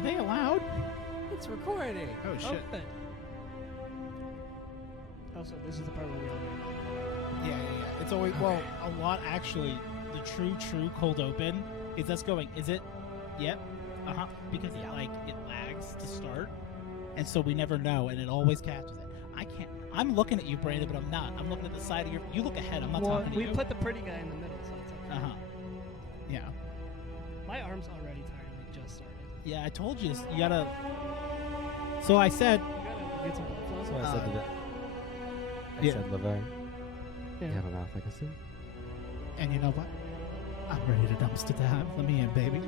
Are they allowed? It's recording. Oh shit. Good. Also, this is the part where we all know. Yeah. It's always well, a lot actually. The true cold open is us going. Is it? Yep. Because like it lags to start, and so we never know, and it always catches it. I can't. I'm looking at you, Brandon, but I'm not. I'm looking at the side of your. You look ahead. I'm not talking to we you. put the pretty guy in the middle, so it's okay. Yeah. My arm's already tired. We just started. Yeah, I told you. You gotta. So I said. You gotta get some blood flow. So I said to yeah. said, Laverne, Yeah. you have a mouth like a soup. And you know what? I'm ready to dumpster dive. Let me in, baby.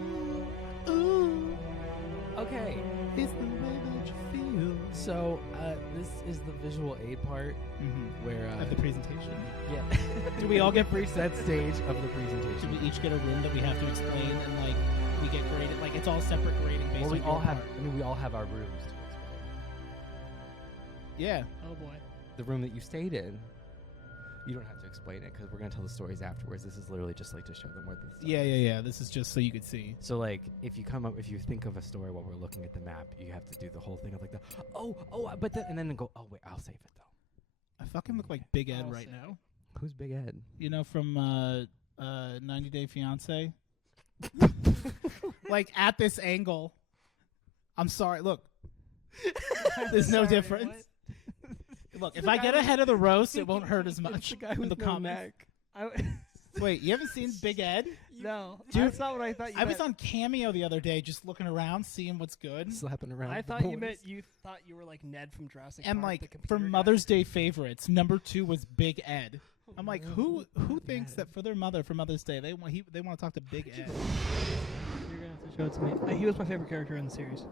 Ooh, Okay. it's the way that you feel. So this is the visual aid part where Of the presentation. yeah. Do we all get that stage of the Do presentation? we each get a room that we have to explain and like we get graded? Like it's all separate grading based Well, on we all your have. part. I mean, we all have our rooms to explain. Yeah. Oh boy. The room that you stayed in. You don't have to explain it because we're gonna tell the stories afterwards. This is literally just like to show them where the stuff is. Yeah. This is just so you could see. So like, if you think of a story while we're looking at the map, you have to do the whole thing of like but then and then go, oh wait, I'll save it though. I fucking look like Big Ed I'll right say. now. Who's Big Ed? You know from 90 Day Fiance. Like at this angle. I'm sorry. Look, there's no Sorry, difference. what? Look, if I get ahead of the roast, it won't hurt as much. It's the guy in with the no comments. neck. Wait, you haven't seen Big Ed? No, Dude, that's not what I thought you I meant. was on Cameo the other day, just looking around, seeing what's good. Slapping around. I with the thought you boys. meant you thought you were like Ned from Jurassic And Park. like the for computer guy. Mother's Day favorites, number 2 was Big Ed. I'm like, who Big thinks Ed. that for their mother for Mother's Day they want to talk to Big Ed? You're gonna have to show it to me. He was my favorite character in the series.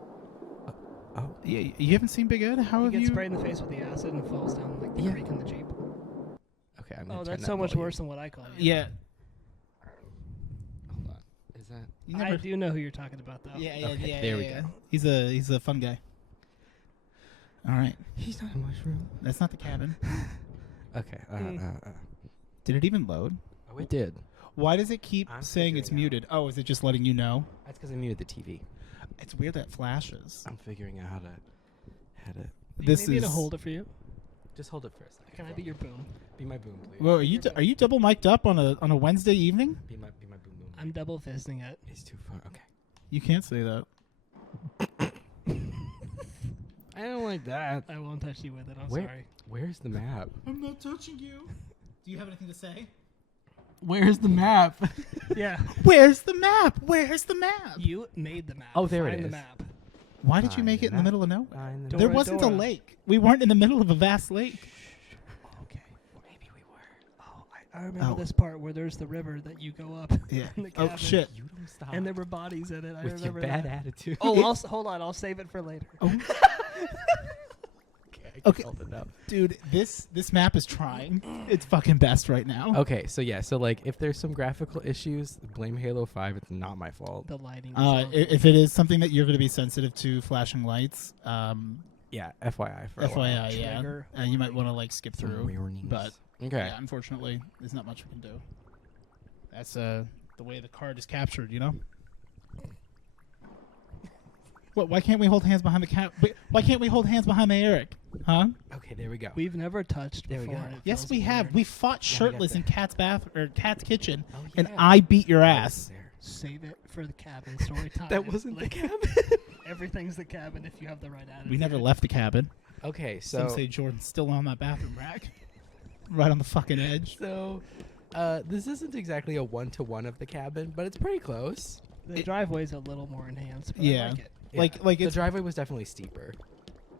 Oh, Yeah, you haven't seen Big Ed? How He have gets you? sprayed in the face with the acid and falls down like the Yeah. creek in the Jeep. okay. I'm Oh, gonna turn that's that so much volume. worse than what I call it. Yeah, Hold on. Is that? you I never. do know who you're talking about, though. Yeah, Okay, there we yeah. go. He's a fun guy. All right, He's not a mushroom. that's not the cabin. Okay. Did it even load? Oh, it did. Why does it keep I'm saying it's figuring out. muted? Oh, is it just letting you know? That's because I muted the TV. It's weird that flashes. I'm figuring out how to. This Maybe to is- hold it for you. Just hold it for a second. Can I be your boom? Be my boom, please. Well, are you double mic'd up on a Wednesday evening? Be my boom boom. I'm double fisting it. It's too far. Okay. You can't say that. I don't like that. I won't touch you with it. I'm Where- sorry. Where's the map? I'm not touching you. Do you have anything to say? Where's the map? Yeah. Where's the map? Where's the map? You made the map. Oh, there it Find the is. map. Why did you Find make the it in the map. middle of nowhere? Find the Don't There Dora, wasn't a Dora. lake. We weren't in the middle of a vast lake. Okay. Maybe we were. Oh, I remember Oh. this part where there's the river that you go up. Yeah. in the Oh cabin, shit. You don't stop. And there were bodies in it. I with your remember bad that. attitude. Oh, hold on. I'll save it for later. Oh, okay. Okay. dude, this map is trying its fucking best right now. Okay, so yeah, so like if there's some graphical issues, blame Halo 5. It's not my fault. The lighting. If it is something that you're going to be sensitive to, flashing lights, Yeah, FYI for a while. FYI, yeah, Trigger. you might want to like skip Some through. warnings. But okay. yeah, unfortunately, there's not much we can do. That's the way the card is captured, you know. What? Why can't we hold hands behind the cat? Why can't we hold hands behind the Eric? Huh? Okay, there we go. We've never touched There we before. go. and it Yes, feels we have. weird. We fought Yeah, I shirtless got in Cat's bath or Cat's kitchen, Oh, and yeah. I beat your I was ass. there. Save it for the cabin story time. That wasn't the Like, cabin. Everything's the cabin if you have the right attitude. We never left the cabin. Okay, Some so say Jordan's still on that bathroom rack, right on the fucking edge. so this isn't exactly a 1-to-1 of the cabin, but it's pretty close. The driveway's a little more enhanced. But Yeah. I like it. Like the it's, driveway was definitely steeper.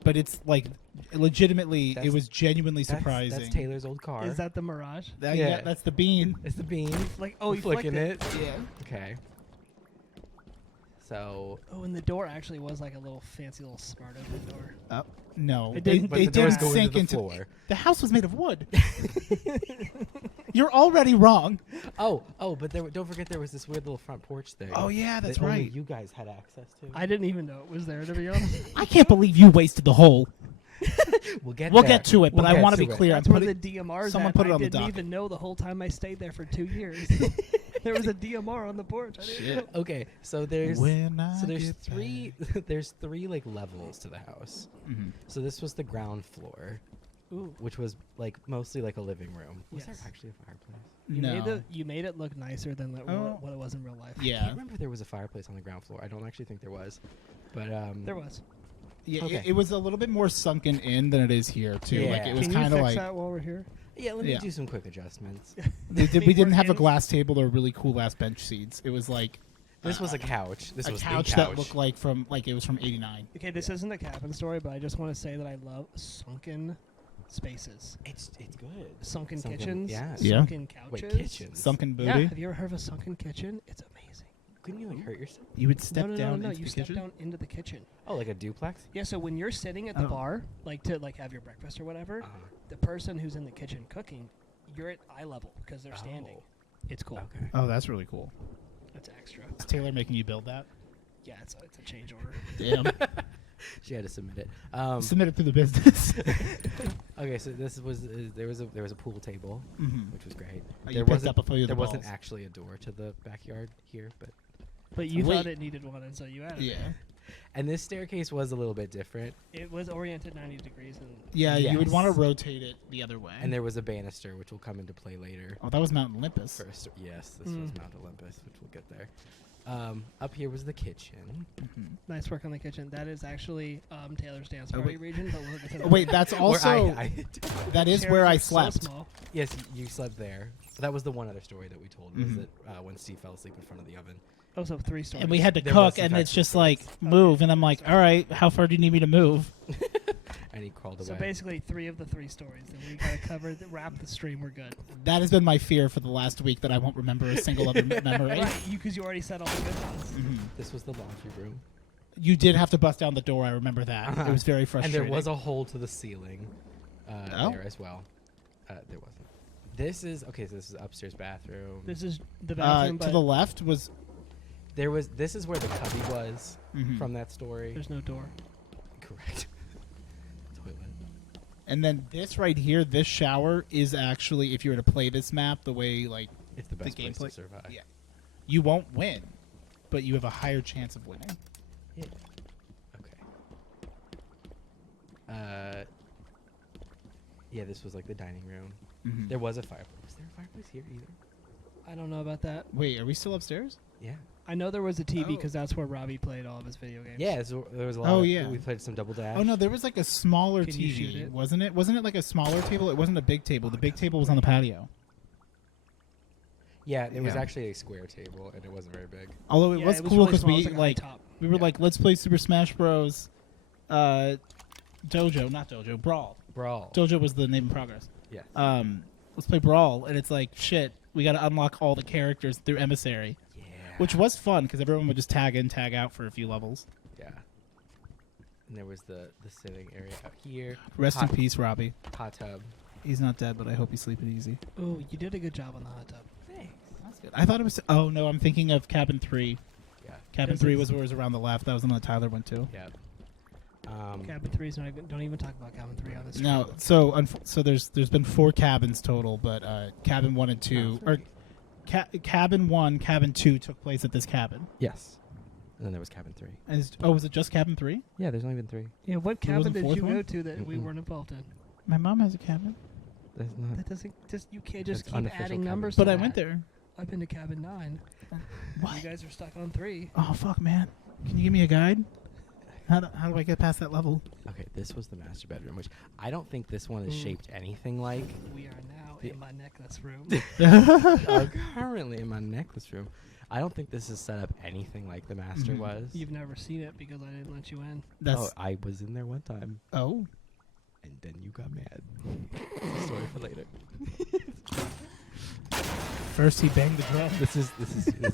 but it's like legitimately, it That's- was genuinely surprising. That's Taylor's old car. Is that the Mirage? Yeah, Yeah. that's the bean. It's the bean. Like, oh, you flicked flicking it. it. Yeah. Okay. So Oh, and the door actually was like a little fancy little smart open door. No, It didn't- but the it doors didn't go sink into the floor. The house was made of wood. You're already wrong. Oh, but don't forget there was this weird little front porch thing. Oh yeah, that's that only right. you guys had access to. I didn't even know it was there, to be honest. I can't believe you wasted the hole. We'll get We'll there. get to it, but We'll I get want to to be it. clear. That's I'm where putting, the DMR's someone at. put it I on the didn't dock. even know the whole time I stayed there for 2 years. There was a DMR on the porch. I didn't know. Okay, so there's Get three there's three like levels to the house. Mhm. So this was the ground floor, Ooh. which was like mostly like a living room. Was there Yes. actually a fireplace? You made it look nicer than Oh. what it was in real life. I Yeah. remember there was a fireplace on the ground floor. I don't actually think there was, but There was. Yeah, Okay. it was a little bit more sunken in than it is here too. Like Yeah. it was Can kind you of fix like that while we're here? yeah. Let me Yeah. do some quick adjustments. we We're didn't have a in- glass table or really cool ass bench seats. It was like This was a couch. This a was couch the that couch. looked like it was from '89. Okay, this isn't a cabin story, but I just want to say that I love sunken spaces, It's good. sunken Sunken- kitchens, yeah. Yeah. sunken couches. Wait, kitchens. Sunken Yeah, booty. have you ever heard of a sunken kitchen? It's amazing. Couldn't you like hurt yourself? You would step no, down no, into you the step kitchen. down into the kitchen. Oh, like a duplex? Yeah, so when you're sitting at the Oh. bar, like to like have your breakfast or whatever, the person who's in the kitchen cooking, you're at eye level because they're standing. Oh. It's cool. Okay. Oh, that's really cool. It's extra. Is Taylor making you build that? Yeah, it's a change order. Damn. She had to submit it. Submit it through the business. Okay, so this was there was a pool table, Mhm. which was great. You There picked wasn't up a few of the there wasn't balls. actually a door to the backyard here, but But you Wait. thought it needed one, and so you added it. Yeah. and this staircase was a little bit different, It was oriented 90 degrees. And Yeah, you would want to Yes. rotate it the other way. and there was a banister which will come into play later. Oh, that was Mount Olympus. First, yes, this was Mm. Mount Olympus, which we'll get there. Up here was the kitchen. Mhm. nice work on the kitchen. That is actually Taylor's dance Oh, party wait. region. But we'll get to Oh, that. wait, that's Where also I that is Chairs where I are so slept. small. yes, you slept there. That was the one other story that we told was Mhm. that when Steve fell asleep in front of the oven. Oh, so 3 stories. And we had to There was cook, some and type it's of just stories. like move, and I'm like, all right, how far do you need me to move? And he crawled So away. basically 3 of the 3 stories. And we got to cover, wrap the stream. We're good. That has been my fear for the last week that I won't remember a single other memory. Right, because you already said all the good ones. Mhm. This was the laundry room. You did have to bust down the door. I remember that. Uh-huh. It was very And frustrating. there was a hole to the ceiling Oh. there as well. There wasn't. This is okay. So this is upstairs bathroom. This is the bathroom, to but the left was. There was. This is where the cubby was Mhm. from that story. there's no door. Correct. Toilet. And then this right here, this shower is actually, if you were to play this map the way like It's the best place gameplay- to survive. Yeah. you won't win, but you have a higher chance of winning. Yeah. Okay. Yeah, this was like the dining room. Mhm. There was a fireplace. Was there a fireplace here either? I don't know about that. Wait, are we still upstairs? Yeah. I know there was a TV Oh. because that's where Robbie played all of his video games. Yeah, so there was a lot. Oh, of, yeah. We played some Double Dash. Oh no, there was like a smaller Can you shoot TV, it? wasn't it? Wasn't it like a smaller table? It wasn't a big table. The big table was on the patio. Yeah, there was Yeah. actually a square table, and it wasn't very big. Although it Yeah, was it was cool really because small. It we was like a high like top. we were Yeah. like, let's play Super Smash Bros. Dojo, not Dojo, Brawl. Brawl. Dojo was the name in progress. Yeah. Let's play Brawl, and it's like shit. We got to unlock all the characters through Emissary, Yeah. which was fun because everyone would just tag in, tag out for a few levels. Yeah. And there was the sitting area out here. Rest in Hot- peace, Robbie. Hot tub. He's not dead, but I hope he's sleeping easy. Oh, you did a good job on the hot tub. Thanks. That's good. I thought it was. Oh no, I'm thinking of Cabin 3. Yeah. Cabin This 3 is- was where it was around the left. That was the one that Tyler went to. Yeah. Cabin 3 is not even. Don't even talk about Cabin 3 on this. No, stream. so there's been 4 cabins total, but cabin 1 and 2 or cabin 1, cabin 2 took place at this cabin. Yes. And then there was cabin 3. And was it just cabin 3? Yeah, there's only been 3. Yeah, what There cabin wasn't did fourth you one? go to that we Mm-mm. weren't involved in? My mom has a cabin, There's not. That doesn't. Just you can't just It's keep unofficial adding cabin. numbers. but to I that. went there. I've been to cabin 9. What? You guys are stuck on 3. Oh fuck, man! Can you give me a guide? How do I get past that level? Okay, this was the master bedroom, which I don't think this one is Mm. shaped anything like. We are now The- in my necklace room. Currently in my necklace room. I don't think this is set up anything like the master Mhm. was. You've never seen it because I didn't let you in. That's Oh, I was in there one time, oh. and then you got mad. Story for later. First he banged the drum. This is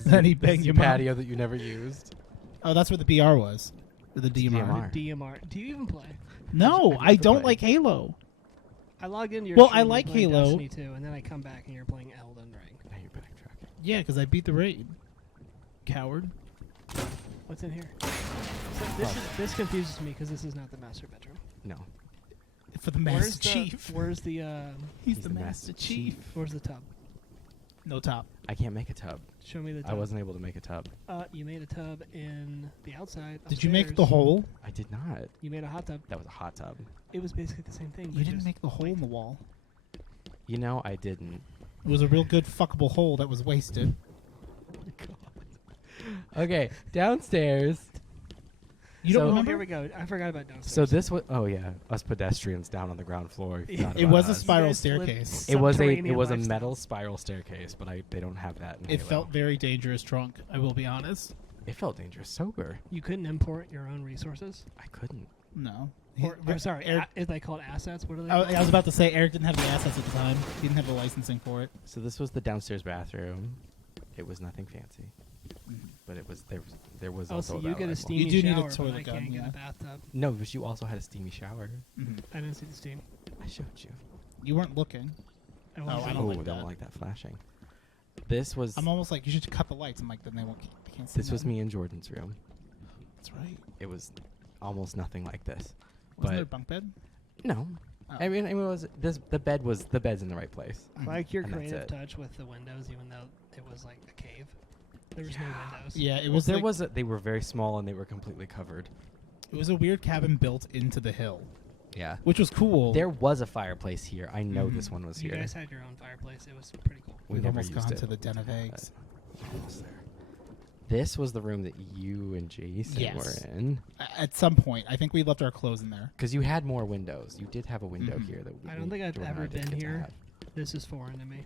Then he this banged is your your mom. patio that you never used. Oh, that's where the BR was. Or the DMR. DMR. DMR. Do you even play? No, I've I never don't played. like Halo. I log into your Well, stream I and like play Halo. Destiny 2, and then I come back and you're playing Elden Ring. Now you're backtracking. Yeah, because I beat the raid. Coward. What's in here? So this confuses me because this is not the master bedroom. No. For the Master Chief. Where's the He's the Master Chief. Where's the tub? No top. I can't make a tub. Show me the tub. I wasn't able to make a tub. You made a tub in the outside. Did you make the upstairs. hole? I did not. You made a hot tub. That was a hot tub. It was basically the same thing. You but didn't just make the hole white. in the wall. You know, I didn't. It was a real good fuckable hole that was wasted. Okay, downstairs. You don't So- Oh, remember? here we go. I forgot about downstairs. So this was. Oh yeah, us pedestrians down on the ground floor. It forgot It about was a us. spiral You guys lived staircase. It was a subterranean lifestyle. metal spiral staircase, but they don't have that. In It Halo. felt very dangerous drunk, I will be honest. It felt dangerous sober. You couldn't import your own resources. I couldn't. No. Or, I'm sorry, Eric, is they called assets? What are they? I was about to say Eric didn't have the assets at the time. He didn't have the licensing for it. So this was the downstairs bathroom. It was nothing fancy, but it was there was Oh, also. so a you battle get a rifle. steamy You do need a shower, but toilet I gun, can't get yeah. a bathtub. No, but you also had a steamy shower. I didn't see the steam. I showed you. You weren't looking. I Oh, wasn't I I don't don't, like that. like that flashing. This was I'm almost like, you should cut the lights. I'm like, then they can't see this was nothing. me and Jordan's room. That's right. It was almost nothing like this. Wasn't there a But bunk bed? no, Oh. I mean it was this. The bed's in the right place. I like your And that's creative it. touch with the windows, even though it was like a cave. There was no windows. Yeah, it Well, was there like, was they were very small and they were completely covered. it was a weird cabin built into the hill, Yeah. which was cool. There was a fireplace here. I know this Mhm. one was You here. guys had your own fireplace. It was pretty cool. We We've never almost used gone it. to the den of eggs. Almost there. This was the room that you and Jason Yes. were in. At some point, I think we left our clothes in there. Because you had more windows. You did have a window Mhm. here that I don't think I've Jordan and I ever didn't been get to here. have. This is foreign to me.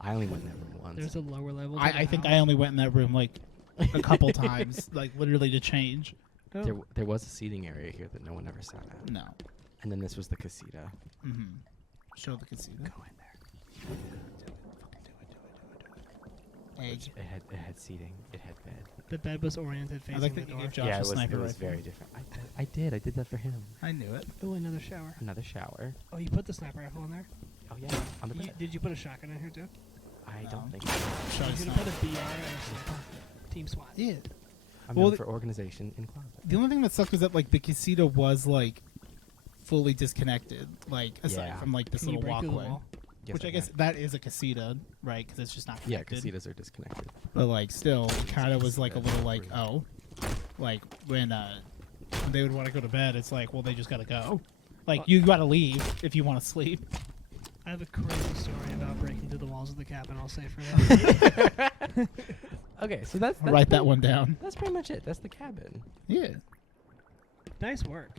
I only went in that room once. There's a lower level. to I the think house. I only went in that room like a couple times, like literally to change. Oh. There was a seating area here that no one ever sat at. No. And then this was the casita. Mm-hmm. Show the casita. Go in there. Egg. It had seating. It had bed. The bed was oriented I facing like the that you door. gave Josh yeah, a it was, sniper it was rifle. very different. I did that for him. I knew it. Oh, another shower. Another shower. Oh, you put the sniper rifle in there? Oh yeah, on the bed. Did you put a shotgun in here too? I No. don't think Show You us should now. have put a BR and a sniper. Team SWAT. Yeah. I'm Well, known for organization in closet. The only thing that sucked was that like the casita was like fully disconnected, like aside Yeah. from like this Can you little break through the walkway. wall? Yes, Which I guess can. that is a casita, right? Because it's just not Yeah, connected. casitas are disconnected. But like still, it kind of was like a little like, Room. oh, like when they would want to go to bed, it's like, well, they just gotta go. Like you gotta leave if you want to sleep. I have a crazy story about breaking through the walls of the cabin. I'll say for that. Okay, so that's I'll write that pretty- one down. That's pretty much it. That's the cabin. Yeah. Nice work.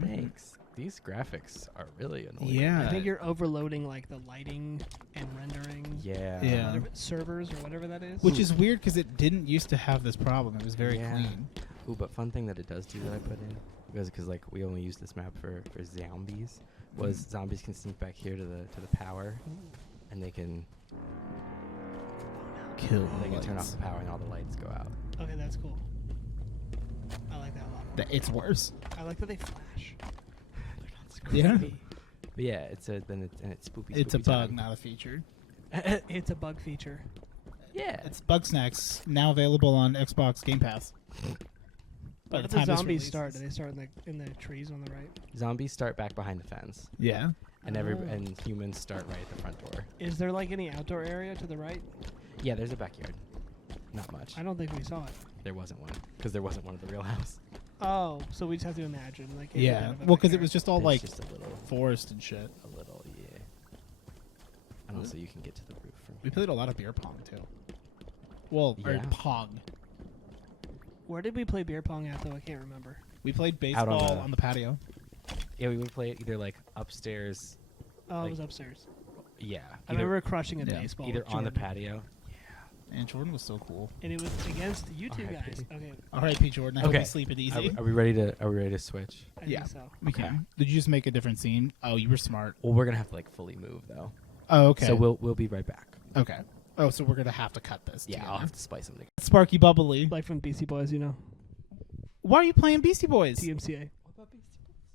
Thanks. These graphics are really annoying. Yeah. I think you're overloading like the lighting and rendering. Yeah. Yeah. Whatever, servers or whatever that is. Which is weird because it didn't used to have this problem. It was very Yeah. clean. Ooh, but fun thing that it does do that I put in because like we only use this map for zombies was zombies can sneak back here to the power and they can Kill. turn off the power and all the lights go out. Okay, that's cool. I like that a lot. It's worse. I like that they flash. Yeah. But yeah, it's spooky. It's a spooky bug, time. not a feature. It's a bug feature. Yeah. It's Bug Snacks, now available on Xbox Game Pass. By Where the do the time this zombies start? Do releases. they start in the trees on the right? Zombies start back behind the fence, Yeah. and Oh. and humans start right at the front door. Is there like any outdoor area to the right? Yeah, there's a backyard. Not much. I don't think we saw it. There wasn't one because there wasn't one at the real house. Oh, so we just have to imagine like. a Yeah. bit of a Well, because it backyard. was just all There's like just a little, forest and shit. yeah. And also, you can get to the roof from We here. played a lot of beer pong too. Well, or Yeah. pong. Where did we play beer pong at though? I can't remember. We played Out on baseball the- on the patio. Yeah, we would play it either like upstairs. Oh, Like, it was upstairs. Yeah. I remember crushing a yeah, baseball. either with on the Jordan. patio. And Jordan was so cool. And it was against you two R.I.P. guys. Okay, All right, P. Jordan. I hope Okay. you sleep it Are easy. we ready to switch? I Yeah. think so. We can. Did you just make a different scene? Oh, you were smart. Well, we're gonna have to like fully move though. Oh, okay. So we'll be right back. Okay. Oh, so we're gonna have to cut this. Yeah, I'll together. have to spice them together. Sparky Bubbly. Like from BC Boys, you know. Why are you playing Beastie Boys? DMCA.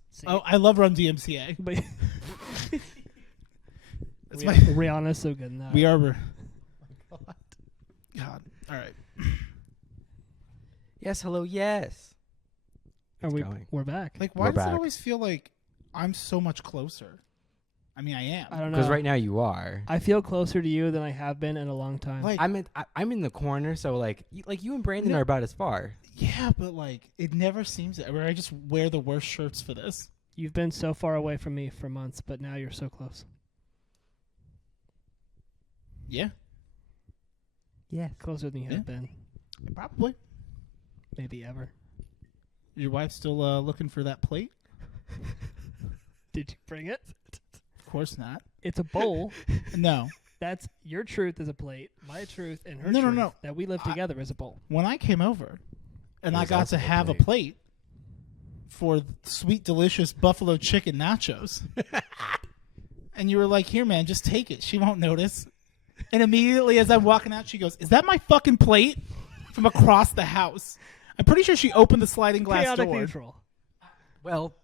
See? Oh, I love Run DMCA. But That's my. Rihanna's so good in that. We are. God. All right. Yes, hello, yes. Are It's we? going. We're back. Like, why We're does back. it always feel like I'm so much closer? I mean, I am. I don't know. Because right now you are. I feel closer to you than I have been in a long time. Like- I'm in the corner, so like you and Brandon No. are about as far. Yeah, but like it never seems that. Where I just wear the worst shirts for this. You've been so far away from me for months, but now you're so close. Yeah, Yeah. Closer than you Yeah. have been. probably. Maybe ever. Your wife's still looking for that plate? Did you bring it? Of course not. It's a bowl. No. That's your truth is a plate. My truth and her No, no, truth no. that we live together is a bowl. When I came over, and It I was got also to a have a plate. plate for sweet, delicious buffalo chicken nachos, and you were like, "Here, man, just take it. She won't notice." And immediately, as I'm walking out, she goes, "Is that my fucking plate?" From across the house. I'm pretty sure she opened the sliding glass Chaotic door. neutral. Well,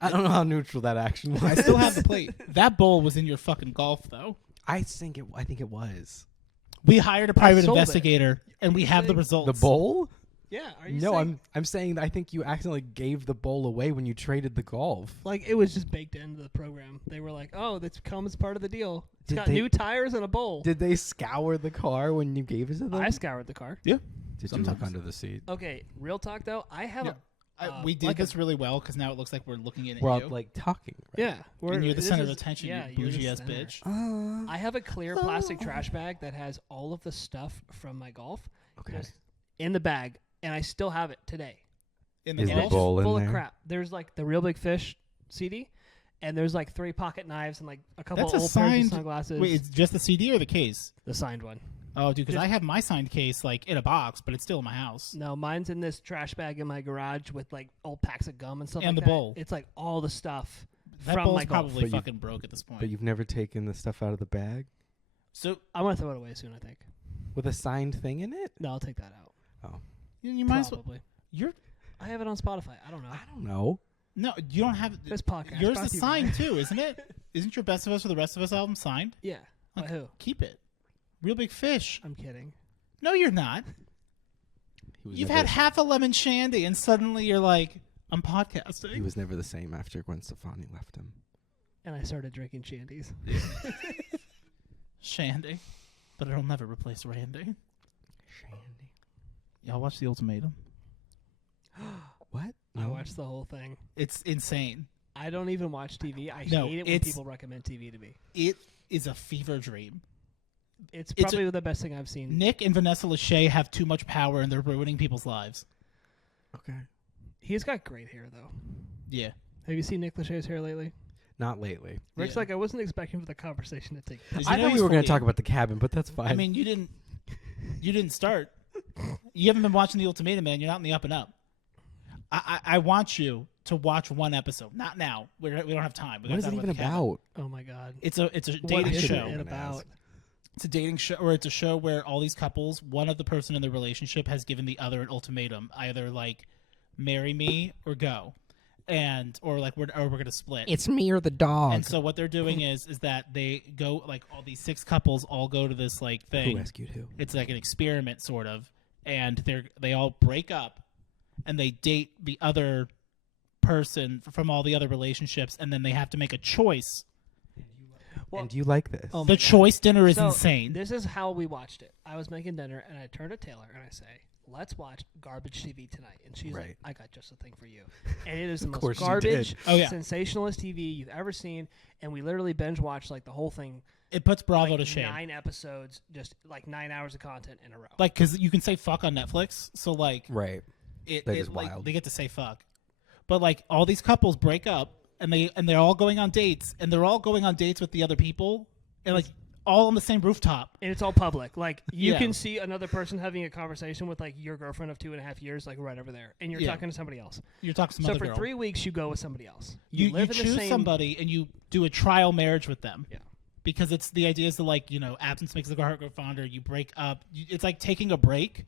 I don't know how neutral that action was. I still have the plate. That bowl was in your fucking golf, though. I think it was. We hired a private sold it. investigator, and we have the results. The bowl? Yeah. Are you No, saying? I'm saying that I think you accidentally gave the bowl away when you traded the golf. Like, it was just baked into the program. They were like, oh, this comes part of the deal. It's Did got they- new tires and a bowl. Did they scour the car when you gave it to them? I scoured the car. Yeah. Did Sometimes. you look under the seat? Okay, real talk, though. I have Yeah. a... We did like this really well because now it looks like we're looking at We're all you. like talking. Right? Yeah. And you're the this center of is- attention, yeah, you you're the bougie ass center. bitch. I have a clear plastic trash bag that has all of the stuff from my golf Okay. just in the bag, and I still have it today. In the Is And the it's golf. bowl in full there? of crap. There's like the Real Big Fish CD, and there's like 3 pocket knives and like a couple That's a old pairs signed- of sunglasses. Wait, it's just the CD or the case? The signed one. Oh, dude, because Just- I have my signed case like in a box, but it's still in my house. No, mine's in this trash bag in my garage with like old packs of gum and stuff And like the that. bowl. It's like all the stuff That from bowl's my golf. probably But you- fucking broke at this point. But you've never taken the stuff out of the bag So I'm gonna throw it away soon, I think. with a signed thing in it? No, I'll take that out. Oh, you might as well. Probably. You're I have it on Spotify. I don't know. I don't know. no, you don't have This podcast. yours brought is to you by- signed too, isn't it? Isn't your Best of Us for the Rest of Us album signed? Yeah. By Okay. who? Keep it. Real Big Fish. I'm kidding. No, you're not. He was You've never- had half a lemon shandy, and suddenly you're like, I'm podcasting. He was never the same after Gwen Stefani left him. And I started drinking shandies. Shandy, but it'll never replace Randy. Shandy. Y'all watch The Ultimatum? What? I No. watched the whole thing. It's insane. I don't even watch TV. I No, hate it when it's- people recommend TV to me. It is a fever dream. It's It's probably the best thing I've seen. Nick and Vanessa Lachey have too much power, and they're ruining people's lives. Okay. He's got great hair, though. Yeah. Have you seen Nick Lachey's hair lately? Not lately. Rick's Yeah. like, I wasn't expecting for the conversation to take place. You I know thought we he's were going 48. to talk about the cabin, but that's fine. I mean, you didn't start. You haven't been watching The Ultimatum, man. You're not in the up and up. I want you to watch one episode. Not now. We don't have time. We what gotta is it talk even the cabin. about? Oh, my God. It's a What dating is show. it about? ask. It's a dating show, or it's a show where all these couples, one of the person in the relationship has given the other an ultimatum, either like marry me or go, or we're gonna split. It's me or the dog. And so what they're doing is that they go, like, all these 6 couples all go to this like thing. Who rescued who? It's like an experiment sort of, and they all break up, and they date the other person from all the other relationships, and then they have to make a choice. Well, And do you like this? Oh my The God. choice dinner is So, insane. This is how we watched it. I was making dinner, and I turn to Taylor, and I say, let's watch garbage TV tonight. And she's like, Right. I got just a thing for you. And it is the Of most course you garbage, did. Oh, yeah. sensationalist TV you've ever seen. And we literally binge watched like the whole thing. It puts Bravo Like to shame. 9 episodes, just like 9 hours of content in a row. Like, because you can say fuck on Netflix, so like Right. it That is like, wild. they get to say fuck. But like all these couples break up, and they're all going on dates, and they're all going on dates with the other people, and like all on the same rooftop. And it's all public. Like, you Yeah. can see another person having a conversation with like your girlfriend of 2.5 years, like right over there. And you're Yeah. talking to somebody else. You're talking to some So other for girl. 3 weeks, you go with somebody else. you live in the choose same, somebody and you do a trial marriage with them. Yeah. Because it's the idea is to, like, absence makes the heart grow fonder. You break up. It's like taking a break,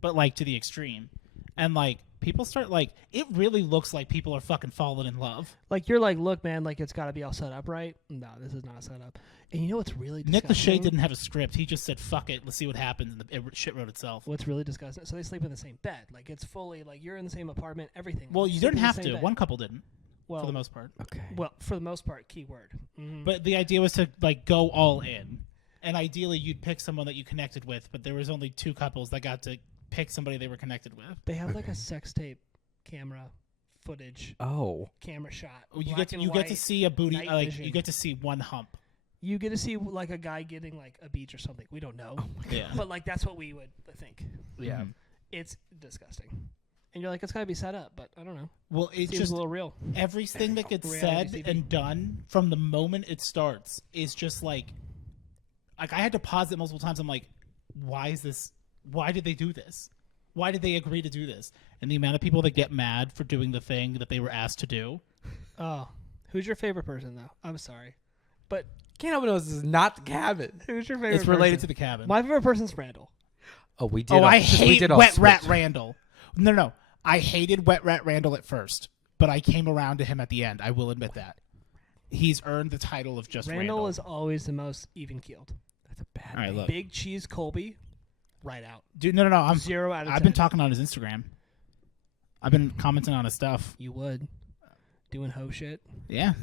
but like to the extreme. And like people start, like, it really looks like people are fucking falling in love. Like, you're like, look, man, like, it's got to be all set up right. No, this is not set up. And you know what's really Nick disgusting? Lachey didn't have a script. He just said, fuck it, let's see what happens. And it shit wrote itself. What's really disgusting? So they sleep in the same bed. Like, it's fully, like, you're in the same apartment, everything. Well, Like, you sleep didn't in the have same to. bed. One couple didn't. Well, for the most part. Okay. Well, for the most part, keyword. But the idea was to like go all in, and ideally you'd pick someone that you connected with. But there was only 2 couples that got to pick somebody they were connected with. They have like a sex tape camera footage camera shot. You black get and white, to see a booty. night Like vision. you get to see one hump. You get to see like a guy getting like a beach or something. We don't know, Yeah. but like that's what we would think. Yeah. It's disgusting, and you're like, it's gotta be set up, but I don't know. Well, it's Seems just a little real. everything that gets Reality said TV. and done from the moment it starts is just like I had to pause it multiple times. I'm like, why is this? Why did they do this? Why did they agree to do this? And the amount of people that get mad for doing the thing that they were asked to do. Oh, who's your favorite person though? I'm sorry, but Can't help but notice this is not the cabin. who's your favorite? It's related person? to the cabin. My favorite person's Randall. Oh, we did. I we hate did all Wet Rat switch. Randall. No. I hated Wet Rat Randall at first, but I came around to him at the end. I will admit that. He's earned the title of just Randall is always the most even keeled. That's a bad. All right, name. look. Big Cheese Colby, right out. Dude, no. I'm 0 out of 10. I've been talking on his Instagram. I've been commenting on his stuff. You would doing hoe shit. Yeah.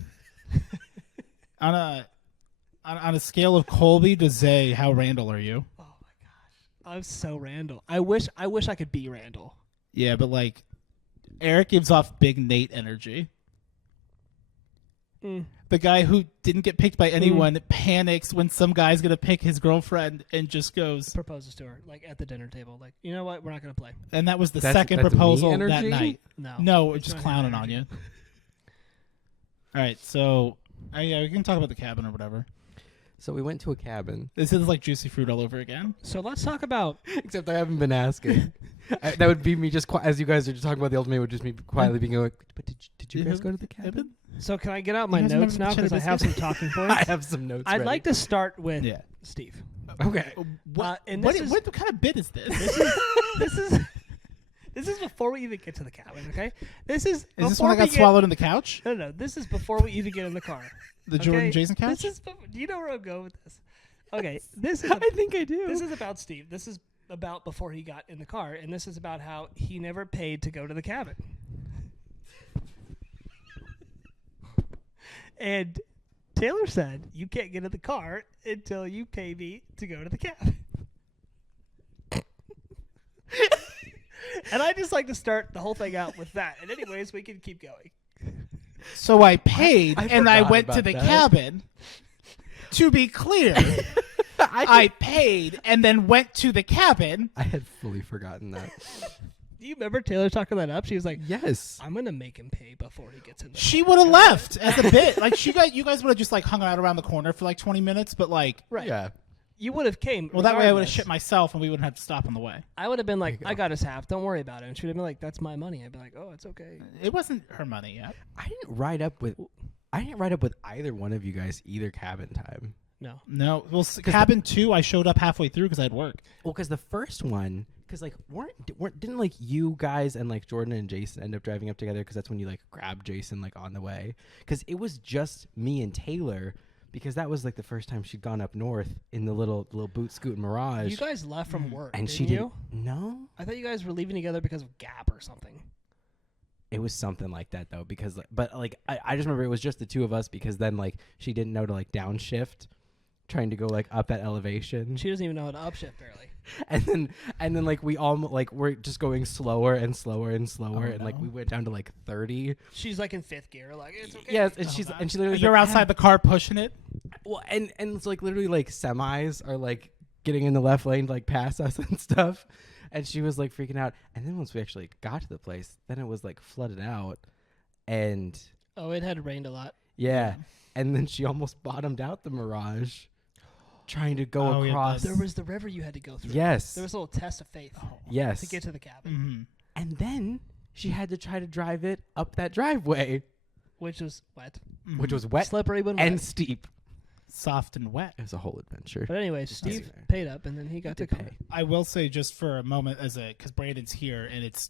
on a scale of Colby to Zay, how Randall are you? Oh my gosh, I'm so Randall. I wish I could be Randall. Yeah, but like Eric gives off big Nate energy. The guy who didn't get picked by anyone panics when some guy's gonna pick his girlfriend and just goes. Proposes to her like at the dinner table. Like, you know what? We're not gonna play. And that was the That's second me proposal that energy? night. No, It's just clowning on you. All right, so yeah, we can talk about the cabin or whatever. So we went to a cabin. This is like Juicy Fruit all over again. So let's talk about. Except I haven't been asking. That would be me just as you guys are just talking about the ultimate. Would just me quietly being like, but did you guys go to the cabin? So can I get out my You guys notes remember now the because I Cheddar have some biscuit? talking I points? have some notes. I'd ready. like to start with Yeah. Steve. Okay. And What this is kind of bit is this? this is before we even get to the cabin. Okay, this is. Is this before when I we got get- swallowed in the couch? No. This is before we even get in the car. The Jordan Okay? Jason couch? This is. Do you know where I'm going with this? Okay, this is. I think I do. This is about Steve. This is about before he got in the car, and this is about how he never paid to go to the cabin. And Taylor said, "You can't get in the car until you pay me to go to the cabin." And I just like to start the whole thing out with that. And anyways, we can keep going. So I paid I and I forgot went to about the that. cabin. To be clear, I paid and then went to the cabin. I had fully forgotten that. Do you remember Taylor talking that up? She was like, Yes. "I'm gonna make him pay before he gets in the She car." would have left as a bit. Like you guys would have just like hung out around the corner for like 20 minutes, but like, Right. Yeah. You would have came. well, that way I would have regardless. shit myself and we wouldn't have to stop on the way. I would have been like, you go. "I got his half. Don't worry about it." And she would have been like, "That's my money." I'd be like, "Oh, it's okay." It wasn't her money yet. I didn't ride up with either one of you guys either cabin time. No. No, well, cabin 2, I showed up halfway through because I had work. Well, because the first one, because like didn't like you guys and like Jordan and Jason end up driving up together? Because that's when you like grabbed Jason like on the way. Because it was just me and Taylor. Because that was like the first time she'd gone up north in the little boot scoot Mirage. You guys left from work, and didn't she you? didn't. No, I thought you guys were leaving together because of Gap or something. it was something like that though. Because but like I just remember it was just the two of us. Because then like she didn't know to like downshift, trying to go like up that elevation. She doesn't even know how to upshift barely. and then like we all like we're just going slower and slower and slower, Oh, and like no. we went down to like 30. She's like in 5th gear, like it's okay. Yes, and Oh, she's God. and she literally You're outside the car pushing it. well, and it's like literally like semis are like getting in the left lane to like pass us and stuff, and she was like freaking out. And then once we actually got to the place, then it was like flooded out, and Oh, it had rained a lot. yeah, and then she almost bottomed out the Mirage, trying to go Oh, yeah, across. There was the river you had to go through. yes, There was a little test of faith yes, to get to the cabin, Mm-hmm. and then she had to try to drive it up that driveway, which was wet, which was wet slippery but and wet. steep. Soft and wet. It was a whole adventure. But anyway, Just Steve nice. paid up, and then he got to Did come. pay. I will say just for a moment, because Brandon's here and it's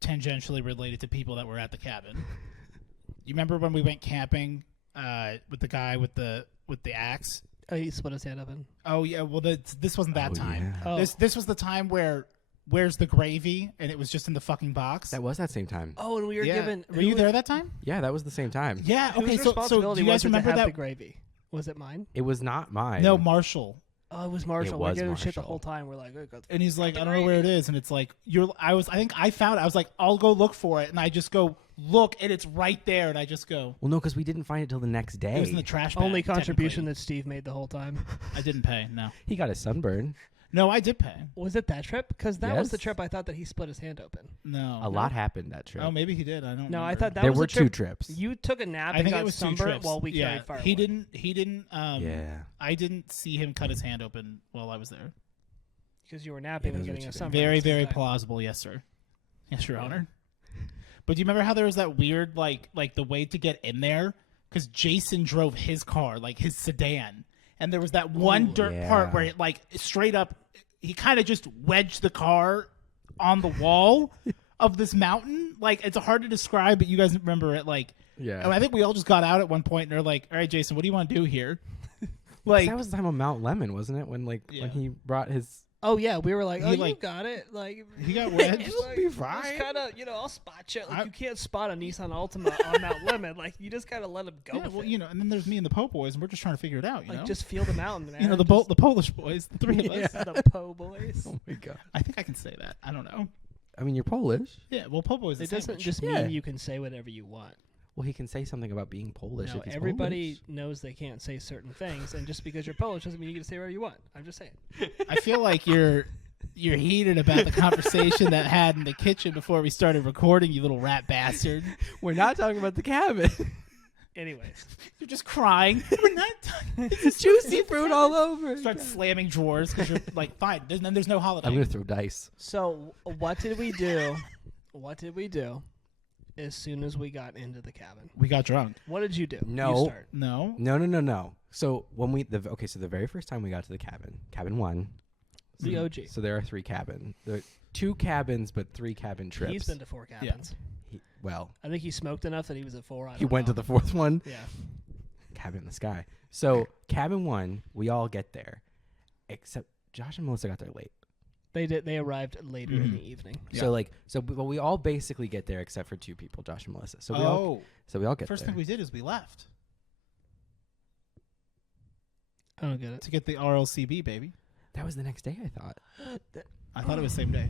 tangentially related to people that were at the cabin. You remember when we went camping with the guy with the axe? Oh, he split his hand up in. Oh yeah, well this wasn't that Oh, time. yeah. Oh. This was the time where where's the gravy? And it was just in the fucking box. That was that same time. Oh, and we were given. Were you there that time? Yeah, that was the same time. Yeah. Okay. Whose So responsibility do you guys was it to remember have that? the gravy? Was it mine? It was not mine. No, Marshall. Oh, it was Marshall. was We're giving shit the Marshall. whole time. We're like, oh, go And he's like, the I don't know where it is. And it's like, I think I found it. I was like, I'll go look for it. And I just go look, and it's right there. And I just go. Well, no, because we didn't find it till the next day. It was in the trash bag. only contribution technically. that Steve made the whole time. I didn't pay. No. He got a sunburn. No, I did pay. Was it that trip? Because that was the Yes. trip I thought that he split his hand open. No. A lot happened that trip. Oh, maybe he did. I don't. No, I remember. thought that there was were the trip. 2 trips. You took a nap I and think got it was 2 sunburnt trips. while we yeah, carried firewood. He didn't. Yeah. I didn't see him cut his hand open while I was there. Because you were napping Yeah, and those were getting a 2 sunburn. Very, at the same very time. plausible. Yes, sir. Yes, Your Honor. But do you remember how there was that weird, like the way to get in there? Because Jason drove his car, like his sedan, and there was that one dirt yeah. part where it, like, straight up, he kind of just wedged the car on the wall of this mountain. Like, it's hard to describe, but you guys remember it. Like, Yeah. and I think we all just got out at one point, and they're like, "All right, Jason, what do you want to do here?" Like, that was the time of Mount Lemon, wasn't it? When Yeah. when he brought his. Oh yeah, we were like, He, oh, like- you got it. Like he got wedged. It'll be fine. Kind of, I'll spot you. Like I- you can't spot a Nissan Altima on Mount Lemon. Like you just kind of let him go. Yeah, with well, it. and then there's me and the Po Boys, and we're just trying to figure it out. You Like know, just feel the mountain, man. the Just- the Polish boys, the 3 of us. the Po boys. Oh my god. I think I can say that. I don't know. I mean, you're Polish. Yeah, well, Po Boys. It doesn't just Yeah. mean you can say whatever you want. Well, he can say something about being Polish No, if he's everybody Polish. knows they can't say certain things, and just because you're Polish doesn't mean you can say whatever you want. I'm just saying. I feel like you're heated about the conversation that had in the kitchen before we started recording. You little rat bastard. We're not talking about the cabin. Anyways, You're just crying. We're not talking. It's juicy fruit all over. Start slamming drawers because you're like, fine. There's no holiday. I'm gonna throw dice. so what did we do? What did we do as soon as we got into the cabin? We got drunk. What did you do? No. You start. No. No. So when so the very first time we got to the cabin 1. The OG. So there are 3 cabins. There are 2 cabins, but 3 cabin trips. He's been to 4 cabins. Well, I think he smoked enough that he was at 4. he went to the 4th one. Yeah. Cabin in the sky. So cabin 1, we all get there, except Josh and Melissa got there late. They did. They arrived later in the evening. Yeah. But we all basically get there except for 2 people, Josh and Melissa. So we all get First there. thing we did is we left I don't get it. to get the RLCB, baby. That was the next day, I thought. I thought it was same day.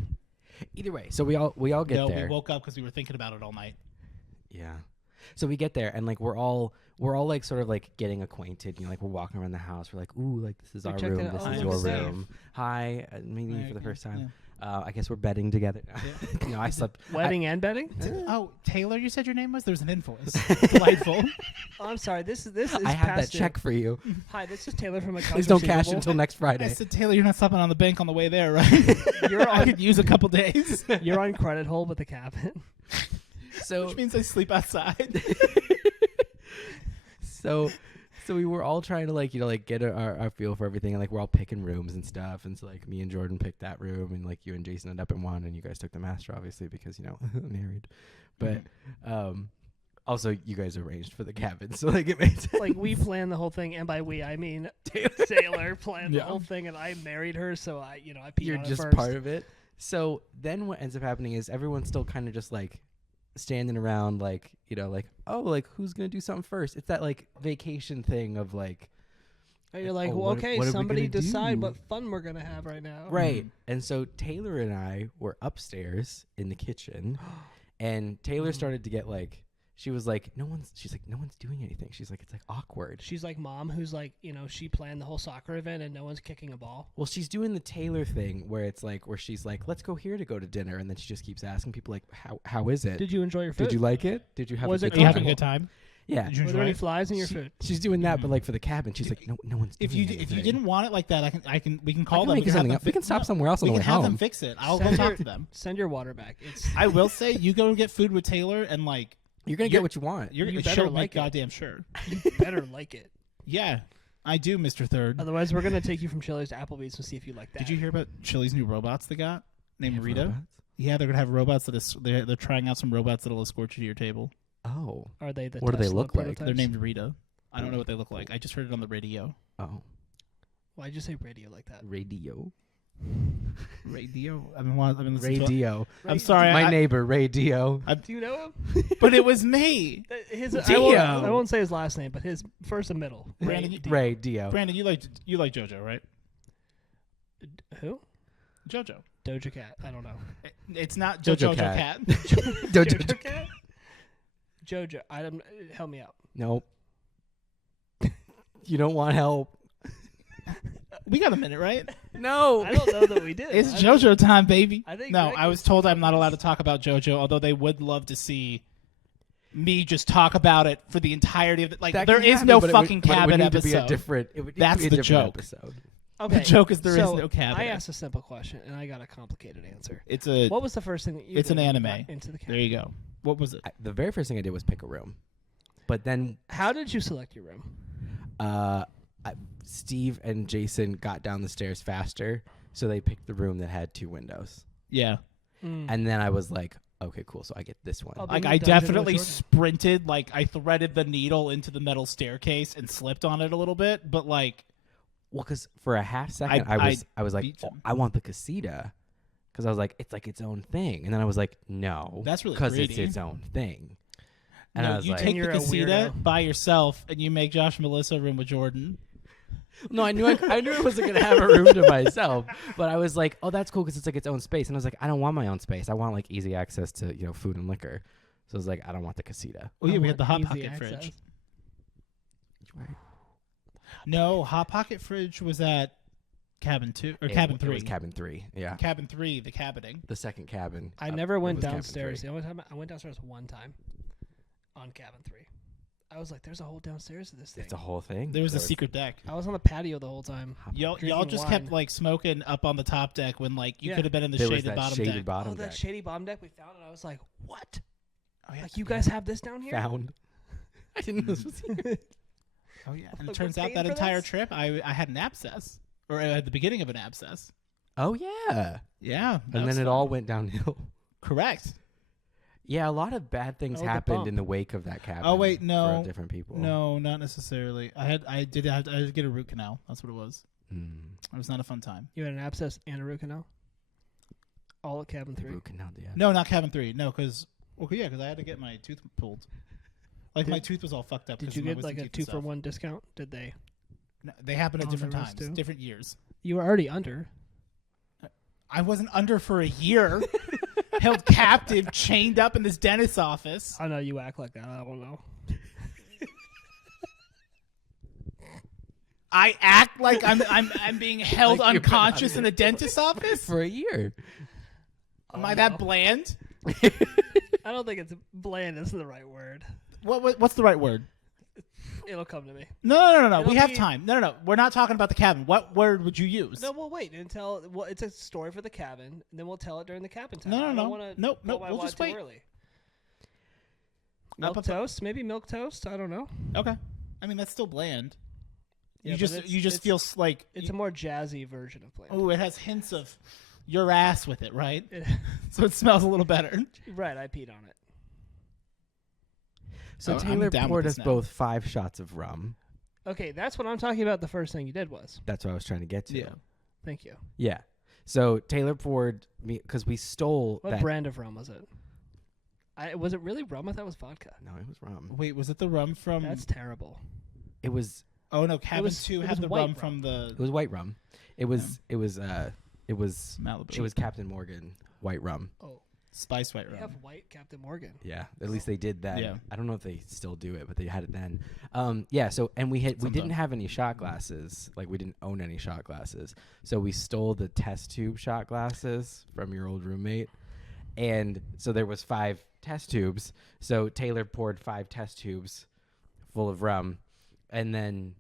Either way, so we all get No, there. we woke up because we were thinking about it all night. Yeah. So we get there and like we're all like sort of like getting acquainted. Like we're walking around the house. We're like, ooh, like this is We our checked room. it out. This Oh, is look your at Dave. room. Hi, meeting you Hi, for the first yeah. time. I guess we're bedding together. I slept. Wedding and bedding? Oh, Taylor, you said your name was? There's an invoice. Delightful. Oh, I'm sorry. This is I have that past due. check for you. Hi, this is Taylor from Accounts Please don't cash Receivable. until next I Friday. said, Taylor, you're not stopping on the bank on the way there, right? You're I on. could use a couple days. You're on credit hold with the cabin. So Which means I sleep outside. so we were all trying to like get our feel for everything, and like we're all picking rooms and stuff. And so like me and Jordan picked that room, and like you and Jason ended up in one, and you guys took the master obviously because married. But also you guys arranged for the cabin, so like it made sense. Like we planned the whole thing, and by we I mean Taylor planned the Yeah. whole thing, and I married her, so I peed You're on it just first. part of it. So then what ends up happening is everyone's still kind of just like standing around like oh, like who's gonna do something first. It's that like vacation thing of like And you're like, oh, well, what- okay, what are we somebody gonna decide do? what fun we're gonna have right now. right. And so Taylor and I were upstairs in the kitchen, and Taylor started to get like, she was like, no one's doing anything. She's like, it's like awkward. She's like mom, who's like, she planned the whole soccer event and no one's kicking a ball. Well, she's doing the Taylor thing where it's like, where she's like, let's go here to go to dinner, and then she just keeps asking people like, how is it? Did you enjoy your food? Did you like it? Did you have Was a it good Are you time? having a good time? Yeah. Did you Were there enjoy any it? flies in your food? She's doing that, but like for the cabin, she's like, no one's doing If you anything. didn't want it like that, we can call I can them. make We it can have something them else. We can stop no, somewhere else on We the can way have them home. fix it. I'll go Send talk your- to them. Send your water back. It's I will say, you go get food with Taylor, and like You're gonna get what you want. you're You she'll better make like it. goddamn sure. you better like it. Yeah, I do, Mr. Third. Otherwise, we're gonna take you from Chili's to Applebee's to see if you like that. Did you hear about Chili's new robots they got named Have Rita? robots? Yeah, they're gonna have robots they're trying out some robots that'll escort you to your table. Oh. Are they the What do they Tesla look like? prototypes? They're named Rita. I don't know what they look like. I just heard it on the radio. Oh. Why'd you say radio like that? Radio. Radio. I've been listening to it. Radio. I'm sorry. My neighbor, Radio. Do you know him? But it was me. I won't say his last name, but his first and middle. Radio. Brandon, you like JoJo, right? Who? JoJo. Doja Cat. I don't know. It's not JoJo JoJo Cat. Doja Cat. JoJo. Help me out. Nope. You don't want help. We got a minute, right? No. I don't know that we did. It's JoJo time, baby. I think No, Greg I was told I'm not allowed to talk about JoJo, although they would love to see me just talk about it for the entirety of it. Like, there is no fucking cabin episode. That's the joke. Episode. Okay. The joke is there is so no cabin. I asked a simple question, and I got a complicated answer. What was the first thing that you It's did an when you anime. got into the cabin? There you go. What was it? The very first thing I did was pick a room. But then How did you select your room? Steve and Jason got down the stairs faster, so they picked the room that had 2 windows. Yeah. And then I was like, okay, cool, so I get this one. Oh, Like, I definitely sprinted. Like, I threaded the needle into the metal staircase and slipped on it a little bit. But, like... Well, because for a half second, I was like, I want the Casita. Because I was like, it's like its own thing. And then I was like, no. That's really because greedy. it's its own thing. And No, I was you like, take the You're a Casita weirdo. by yourself, and you make Josh and Melissa room with Jordan. no, I knew I wasn't gonna have a room to myself, but I was like, oh, that's cool because it's like its own space. And I was like, I don't want my own space. I want like easy access to food and liquor. So I was like, I don't want the Casita. Oh yeah, we had the Hot Easy Pocket access. fridge. No, Hot Pocket fridge was at cabin 2 or cabin 3. It was cabin 3. Yeah, Cabin 3, the cabining. the second cabin. I never went was cabin downstairs. 3. The only time I went downstairs one time on cabin 3. I was like, "There's a whole downstairs to this thing." It's a whole thing. There was a secret deck. I was on the patio the whole time. Y'all drinking just wine. kept like smoking up on the top deck when like you Yeah. could have been in the There was shaded that bottom shaded deck. bottom Oh, that deck. shady bomb deck we found, and I was like, "What? Oh yeah, Like you guys have this down here?" Found. I didn't know this was here. oh yeah. And Like, it we're turns out paying that for entire this? trip, I had an abscess, or at the beginning of an abscess. Oh yeah. Yeah, that And was then it fun. all went downhill. Correct. Yeah, a lot of bad things Oh, the happened bump. in the wake of that cabin. Oh, wait, no. For different people. No, not necessarily. I did get a root canal. That's what it was. Mm. It was not a fun time. You had an abscess and a root canal. All at cabin 3. Root canal, yeah. No, not cabin 3. No, because I had to get my tooth pulled. Like my tooth was all fucked up. Did 'cause you of my get like wisdom a teeth and 2-for-1 discount? Did they? No, they happened at On different the rest times, too? different years. You were already under. I wasn't under for a year, held captive, chained up in this dentist's office. I know you act like that. I don't know. I act like I'm being held Like you've been unconscious in under a dentist's office. For a year. Am I that bland? I don't think it's bland. Is the right word. What's the right word? It'll come to me. No. It'll We have be- time. No. We're not talking about the cabin. What word would you use? No, we'll wait until it's a story for the cabin, and then we'll tell it during the cabin time. No. I don't wanna Nope. pull my We'll wad just too wait. early. Up, Milk toast, maybe milk toast. I don't know. Okay. I mean, that's still bland. Yeah, you but just feel like It's a more jazzy version of bland. oh, it has hints of your ass with it, right? It- So it smells a little better. right, I peed on it. So I'm Taylor down with poured this us now. both 5 shots of rum. Okay, that's what I'm talking about. The first thing you did was. That's what I was trying to get to. Yeah. Thank you. Yeah. So Taylor poured me because we stole What that. brand of rum was it? Was it really rum? I thought it was vodka. No, it was rum. Wait, was it the rum from? That's terrible. It was Oh no, Cabin was- 2 it had was the white rum rum. from the it was white rum. It was Malibu. it was Captain Morgan white rum. Oh, Spice white we rum. have white Captain Morgan. Yeah, at least they did that. Yeah. I don't know if they still do it, but they had it then. Yeah. So and we didn't Sometime. have any shot glasses. Like we didn't own any shot glasses. So we stole the test tube shot glasses from your old roommate, and so there was 5 test tubes. So Taylor poured 5 test tubes full of rum, and then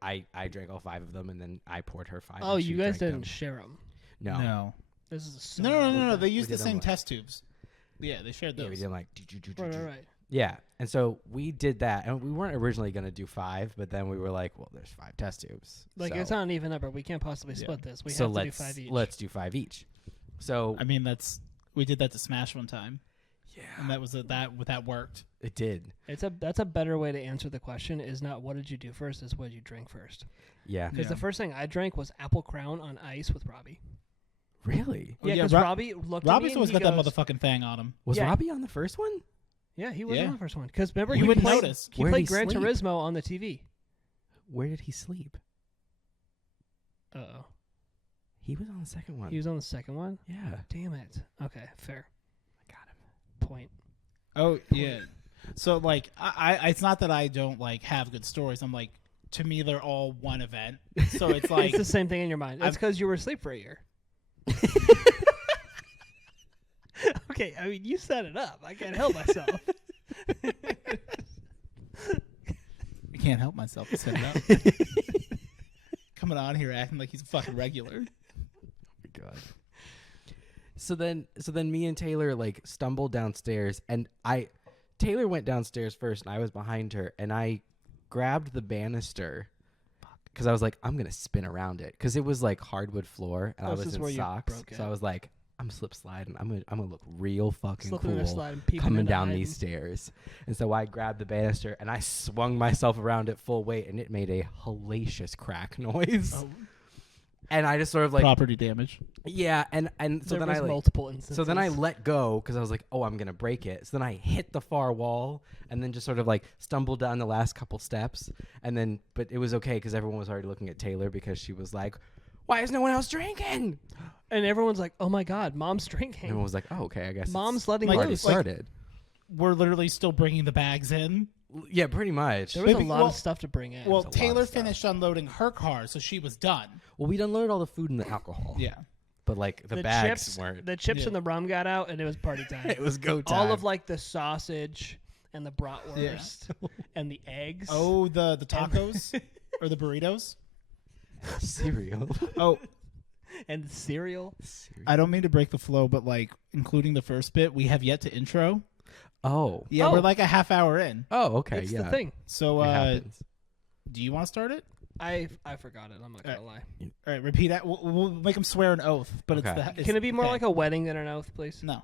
I drank all 5 of them, and then I poured her 5. Oh, and she you guys drank didn't them. share them. No. No. This is a so No. They We used the did them same like- test tubes. Yeah, they shared Yeah, those. we did like. Right. Yeah, and so we did that, and we weren't originally going to do 5, but then we were like, well, there's 5 test tubes. Like so, it's not an even number. We can't possibly Yeah. split this. We so have to do let's 5 each. let's do 5 each. So I mean, we did that to Smash one time, yeah, and that worked. it did. That's a better way to answer the question. Is not what did you do first. Is what did you drink first. Yeah, Because Yeah. the first thing I drank was Apple Crown on ice with Robbie. Really? Yeah, yeah, because Robbie looked at me Robbie's and always he got that goes, motherfucking thing on him. Was Yeah. Robbie on the first one? Yeah, he was Yeah. on the first one. Because remember, You he wouldn't played, notice. he Where did played he Gran sleep? Turismo on the TV. Where did he sleep? Uh-oh. He was on the second one. He was on the second one? Yeah. Damn it. Okay, fair. I got him. Point. Oh yeah. So like, I it's not that I don't like have good stories. I'm like, to me they're all one event. So it's like It's the same thing in your mind. It's because you were asleep for a year. Okay, I mean, you set it up. I can't help myself. I can't help myself to set it up. Coming on here acting like he's a fucking regular. Oh my god. So then me and Taylor like stumbled downstairs, and Taylor went downstairs first, and I was behind her, and I grabbed the banister because I was like, I'm gonna spin around it because it was like hardwood floor, and I This was is where in you socks, broke so it. I was like, I'm slip sliding. I'm gonna look real fucking Slipping in a cool slide and peeping coming into down hiding. these stairs. And so I grabbed the banister and I swung myself around at full weight, and it made a hellacious crack noise. Oh, And I just sort of like, Property damage. yeah, and so there then was I like, multiple instances. so then I let go because I was like, oh, I'm going to break it. So then I hit the far wall and then just sort of like stumbled down the last couple steps. And then, but it was okay because everyone was already looking at Taylor because she was like, why is no one else drinking? And everyone's like, oh my God, Mom's drinking. Everyone was like, oh, okay, I guess Mom's letting like, already loose. started. We're literally still bringing the bags in. Yeah, pretty much. There was Maybe- a lot well- of stuff to bring in. Well, a lot of Taylor stuff. finished unloading her car, so she was done. Well, we'd unloaded all the food and the alcohol. Yeah. But like the bags weren't. The chips Yeah. and the rum got out, and it was party time. It was go time. All of like the sausage and the bratwurst and the eggs. Oh, the tacos or the burritos. cereal. Oh, and the cereal. I don't mean to break the flow, but like including the first bit, we have yet to intro. Oh. Yeah, Oh. we're like a half hour in. Oh, okay. It's yeah. the thing. So, It happens. do you want to start it? I forgot it. I'm not gonna lie. All right, repeat that. We'll make them swear an oath, but Okay. it's the. Can it be more okay. like a wedding than an oath, please? No.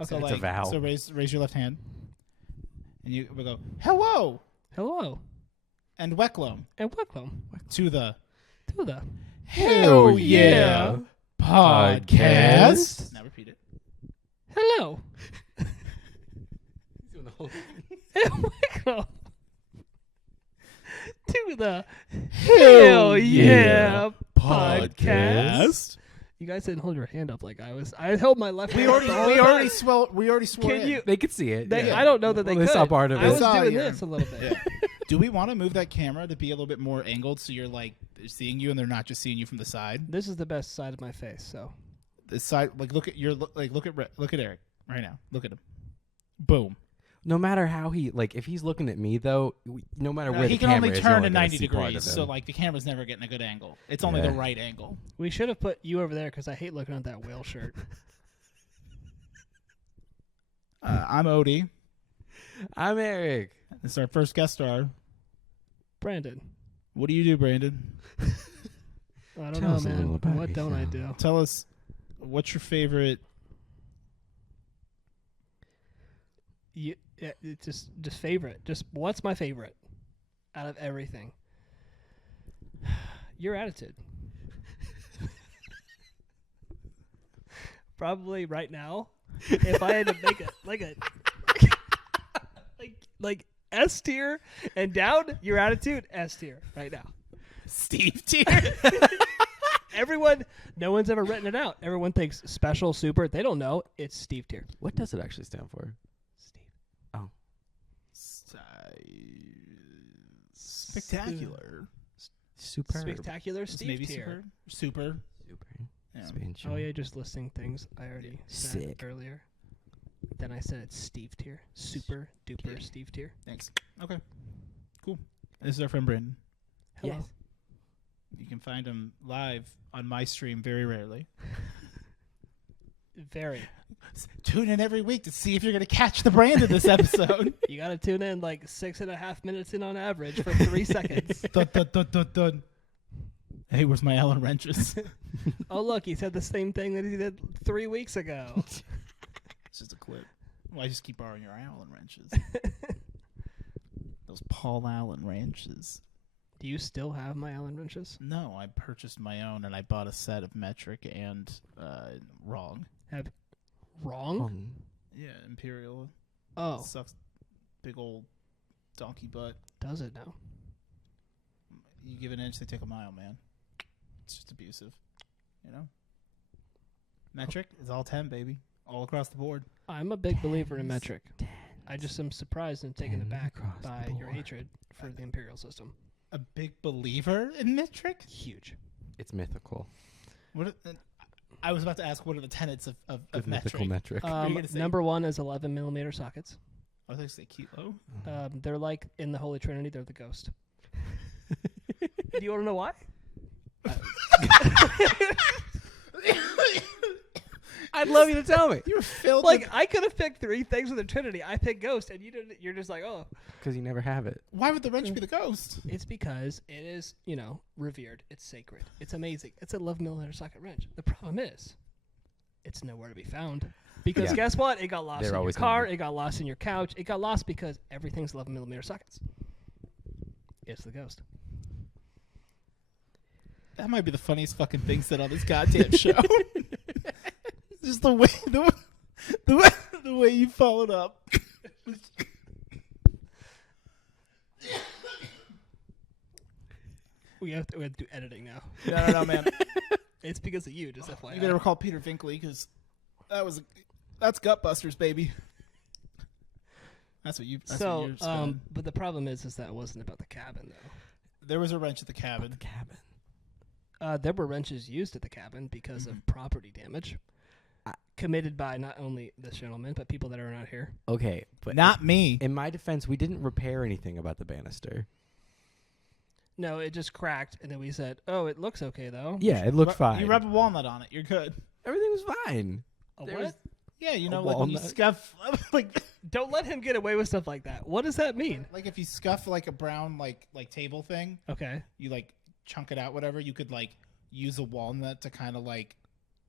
Okay. So It's a like, vow. So raise your left hand, and you will go hello Hello and welcome and welcome to the to the Hell Yeah podcast. Now repeat it. hello Doing the whole and welcome to the Hell Yeah podcast. You guys didn't hold your hand up like I was. I held my left. We hand already up the whole we time. already swore. We already swore. Can in. you? They could see it. They, yeah. I don't know that they Well, could. saw part of I it. was Saw doing your- this a little bit. Yeah. Do we want to move that camera to be a little bit more angled so you're like seeing you and they're not just seeing you from the side? This is the best side of my face. So The side, like look at your like look at Eric right now. Look at him. Boom. No matter how he like, if he's looking at me though, no matter No, where he the can camera only is, turn you're to only gonna 90 see part degrees, of so him. like the camera's never getting a good angle. It's only Yeah. the right angle. we should have put you over there because I hate looking at that whale shirt. I'm Odie. I'm Eric. This is our first guest star. Brandon, What do you do, Brandon? I don't Tell know, us a little man. about What don't I yourself. do? Tell us what's your favorite. It's just favorite. Just what's my favorite out of everything? Your attitude. Probably right now, if I had to make a like S tier and down, your attitude S tier right now. Steve tier. Everyone, no one's ever written it out. Everyone thinks special, super. They don't know. It's Steve tier. What does it actually stand for? Steve. Spectacular. Superb. Spectacular Steve Maybe tier. super. Super. Yeah. Spin Oh yeah, just listing things I already said Sick. earlier. Then I said it's Steve tier. Super duper Steve tier. Thanks. Okay. Cool. This is our friend Brandon. Hello. Yes. You can find him live on my stream very rarely. Very. Tune in every week to see if you're going to catch the Brandon this episode. You gotta tune in like 6.5 minutes in on average for 3 seconds. Dun, dun, dun, dun, dun. Hey, where's my Allen wrenches? Oh look, he said the same thing that he did 3 weeks ago. It's just a clip. Well, I just keep borrowing your Allen wrenches. Those Paul Allen wrenches. Do you still have my Allen wrenches? No, I purchased my own, and I bought a set of metric and wrong. Wrong? Yeah, Imperial. Oh, Sucks. Big old donkey butt. does it now? You give an inch, they take a mile, man. It's just abusive, you know. Metric is all 10, baby, all across the board. I'm a big believer in Tens, metric. tens, I just am surprised and taken tens aback across the by your board. hatred for the Imperial system. A big believer in metric. Huge. It's mythical. I was about to ask, what are the tenets of Mythical metric? metric. you gonna say? Number 1 is 11 millimeter sockets. I was going to say kilo. They're like in the Holy Trinity. They're the ghost. Do you want to know why? I'd love you to tell me. You're filled Like, I could have picked 3 things with the Trinity. I picked ghost, and you're just like, oh. Because you never have it. Why would the wrench be the ghost? It's because it is, revered. It's sacred. It's amazing. It's a 11 millimeter socket wrench. The problem is, it's nowhere to be found. Because Yeah. guess what? It got lost They're in your always car. gonna It got lost in your couch. It got lost because everything's 11 millimeter sockets. It's the ghost. That might be the funniest fucking thing said on this goddamn show. Just the way you followed up. We have to do editing now. No, man. It's because of you, just FYI. You better call Peter Finkley because that's Gutbusters, baby. That's what you're spinning. But the problem is that it wasn't about the cabin, though. There was a wrench at the cabin. There were wrenches used at the cabin because of property damage committed by not only this gentleman, but people that are not here. Okay, but Not me. in my defense, we didn't repair anything about the banister. No, it just cracked, and then we said, oh, it looks okay, though. Yeah, it looked fine. You rub a walnut on it, you're good. Everything was fine. A There what? was- Yeah, you A know, like when you walnut? scuff, like Don't let him get away with stuff like that. What does that mean? like if you scuff like a brown like table thing, Okay. you like chunk it out, whatever. You could like use a walnut to kind of like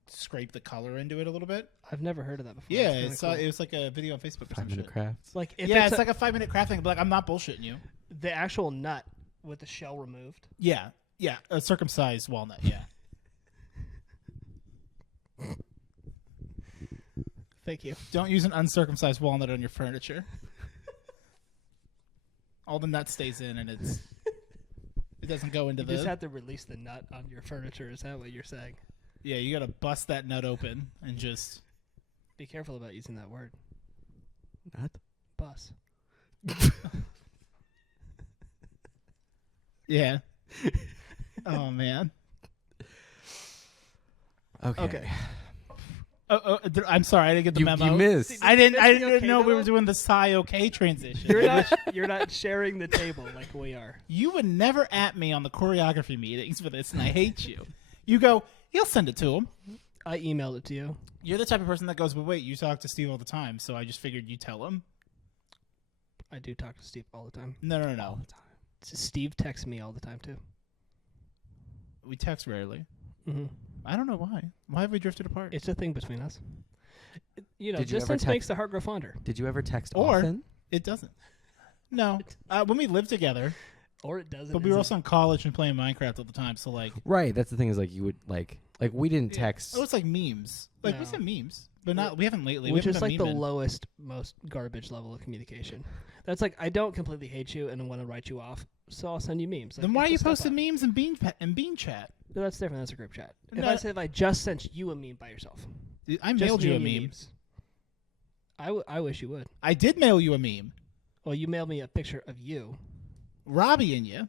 scrape the color into it a little bit. I've never heard of that before. Yeah, That's kinda cool. it was like a video on Facebook or 5 some minute shit. crafts. Like if Yeah, it's, it's like a 5-minute craft thing. But like, I'm not bullshitting you. the actual nut with the shell removed. Yeah, a circumcised walnut. Yeah. Thank you. Don't use an uncircumcised walnut on your furniture. All the nut stays in, and it doesn't go into You the. just have to release the nut on your furniture. Is that what you're saying? Yeah, you gotta bust that nut open and just. Be careful about using that word. Not. Bus. Yeah. Oh man. Okay. I'm sorry, I didn't get the memo. You missed. I didn't Is it okay know we though? were doing the Psy okay transition. You're not sharing the table like we are. You would never at me on the choreography meetings for this, and I hate you. You go, he'll send it to him. I emailed it to you. You're the type of person that goes, but wait, you talk to Steve all the time, so I just figured you tell him. I do talk to Steve all the time. No. Steve texts me all the time too. We text rarely. Mm-hmm. I don't know why. Why have we drifted apart? It's a thing between us. Did you ever Distance text- makes the heart grow fonder. Did you ever text Or- often? It doesn't. No. When we lived together, Or it doesn't. but we were also in college and playing Minecraft all the time, so like, Right. That's the thing is like you would like we didn't text. it was like memes. Like we No. sent memes, but not. We haven't lately. which we is haven't like been the memeing. lowest, most garbage level of communication. That's like, I don't completely hate you and I want to write you off, so I'll send you memes. Like, Then why are it's you a step posting up. memes in Bean Chat? No, that's different. That's a group chat. No. If I just sent you a meme by yourself, Dude, I just mailed you a me and meme. I wish you would. I did mail you a meme. Well, you mailed me a picture of you. Robbie and you.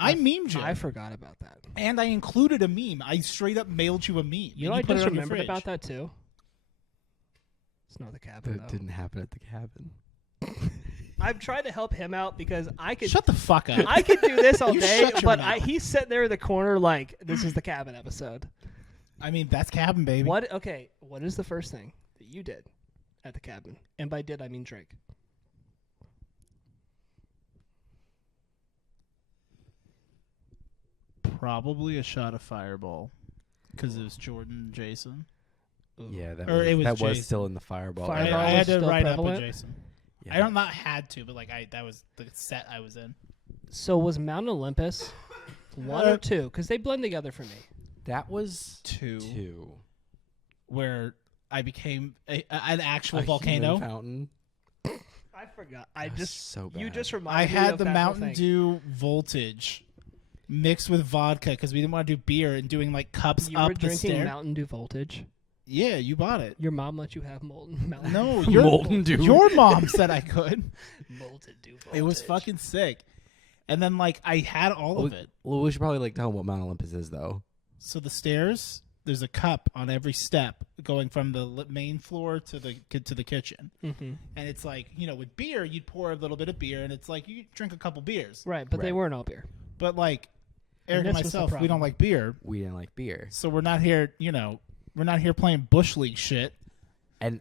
I memed you. I forgot about that. And I included a meme. I straight up mailed you a meme. You know, and I put just it on your remembered fridge. about that too. It's not the cabin That though. didn't happen at the cabin. I've tried to help him out because I could. Shut the fuck up. I could do this all You day, shut your but mouth. he's sitting there in the corner like this is the cabin episode. I mean, that's cabin, baby. What? Okay, what is the first thing that you did at the cabin? And by did I mean drink. Probably a shot of Fireball. Because it was Jordan and Jason. Yeah, that Or was, it was that was Jason. still in the fireball. Fireball I had was to still write prevalent? up with Jason. Yeah. I don't not had to, but like that was the set I was in. So was Mount Olympus 1 or 2? Because they blend together for me. That was 2, 2. where I became an actual A volcano. human fountain. I forgot. That was so You bad. just reminded I me had of the that whole Mountain thing. Dew voltage mixed with vodka because we didn't want to do beer and doing like cups You up were the drinking stair. Mountain Dew Voltage. Yeah, you bought it. Your mom let you have molten Mountain No, Molten Dew. your mom said I could. Molten Dew Voltage. It was fucking sick. And then like I had all of it. Well, we should probably like tell them what Mount Olympus is, though. So the stairs, there's a cup on every step going from the main floor to the kitchen. Mm-hmm. And it's like, with beer, you'd pour a little bit of beer, and it's like you drink a couple beers. Right, but they Right. weren't all beer. But like Eric and this was the myself, we don't problem. like beer, We didn't like beer, so we're not here. We're not here playing bush league shit. and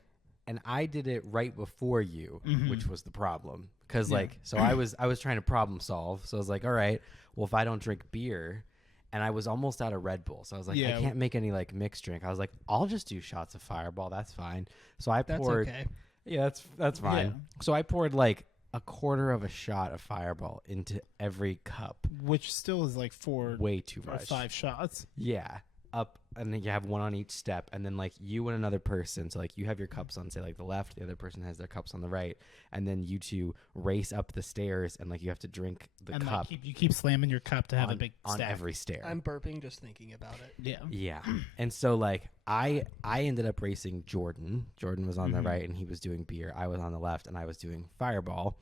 I did it right before you, Mhm. which was the problem. Because Yeah. like, so I was trying to problem solve. So I was like, all right, well, if I don't drink beer, and I was almost out of Red Bull, so I was like, Yeah. I can't make any like mixed drink. I was like, I'll just do shots of Fireball. That's fine. So I That's poured. okay. Yeah, that's fine. Yeah. So I poured like a quarter of a shot of Fireball into every cup. Which still is like 4 Way too or much. 5 shots. Yeah. Up, and then you have one on each step, and then like you and another person. So like you have your cups on, say, like the left, the other person has their cups on the right, and then you two race up the stairs, and like you have to drink the And cup you keep slamming your cup to have on, a big on stack. every stair. I'm burping just thinking about it. Yeah. Yeah. And so like I ended up racing Jordan. Jordan was on the Mhm. right and he was doing beer. I was on the left and I was doing Fireball.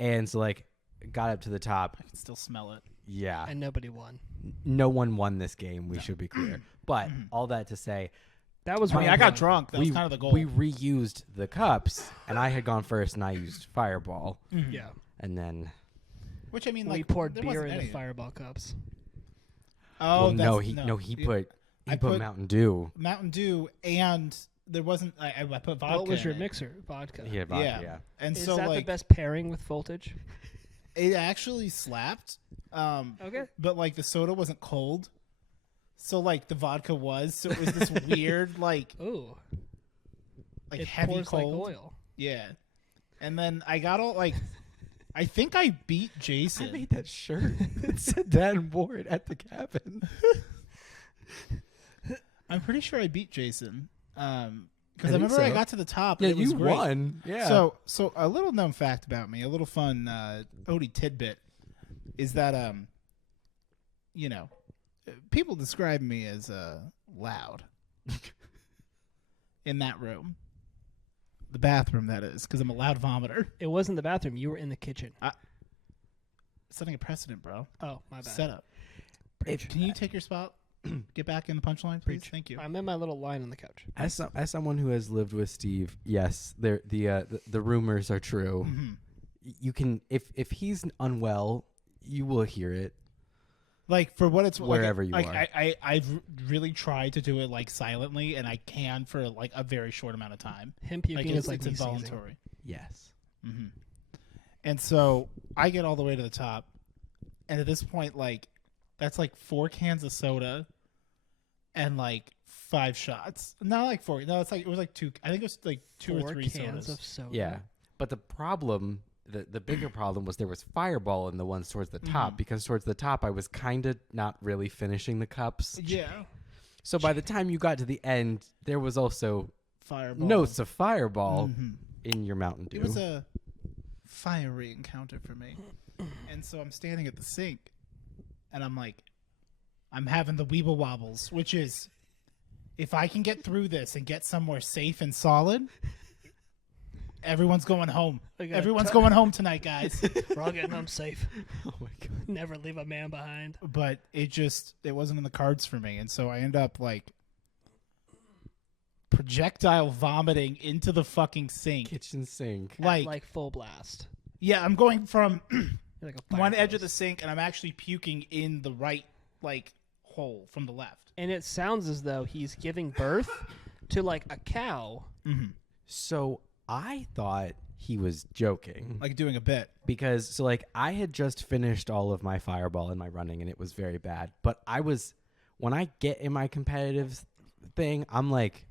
And so like got up to the top. I can still smell it. Yeah. And nobody won. No one won this game, we No. should be clear. But all that to say, That was I mean, round I got one. drunk. That was kind of the goal. we reused the cups and I had gone first and I used Fireball. Mhm. Yeah. And then Which I mean, We like poured there beer wasn't into any. Fireball cups. Oh, well, no, that's, he Yeah. put I put put- Mountain Dew. Mountain Dew, and there wasn't. I put vodka. What was your in it. mixer? Vodka. He had vodka, yeah. And Is so that like the best pairing with Voltage? it actually slapped. Okay. But like the soda wasn't cold, so like the vodka was. So it was this weird like Ooh. It heavy pours cold. like oil. Yeah. And then I got all like, I think I beat I Jason. made that shirt. It said that and wore it at the cabin. I'm pretty sure I beat Jason. Because I think remember I so. got to the top. Yeah, and it was you great. won. Yeah. So a little known fact about me, a little fun Odie tidbit, is that people describe me as loud in that room, the bathroom that is, because I'm a loud vomiter. It wasn't the bathroom. You were in the kitchen. Setting a precedent, bro. Oh, my bad. Set up. Preach. Can you take your spot? Get back in the punchline, please. Preach. Thank you. I'm in my little line on the couch. as someone who has lived with Steve, yes, the rumors are true. Mhm. You can if he's unwell, you will hear it. Like for what it's Wherever you like, are. I've really tried to do it like silently, and I can for like a very short amount of time. Him puking Like is like it's me sneezing. involuntary. Yes. Hmm. And so I get all the way to the top, and at this point, like that's like 4 cans of soda, and like 5 shots. Not like 4. No, it was like 2. I think it was like 2 4 or 3 cans sodas. of soda. Yeah. But the problem, the bigger problem was there was Fireball in the ones towards the top Mhm. because towards the top I was kind of not really finishing the cups. Yeah, So by the time you got to the end, there was also Fireball. notes of Fireball Mhm. in your Mountain Dew. It was a fiery encounter for me. And so I'm standing at the sink, and I'm like, I'm having the weeble wobbles, which is, if I can get through this and get somewhere safe and solid, everyone's going home. I got Everyone's ti- going home tonight, guys. We're all getting home safe. Oh my god. Never leave a man behind. But it wasn't in the cards for me, and so I end up like projectile vomiting into the fucking sink. Kitchen sink. At, Like, full blast. yeah, I'm going from You're like a one fire edge of the hose. sink, and I'm actually puking in the right like hole from the left. And it sounds as though he's giving birth to like a cow. Mm-hmm. So I thought he was joking Like doing a bit. because so like I had just finished all of my Fireball and my running and it was very bad. But when I get in my competitive thing, I'm like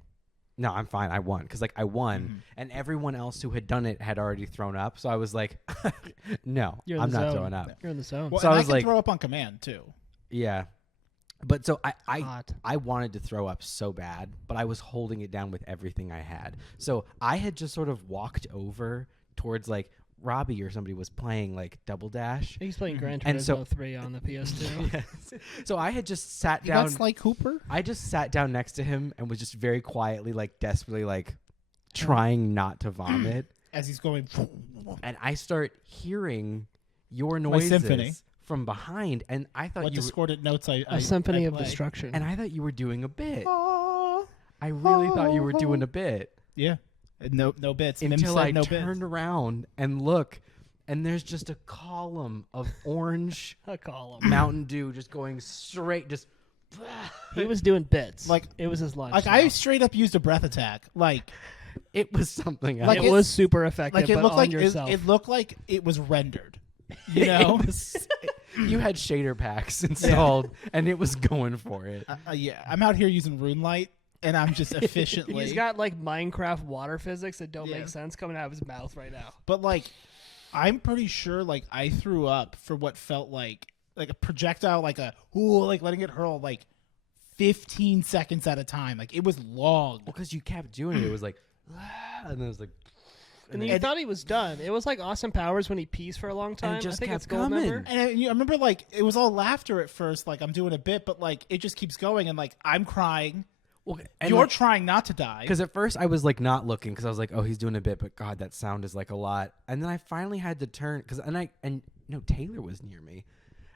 no, I'm fine. I won because like I won, Mhm. and everyone else who had done it had already thrown up. So I was like, no, You're in I'm the not zone. throwing up. You're in the zone. Well, So and I I was can like- throw up on command too. Yeah, but so Hot. I wanted to throw up so bad, but I was holding it down with everything I had. So I had just sort of walked over towards like Robbie or somebody was playing like Double Dash. He's playing Gran And so- Turismo 3 on the PS2. Yes. So I had just sat You down. got Sly Cooper? I just sat down next to him and was just very quietly, like desperately, like trying not to vomit. As he's going. And I start hearing your My noises symphony. from behind, and I thought What you were, discordant notes I A symphony of play. destruction. and I thought you were doing a bit. Oh. I really thought you were doing a bit Yeah. No bits. Mim until said I no turned bits. around and look, and there's just a column of orange A column. Mountain Dew just going straight, just. He was doing bits. Like- it was his lunch. Like I straight up used a breath attack. Like It was something else. like it was super effective. it but looked on like yourself. it looked like it was rendered. You know? You had shader packs installed, and it was going for it. Yeah. I'm out here using RuneLight, and I'm just efficiently. He's got like Minecraft water physics that don't Yeah. make sense coming out of his mouth right now. But like, I'm pretty sure like I threw up for what felt like a projectile, like like letting it hurl like 15 seconds at a time. Like it was long. Well, because you kept doing it, it was like, and then it was like, And then you thought he was done. It was like Austin Powers when he pees for a long time. just I think kept it's Gold coming. Member. And I remember like it was all laughter at first, like I'm doing a bit, but like it just keeps going, and like I'm crying. well, You're trying not to die. because at first I was like not looking because I was like, oh, he's doing a bit, but God, that sound is like a lot. And then I finally had to turn because Taylor was near me,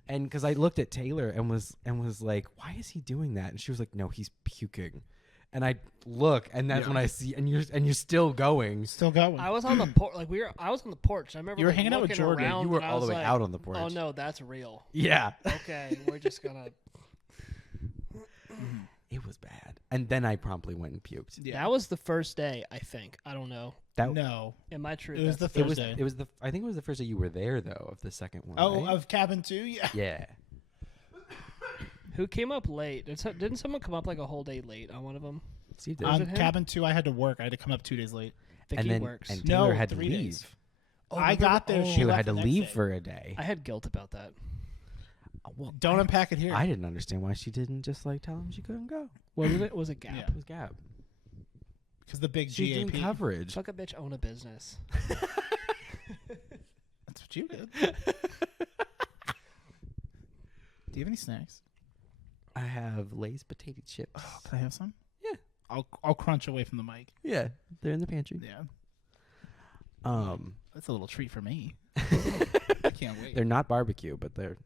and because I looked at Taylor and was like, why is he doing that? And she was like, no, he's puking. And I look, and that's Yeah. when I see, and you're still going. Still going. I was on the porch. I was on the porch. I remember You were like, hanging out with looking Jordan. around You were and I all the was way like, out on the porch. Oh no, that's real. Yeah, Okay, we're just gonna. it was bad. And then I promptly went and puked. Yeah. That was the first day. I think. I don't know. That No. Am I true? It was the it first was day. it was the I think it was the first day you were there though of the second one. Oh, right? of cabin 2? Yeah. yeah. Who came up late? Didn't someone come up like a whole day late on one of them? Steve did. Was On it him? cabin 2, I had to work. I had to come up 2 days late. Vicky and then works. and No, Taylor had to 3 leave. days. Oh, I remember- got there. oh. She Taylor left had to the next leave day. for a day. I had guilt about that. Well, Don't unpack it here. I didn't understand why she didn't just like tell him she couldn't go. Was it Gap? Yeah. It was Gab. Because the big She's doing GAP. coverage. Fuck a bitch, own a business. That's what you did. Do you have any snacks? I have Lay's potato chips. Oh, can I have some? Yeah. I'll crunch away from the mic. Yeah, they're in the pantry. Yeah. Um, That's a little treat for me. I can't wait. they're not barbecue, but they're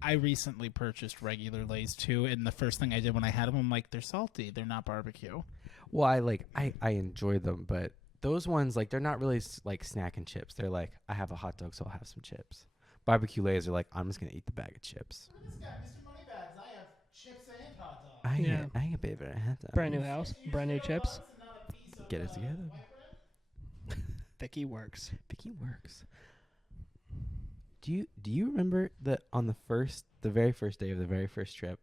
I recently purchased regular Lay's too, and the first thing I did when I had them, I'm like, they're salty. They're not barbecue. well, I enjoy them, but those ones like they're not really like snack and chips. They're like I have a hot dog, so I'll have some chips. Barbecue Lay's are like I'm just gonna eat the bag of chips. Look at this guy, Mr. Moneybags. I have chips and hot dogs. I ain't a baby. Brand new house, brand new chips. Get it together. Vicky works. Vicky works. Do you remember that on the very first day of the very first trip?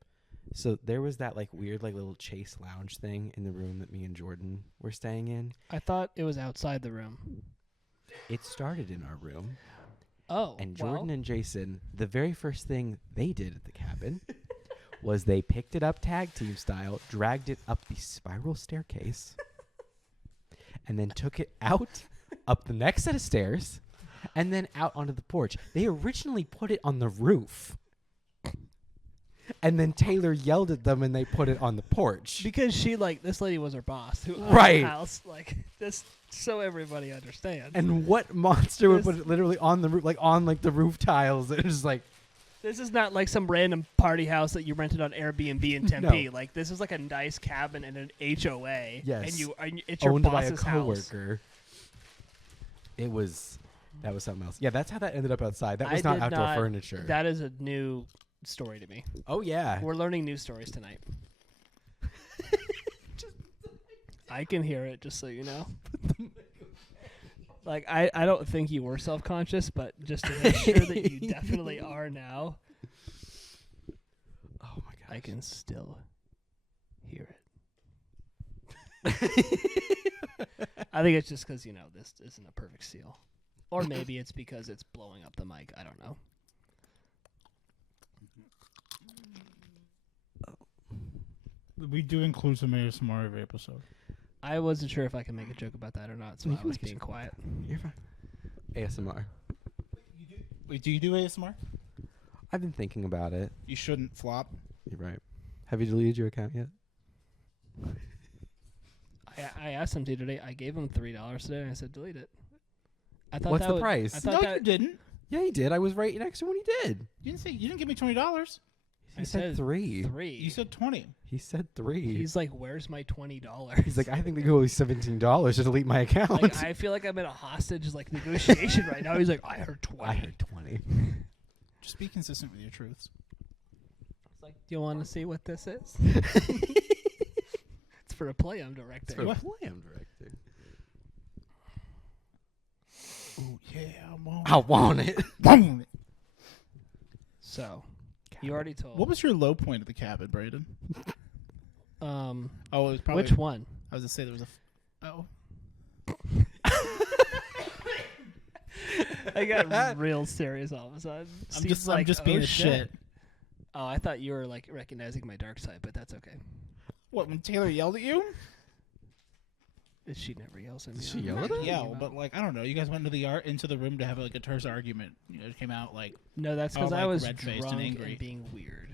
So there was that like weird like little Chase lounge thing in the room that me and Jordan were staying in. I thought it was outside the room. It started in our room, Oh, and well, Jordan and Jason, the very first thing they did at the cabin was they picked it up tag team style, dragged it up the spiral staircase, and then took it out up the next set of stairs, and then out onto the porch. They originally put it on the roof. And then Taylor yelled at them and they put it on the porch. because she like this lady was her boss who owned Right. the house, like this, so everybody understands. And what monster would This- put it literally on the roof, like on like the roof tiles? It was like, This is not like some random party house that you rented on Airbnb in Tempe. No. Like this is like a nice cabin in an HOA. Yes. and it's your owned by a boss's house. coworker. That was something else. Yeah, that's how that ended up outside. That I was not did outdoor not- furniture. That is a new story to me. Oh yeah. We're learning new stories tonight. I can hear it, just so you know. Like I don't think you were self-conscious, but just to make sure that you definitely are now, Oh my god. I can still hear it. I think it's just because this isn't a perfect seal, or maybe it's because it's blowing up the mic. I don't know. We do include some ASMR every episode. I wasn't sure if I can make a joke about that or not, so You I can was make a being joke. quiet. You're fine. ASMR. Wait, do you do ASMR? I've been thinking about it. You shouldn't flop. You're right. Have you deleted your account yet? I asked him to today. I gave him $3 today, and I said delete it. I thought What's that the would- price? I thought No, that, you didn't. Yeah, he did. I was right next to when he did. You didn't give me $20. I He said said 3. 3. You said 20. He said 3. He's like, "Where's my $20?" He's like, I think they go only $17 to delete my account. Like, I feel like I'm in a hostage negotiation right now. He's like, I heard 20. I heard 20. Just be consistent with your truths. It's like, do you want to see what this is? It's for a play I'm directing. It's for a What? play I'm directing. Oh yeah, I want it. it. So, you already told. What was your low point of the cabin, Brayden? Oh, it was probably. Which one? I was gonna say there was a. Oh. I got real serious all of a sudden. I'm just being a shit. Oh, I thought you were like recognizing my dark side, but that's okay. What, when Taylor yelled at you? She never yells at me. Did she I don't yell know at what her? you're Yeah, talking but about. like I don't know. You guys went into the room to have like a terse argument. It came out like, No, that's because Oh, I like, was red-faced drunk and and, angry. being weird.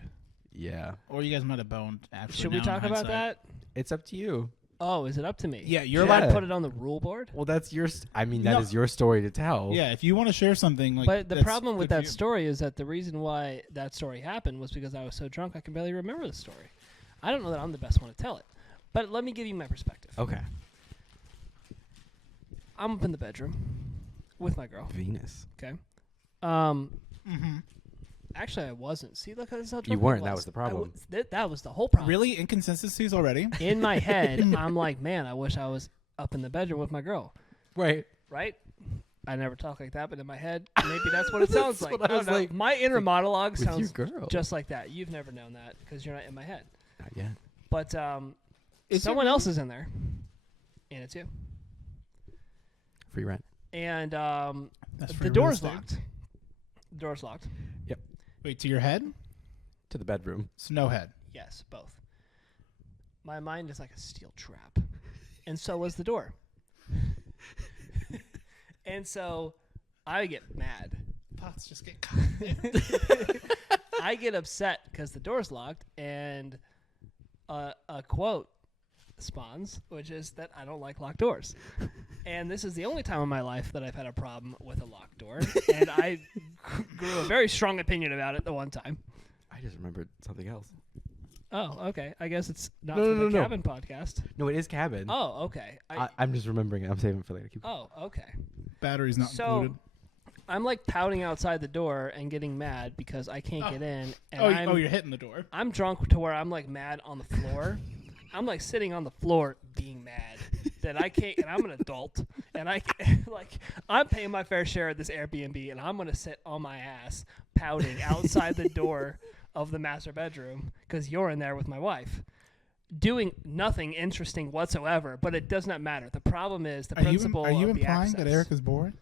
Yeah. or you guys might have boned. Actually, Should we now in talk about hindsight. that? It's up to you. Oh, is it up to me? Yeah, you're Should allowed. I put it on the rule board? Well, that's your... I mean, that No. is your story to tell. Yeah, if you want to share something, like. But the that's problem with good for that you. story is that the reason why that story happened was because I was so drunk I can barely remember the story. I don't know that I'm the best one to tell it. But let me give you my perspective. Okay. I'm up in the bedroom with my girl. Venus. Mm-hmm. Actually, I wasn't. See, look how drunk You I weren't, that was. was the problem. That was the whole problem. Really, inconsistencies already. In my head, I'm like, man, I wish I was up in the bedroom with my girl. Right. Right? I never talk like that, but in my head, maybe that's what it sounds That's like. what I don't was know. like, My inner monologue With sounds your girl. just like that. You've never known that because you're not in my head. Not yet. But Is someone it- else is in there, and it's you. Free rent. And That's free the real door's estate. locked. The door's locked. Wait, to your head? To the bedroom. It's no head. Yes, both. My mind is like a steel trap, and so was the door. And so I get mad. Pots just get caught. I get upset because the door's locked, and a quote spawns, which is that I don't like locked doors. And this is the only time in my life that I've had a problem with a locked door, and I grew a very strong opinion about it the one time. I just remembered something else. Oh, okay. I guess it's not No, for no, the no. cabin podcast. No, it is cabin. Oh, okay. I'm just remembering it. I'm saving it for later. Keep Oh, okay. Battery's not So included. I'm like pouting outside the door and getting mad because I can't get in. And You're hitting the door. I'm drunk to where I'm like mad on the floor. I'm like sitting on the floor being mad that I can't, and I'm an adult, and I'm paying my fair share of this Airbnb, and I'm gonna sit on my ass pouting outside the door of the master bedroom because you're in there with my wife, doing nothing interesting whatsoever. But it does not matter. The problem is the principle. Are you of the implying that access. Eric is boring?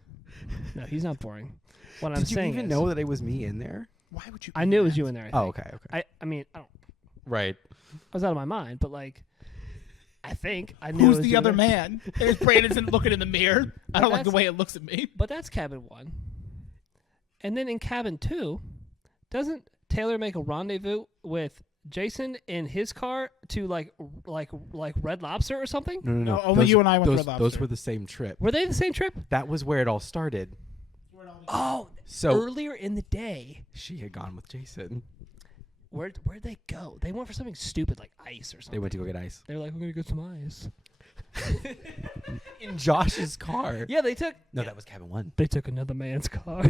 No, he's not boring. What I'm Did you saying even is, know that it was me in there? Why would you? I knew it was you in there. I think. Oh, okay. I mean, I don't. Right. I was out of my mind, but like, I think I knew. it Who's was the you other in there. man? There's Braden's looking in the mirror. I don't like the that's- way it looks at me. But that's cabin 1. And then in cabin 2, doesn't Taylor make a rendezvous with Jason in his car to like Red Lobster or something? No. No, only you and I went to those, Red Those Lobster. were the same trip. Were they the same trip? That was where it all started. Oh, So earlier in the day. she had gone with Jason. Where'd they go? They went for something stupid like ice or something. They went to go get ice. They were like, we're gonna get some ice. In Josh's car. Yeah, they took. No, that was cabin 1. They took another man's car.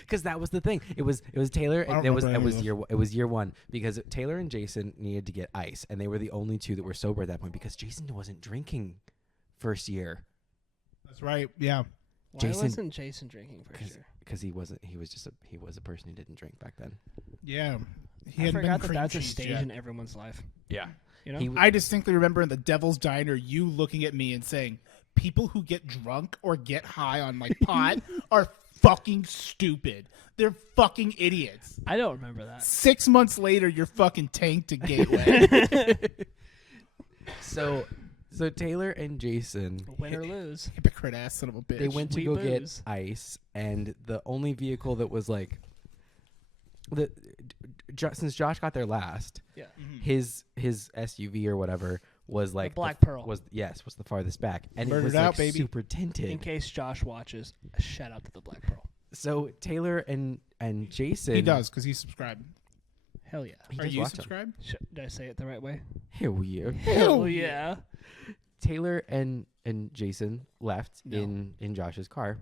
Because that was the thing. It was Taylor. I don't And it was remember any of year 1 because Taylor and Jason needed to get ice, and they were the only two that were sober at that point because Jason wasn't drinking first year That's right. Yeah. Why Jason- wasn't Jason drinking for sure? because he wasn't. He was a person who didn't drink back then. Yeah. He I hadn't forgot been that that's a cream cheese stage yet. in everyone's life. Yeah. You know, He I distinctly remember in the Devil's Diner you looking at me and saying, people who get drunk or get high on like pot are fucking stupid. They're fucking idiots. I don't remember that. 6 months later, you're fucking tanked to Gateway. so Taylor and Jason, Win or lose. Hypocrite ass son of a bitch. they went to We go booze. get ice, and the only vehicle that was like since Josh got there last, Yeah. his SUV or whatever was like Black Pearl. was the farthest back, and it Murdered was out, like baby. super tinted. In case Josh watches, a shout out to the Black Pearl. So Taylor and Jason, He does because he's subscribed. Hell yeah. he Are does you watch 'em. subscribed? Did I say it the right way? Hell yeah. Hell yeah. Taylor and Jason left No. in Josh's car,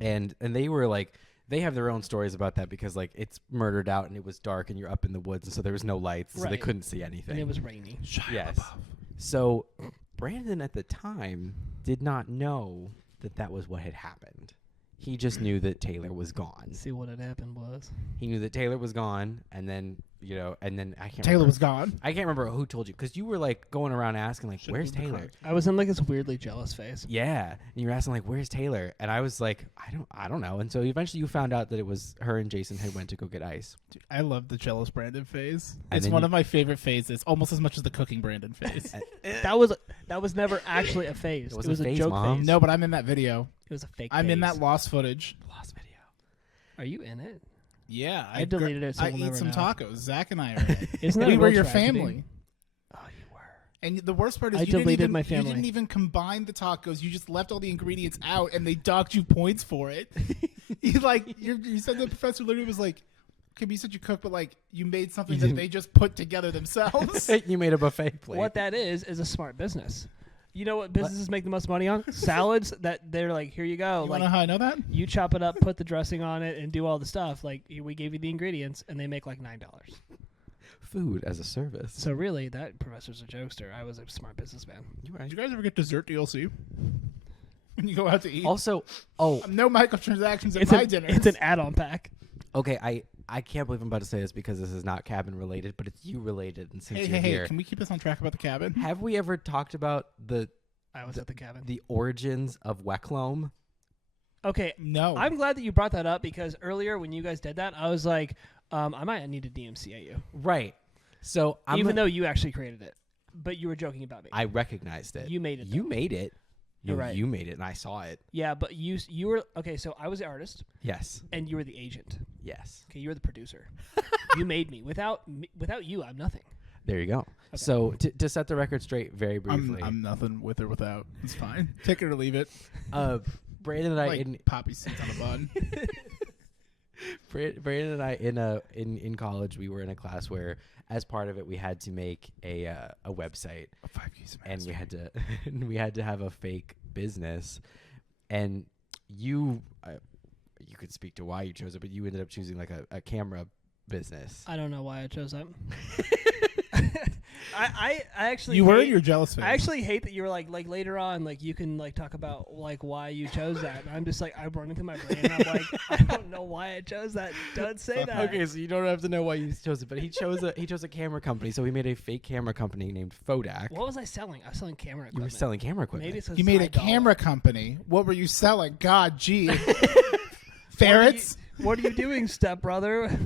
and they were like, they have their own stories about that because like it's murdered out and it was dark and you're up in the woods and so there was no lights, so they Right. couldn't see anything. And it was rainy. Yes. So Brandon at the time did not know that was what had happened. He just knew that Taylor was gone. See what had happened was. He knew that Taylor was gone, and then I can't. Taylor remember. was gone. I can't remember who told you because you were like going around asking like, Should've "Where's moved the Taylor?" card. I was in like this weirdly jealous phase. Yeah, and you were asking like, "Where's Taylor?" And I was like, "I don't know." And so eventually you found out that it was her and Jason had went to go get ice. Dude, I love the jealous Brandon phase. And It's then one you- of my favorite phases, almost as much as the cooking Brandon phase. That was never actually a phase. It It wasn't was a a phase, joke Mom. phase. No, but I'm in that video. It was a fake I'm in phase. that lost footage. Lost video. Are you in it? Yeah, I deleted it, so I we'll eat never some know. tacos. Zach and I are in it. Isn't that We a were real your tragedy? family. Oh, you were. And the worst part is I you didn't deleted even, my You family. didn't even combine the tacos. You just left all the ingredients out, and they docked you points for it. You said the professor literally was like, "Okay, but you said you cook, but like you made something You that didn't- they just put together themselves." You made a buffet plate. What that is a smart business. You know what businesses make the most money on? Salads that they're like, here you go. You like wanna know how I know that? you chop it up, put the dressing on it, and do all the stuff. Like we gave you the ingredients, and they make like $9. Food as a service. So really, that professor's a jokester. I was a smart businessman. Did you guys ever get dessert DLC? When you go out to eat? Also, No microtransactions at It's my an, dinner. it's an add-on pack. okay, I can't believe I'm about to say this because this is not cabin related, but it's you related. And since you're Hey, here, can we keep us on track about the cabin? have we ever talked about the I was at the cabin. origins of Weckloam? Okay, No. I'm glad that you brought that up because earlier when you guys did that, I was like, I might need to DMCA you, Right. So even though you actually created it, but you were joking about me. I recognized it. You made it, You though. made it. You're right. You made it, and I saw it. Yeah, but you were okay. So I was the artist, Yes. and you were the agent. Yes. Okay, you were the producer. You made me. Without you, I'm nothing. There you go. So to set the record straight, very briefly, I'm nothing with or without. It's fine. Take it or leave it. Brandon and I Like poppy seeds on a bun. Brandon and I in college, we were in a class where, as part of it, we had to make a website, and we had to have a fake business, and you could speak to why you chose it, but you ended up choosing like a camera business. I don't know why I chose that. I actually You were hate- in your jealous phase. I actually hate that you were like later on like you can like talk about like why you chose that. And I'm just like I'm running through my brain. And I'm like I don't know why I chose that. Don't say that. Okay, so you don't have to know why you chose it, but he chose a camera company. So we made a fake camera company named Fodak. What was I selling? I was selling camera You equipment. were selling camera equipment. Maybe it's You made a $5. camera company. What were you selling? God, gee. Ferrets? What are you doing, stepbrother?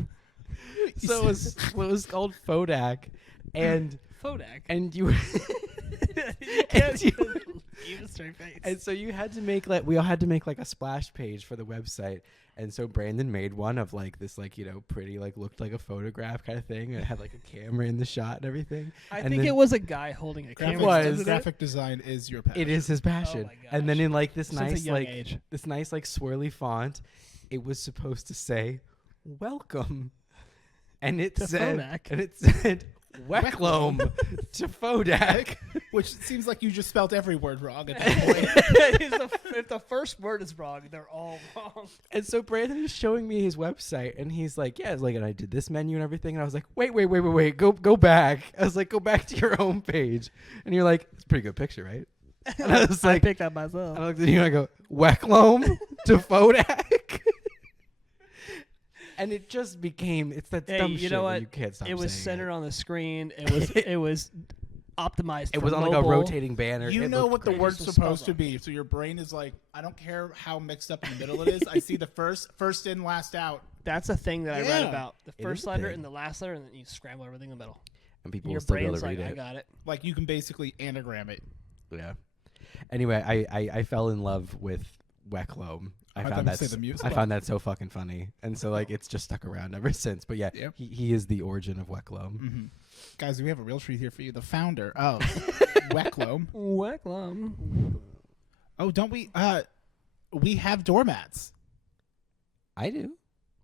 So it was called Fodak, and Fodak. and you You can't even keep a straight face. and so you had to make we all had to make like a splash page for the website. And so Brandon made one of like this pretty looked like a photograph kind of thing. It had like a camera in the shot and everything. I and think then it was a guy holding a camera. was. wasn't it? Graphic design is your passion. It is his passion. Oh my And then gosh. in like this Since a nice young age. this nice swirly font, it was supposed to say "Welcome," and it To said Fodak. "Weckloam" to Fodak. Which seems like you just spelt every word wrong at that point. If the first word is wrong, they're all wrong. And so Brandon is showing me his website, and he's like, "Yeah," it's like, and I did this menu and everything, and I was like, "Wait, go back." I was like, "Go back to your home page," and you're like, "It's a pretty good picture, right?" And I was I like, picked that myself. and I looked at you and I go, "Weckloam to Fodak." And it just became that Hey, dumb you shit know where what? you can't stop It was saying centered it. on the screen. It was optimized. It for was on like a mobile. rotating banner. You It know looked what the great. word's It was supposed to spelled be, so your brain is like, I don't care how mixed up in the middle it is. I see the first in, last out. That's a thing that I read Yeah. about. The It first is a letter thing. and the last letter, and then you scramble everything in the middle. And people Your will still be able brain's to like, read I it. got it. Like you can basically anagram it. Yeah. Anyway, I fell in love with Weckloam. I found thought you that said the music. I found that so fucking funny, and so like it's just stuck around ever since. But yeah, Yep. he is the origin of Weckloam. Mm-hmm. Guys, we have a real treat here for you. The founder of Weckloam. Weckloam. Oh, don't we? We have doormats. I do.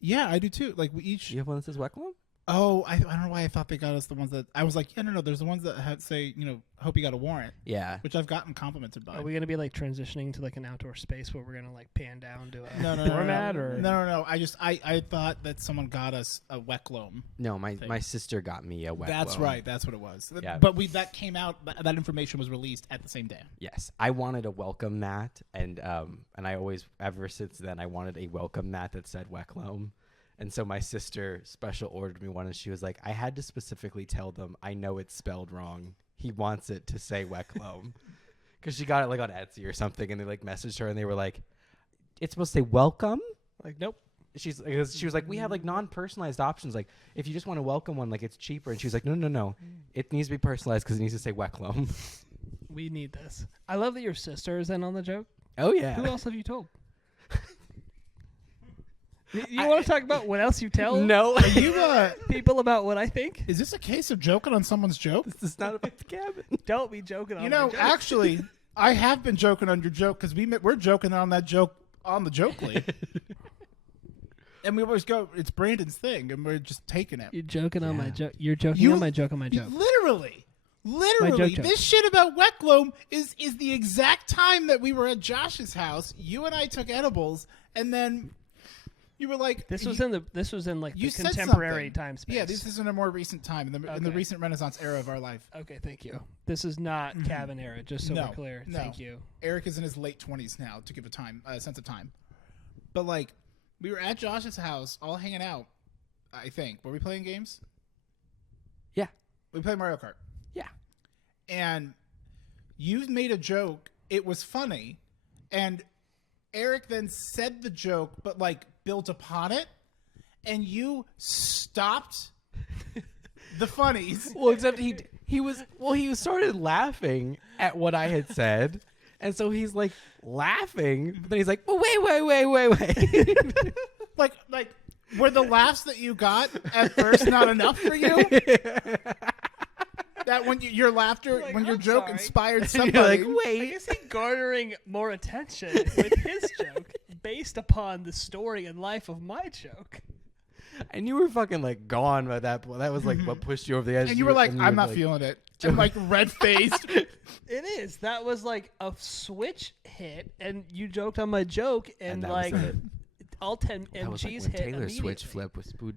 Yeah, I do too. Like we each. You have one that says Weckloam? Oh, I don't know why I thought they got us the ones that I was like, yeah, no, there's the ones that had say, hope you got a warrant, Yeah. which I've gotten complimented by. Are we gonna be like transitioning to like an outdoor space where we're gonna like pan down to a No, doormat no. or No. I thought that someone got us a Weckloam. No, my Thing. my sister got me a Weckloam. That's right. That's what it was. Yeah. But that came out. That information was released at the same day. Yes, I wanted a welcome mat, and I always ever since then I wanted a welcome mat that said Weckloam. And so my sister special ordered me one, and she was like, I had to specifically tell them, I know it's spelled wrong. He wants it to say Weckloam. Because she got it like on Etsy or something, and they like messaged her, and they were like, it's supposed to say welcome? like nope. She was like, we have like non-personalized options. Like, if you just want a welcome one, like it's cheaper. And she was like, no. It needs to be personalized because it needs to say Weckloam. We need this. I love that your sister is in on the joke. Oh, yeah. Who else have you told? You want to talk about what else you tell No. Are you? people about what I think? Is this a case of joking on someone's joke? This is not about the cabin. Don't be joking on You my know, joke. actually, I have been joking on your joke because we're joking on that joke on the joke league. And we always go, it's Brandon's thing, and we're just taking it. You're joking on my Yeah. joke. You're joking on my joke on my joke. Literally. joke. This shit about Weckloam is the exact time that we were at Josh's house. You and I took edibles, and then you were like, This was in like you the said contemporary something. time space. Yeah, this is in a more recent time, in the Okay. recent Renaissance era of our life. Okay, thank you. This is not cabin era, just so No, we're clear. no. Thank you. Eric is in his late 20s now, to give a sense of time. But like, we were at Josh's house, all hanging out. I think were we playing games? Yeah. We played Mario Kart. Yeah. And you made a joke. It was funny, and Eric then said the joke, but like built upon it, and you stopped the funnies. Well, except he started laughing at what I had said, and so he's like laughing, but then he's like, well, wait. like were the laughs that you got at first not enough for you? That when your laughter, Like, when your I'm joke sorry. inspired And somebody. you're like, I wait. guess he's garnering more attention with his joke based upon the story and life of my joke. And you were fucking like gone by that point. That was like what pushed you over the edge. and you were like, I'm not like, feeling it. And like red faced. It is. That was like a switch hit, and you joked on my joke, and that was like it. all 10 That was like MGs when hit Taylor switch immediately. flip was spood.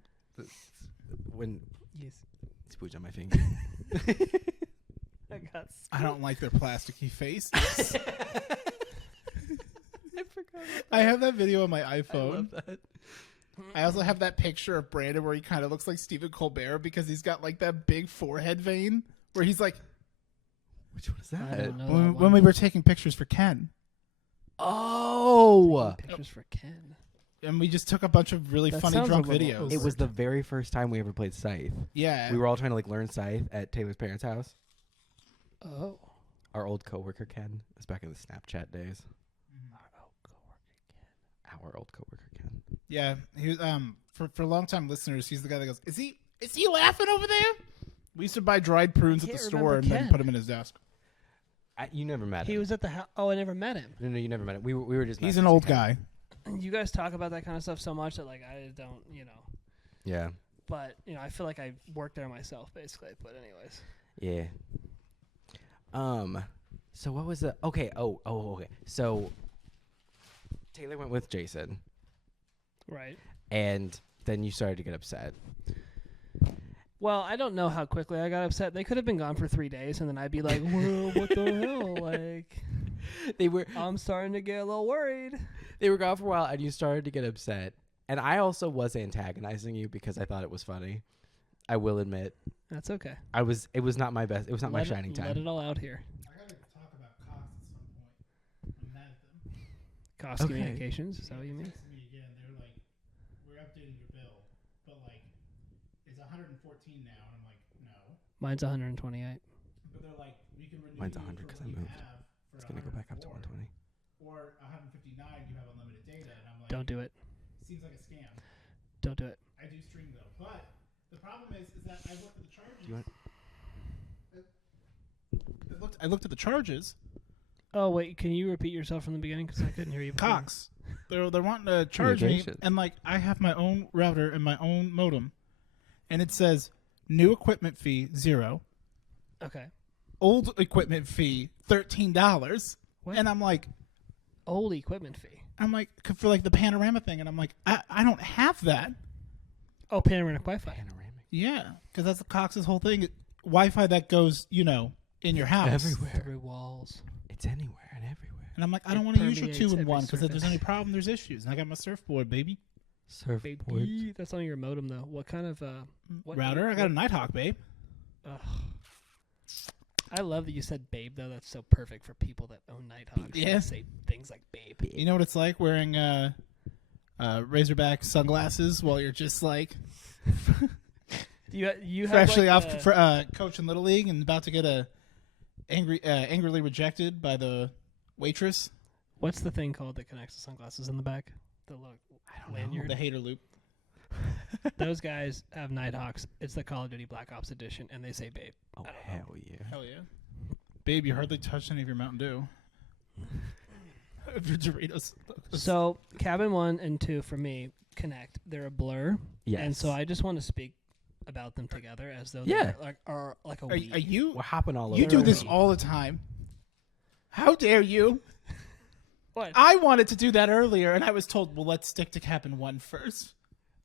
When Yes. spooge on my finger. I got I don't like their plasticky face. I forgot. I have that video on my I iPhone. love that. I also have that picture of Brandon where he kind of looks like Stephen Colbert because he's got like that big forehead vein where he's like, Which one is I that? don't know when, that when one. we were taking pictures for Ken. Oh, Pictures for Ken. And we just took a bunch of really That funny sounds drunk a little videos. it was the very first time we ever played Scythe. Yeah. We were all trying to like learn Scythe at Taylor's parents' house. Oh. Our old coworker Ken. It was back in the Snapchat days. Our old coworker Ken. Yeah. He was for long-time listeners, he's the guy that goes, Is he laughing over there? We used to buy dried prunes at the can't store and remember then Ken. put him in his desk. You never met him. He was at the house. Oh, I never met him. No, you never met him. We were just. He's an messaging old Ken. guy. You guys talk about that kind of stuff so much that like I don't, Yeah. But I feel like I worked there myself basically. But anyways. Yeah. So what was the? Okay. Okay. So Taylor went with Jason, Right. and then you started to get upset. Well, I don't know how quickly I got upset. They could have been gone for 3 days, and then I'd be like, "Well, what the hell?" Like, They were I'm starting to get a little worried. gone for a while, and you started to get upset. And I also was antagonizing you because I thought it was funny. I will admit. That's okay. It was not my best. It was not my shining Let time. it all out here. I gotta talk about Cox at some point. I'm mad at them. Cost Okay. communications, is that what you mean? Texted me again. They're like, we're updating your bill, but like, it's 114 now, and I'm like, no. Mine's 128. But they're like, we can renew Mine's you 100 for because what I you moved. have for It's gonna go back up to 104, 120. or 159. You have unlimited data, and I'm like, Don't do it. seems like a scam. Don't do it. I do stream though, but the problem is that I looked at the charges. Do you want? I looked at the charges. Oh, wait. Can you repeat yourself from the beginning? Because I couldn't hear you before. Cox. They're wanting to charge me, Communication. and like I have my own router and my own modem, and it says new equipment fee $0, Okay. old equipment fee $13, What? and I'm like Old equipment fee. for like the panorama thing, and I'm like I don't have that. Oh, panoramic Wi-Fi. Panoramic. Yeah, because that's the Cox's whole thing. Wi-Fi that goes in your house Everywhere. Through walls. It's anywhere and everywhere. And I'm like, I It don't want to use your permeates 2-in-1 every because if there's surface. any problem, there's issues. And I got my surfboard, baby. Surfboard. Baby. That's on your modem, though. What kind of what Router. I got a Nighthawk, babe. Ugh. I love that you said babe, though. That's so perfect for people that own Nighthawks. Yeah. They say things like babe. You know what it's like wearing Razorback sunglasses while you're just like You have freshly like off for, coaching Little League and about to get angrily rejected by the waitress. What's the thing called that connects the sunglasses in the back? The little lanyard. The hater loop. Those guys have Nighthawks. It's the Call of Duty Black Ops edition, and they say babe. Oh, I don't know. hell yeah. Hell yeah. Babe, you hardly touched any of your Mountain Dew. Of your Doritos. So cabin 1 and 2 for me connect. They're a blur. Yes. And so I just want to speak about them together as though Yeah. they are like a Are we. you? We're hopping all over. You do They're this a- all the time. How dare you? What? I wanted to do that earlier, and I was told, well, let's stick to cabin 1 first.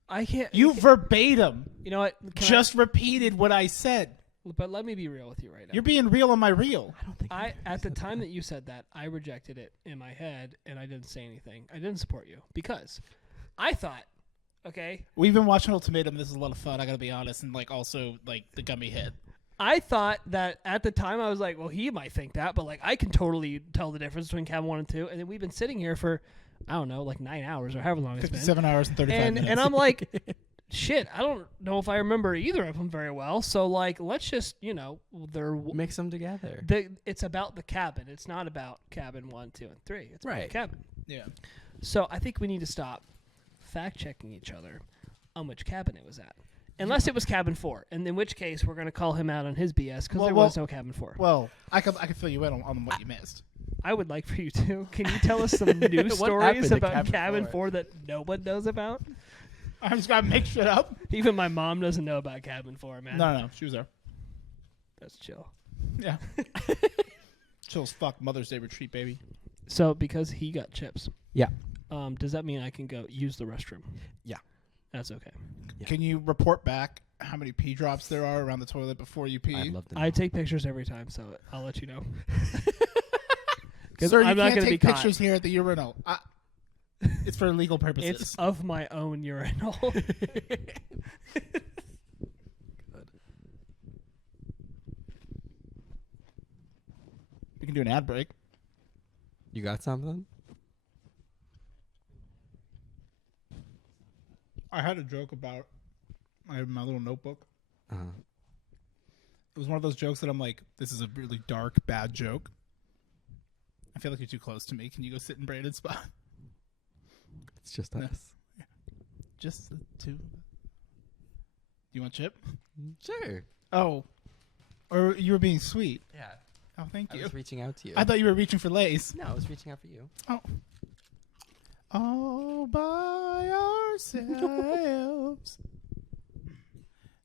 I can't. You verbatim You know what? just repeated what I said. But let me be real with you right now. You're being real on my reel. I don't think At the time that you said that, I rejected it in my head, and I didn't say anything. I didn't support you because I thought, okay, We've been watching Ultimatum. This is a lot of fun. I gotta be honest, and like also like the gummy head. I thought that at the time I was like, well, he might think that, but like I can totally tell the difference between cabin 1 and 2. And then we've been sitting here for, I don't know, like 9 hours or however long it's been. 57 hours and 35 minutes. And I'm like, shit, I don't know if I remember either of them very well. So like, let's just, they're mix them together. it's about the cabin. It's not about cabin 1, 2, and 3. It's about the Right. cabin. yeah. So I think we need to stop fact checking each other on which cabin it was at. Unless it was cabin 4, and in which case we're going to call him out on his BS because there was no cabin 4. Well, I can fill you in on what you missed. I would like for you to. Can you tell us some news What stories happened to about cabin cabin 4? 4 that no one knows about? I'm just gonna make shit up. Even my mom doesn't know about cabin 4, man. No, she was there. That's chill. Yeah. Chill as fuck. Mother's Day retreat, baby. So because he got chips, Yeah. does that mean I can go use the restroom? Yeah. That's okay. Yeah. Can you report back how many pee drops there are around the toilet before you pee? I'd love to know. I take pictures every time, so I'll let you know. Because Sir, you I'm not can't going to be take caught. pictures here at the urinal. It's for legal purposes. It's of my own urinal. We can do an ad break. You got something? I had a joke about my little notebook. Uh-huh. It was one of those jokes that I'm like, this is a really dark, bad joke. I feel like you're too close to me. Can you go sit in Brandon's spot? It's just No. us. Just the two. Do you want chip? Sure. Oh. Or you were being sweet. Yeah. Oh, thank I you. was reaching out to you. I thought you were reaching for Lay's. No, I was reaching out for you. Oh. All by ourselves.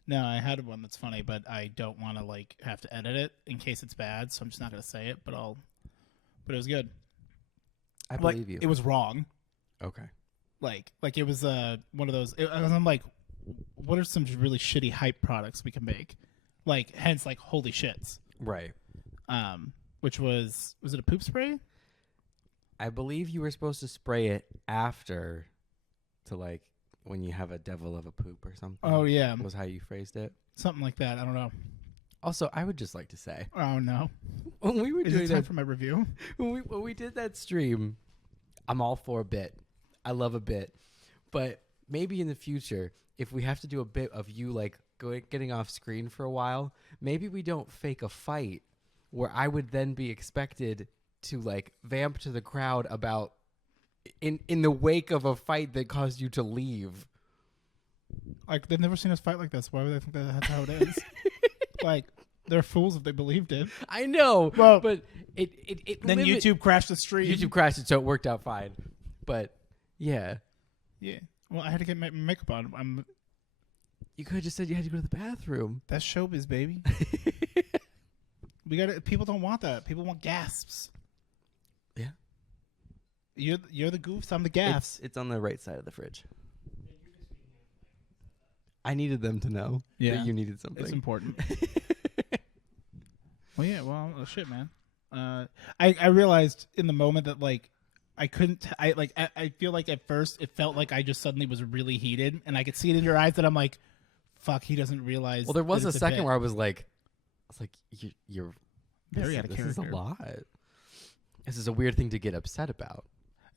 No, I had one that's funny, but I don't want to like have to edit it in case it's bad, so I'm just not gonna say it. But it was good. I Like, believe you. It was wrong. Okay. Like it was one of those. I'm like, what are some really shitty hype products we can make? Like, hence, like, holy shits. Right. Which was it a poop spray? I believe you were supposed to spray it after to like when you have a devil of a poop or something. Oh yeah, Was how you phrased it. something like that. I don't know. Also, I would just like to say, Oh no, when we were is doing it time that, for my review? when we did that stream, I'm all for a bit. I love a bit, but maybe in the future, if we have to do a bit of you like getting off screen for a while, maybe we don't fake a fight where I would then be expected to like vamp to the crowd about in the wake of a fight that caused you to leave. Like they've never seen us fight like this. Why would they think that's how it is? Like they're fools if they believed it. I know, Well, but it Then YouTube crashed the stream. YouTube crashed it, so it worked out fine. But yeah, Yeah. Well, I had to get my makeup on. you could have just said you had to go to the bathroom. That's showbiz, baby. We got to. People don't want that. People want gasps. Yeah. You're the goofs. I'm the gaffs. It's on the right side of the fridge. I needed them to know that you needed something. It's important. Well, yeah. Well, shit, man. I realized in the moment that like I couldn't. I feel like at first it felt like I just suddenly was really heated, and I could see it in your eyes that I'm like, fuck, he doesn't realize. Well, there was that a it's second bit. where I was like, you're Very out of this is a character. lot. This is a weird thing to get upset about.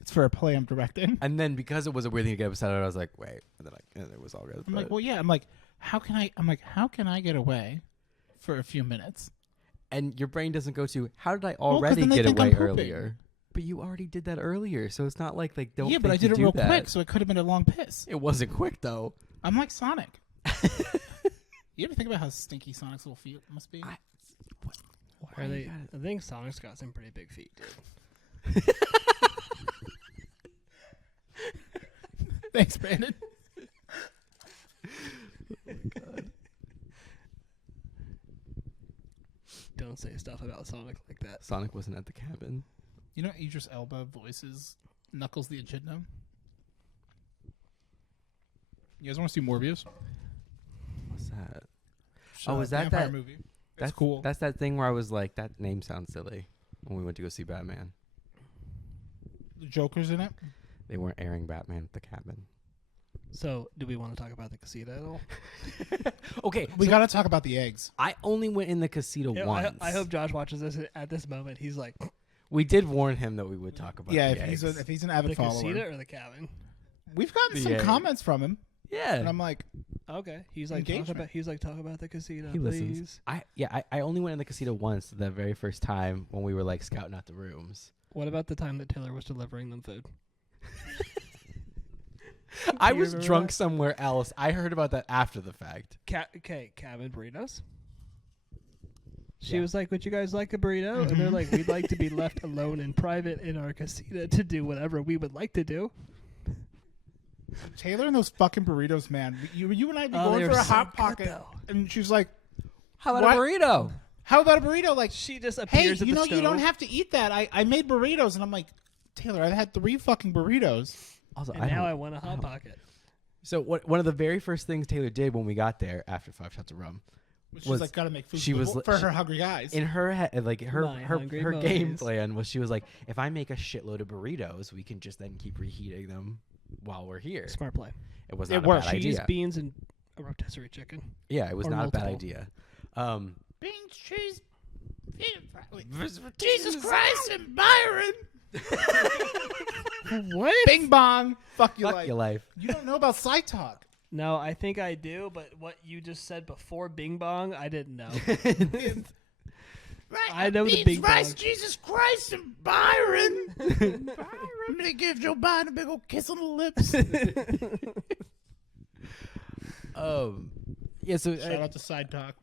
It's for a play I'm directing. And then because it was a weird thing to get upset about, I was like, wait. And then it was all good. I'm like, well, yeah. I'm like, how can I get away for a few minutes? and your brain doesn't go to, how did I 'cause already then they get think I'm away pooping. earlier? But you already did that earlier, so it's not like don't. Yeah, but I think you did it do real that. quick, so it could have been a long piss. It wasn't quick though. I'm like Sonic. You ever think about how stinky Sonic's little feet must be? Why are they? I think Sonic's got some pretty big feet, dude. Thanks, Brandon. Don't say stuff about Sonic like that. Sonic wasn't at the cabin. You know Idris Elba voices Knuckles the Echidna? You guys want to see Morbius? What's that? It's Oh, a is that vampire that- movie? That's It's cool. That's that thing where I was like, that name sounds silly when we went to go see Batman. The Joker's in it. They weren't airing Batman at the cabin. So, do we want to talk about the Casita at all? Okay, We got to talk about the eggs. I only went in the Casita Yeah, once. I hope Josh watches this at this moment. He's like, We did warn him that we would talk about Yeah, the if eggs. he's an the avid follower. Casita or the cabin? We've gotten The some egg. comments from him, and Yeah. I'm like, Okay. He's like, talk Engagement. about the Casita, He please. listens. I only went in the Casita once, the very first time when we were like scouting out the rooms. What about the time that Taylor was delivering them food? I you was remember drunk that? somewhere else. I heard about that after the fact. Okay, cabin burritos. She Yeah. was like, would you guys like a burrito? And they're like, we'd like to be left alone in private in our Casita to do whatever we would like to do. Taylor and those fucking burritos, man. You and I be Oh, they going were for a so hot good, pocket, though. and she was like, How about What? a burrito? "How about a burrito?" Like, She just hey, appears at you the know, stove. you don't have to eat that. I made burritos, and I'm like, Taylor, I've had 3 fucking burritos. Also, And now don't- I want a hot pocket. So one of the very first things Taylor did when we got there after 5 shots of rum, She's Was- like, gotta make food she for, was the- li- for she- her hungry guys. in her head, like her My her, hungry her game boys. plan was she was like, if I make a shitload of burritos, we can just then keep reheating them while we're here. Smart play. It was It not a worked. bad Cheese, idea. beans, and a rotisserie chicken. Yeah, it was or not a bad multiple. idea. Beans, cheese, Jesus Christ, and Byron. What? Bing bong. Fuck you, Fuck like. your life. You don't know about side talk. No, I think I do, but what you just said before Bing Bong, I didn't know. Right, I know the beans, Bing rice, bong. Jesus Christ, and Byron. Byron. I'm gonna give Joe Biden a big old kiss on the lips. Yeah. So Shout out to side talk.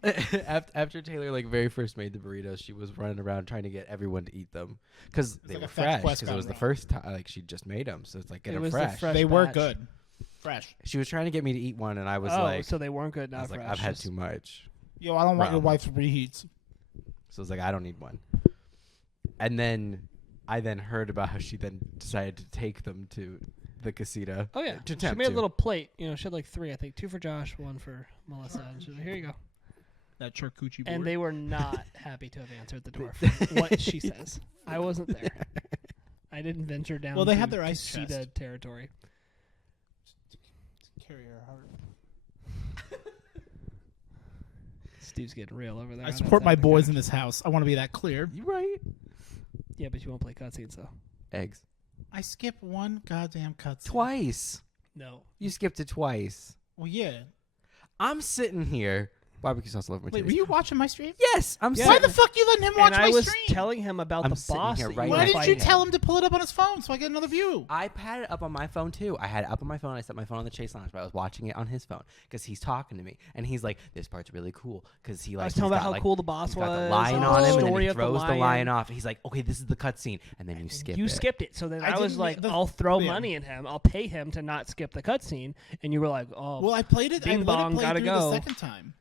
after Taylor like very first made the burritos, she was running around trying to get everyone to eat them because they like were a Fast fresh. Quest Because it was gone the wrong. first time like she just made them, so it's like get It them was the fresh. fresh They were batch. good. Fresh. She was trying to get me to eat one, and I was Oh, like, so they weren't good. I Not was like, fresh. I've had just- too much. Yo, I don't want your Rum. wife's reheats. So I was like, I don't need one. And then I then heard about how she then decided to take them to the Casita. Oh yeah, To she attempt made a to. little plate. You know, she had like 3, I think, 2 for Josh, 1 for Melissa. And she's like, here you go. That charcuterie board. And they were not happy to have answered the door. For what she says, I wasn't there. I didn't venture down. Well, they to had their ice Casita chest. territory. carry her heart. Steve's getting real over there. I on that support side my of the boys couch. in this house. I want to be that clear. You right? Yeah, but you won't play cutscenes though. Eggs. I skip one goddamn cutscene. Twice. No. You skipped it twice. Well, yeah. I'm sitting here. Barbecue sauce all over my Wait, titties. were you watching my stream? Yes, I'm Yeah. Why sitting. the fuck you letting him watch And my I was stream? telling him about I'm the sitting boss. here that right you now. Why were didn't you fighting. tell him to pull it up on his phone so I get another view? I had it up on my phone too. I had it up on my phone. I set my phone on the chase lounge, but I was watching it on his phone because he's talking to me, and he's like, "This part's really cool," because he I like was telling he's about got, how like, cool the boss he's was. got the lion the on him, and then story he of throws the lion off. He's like, "Okay, this is the cutscene," and then you skip You it. skipped it, so then I I was didn't- like, the- "I'll throw yeah. money at him. I'll pay him to not skip the cutscene." And you were like, "Oh, Well, I played it. I Bing let bong, it play gotta through go. the second time.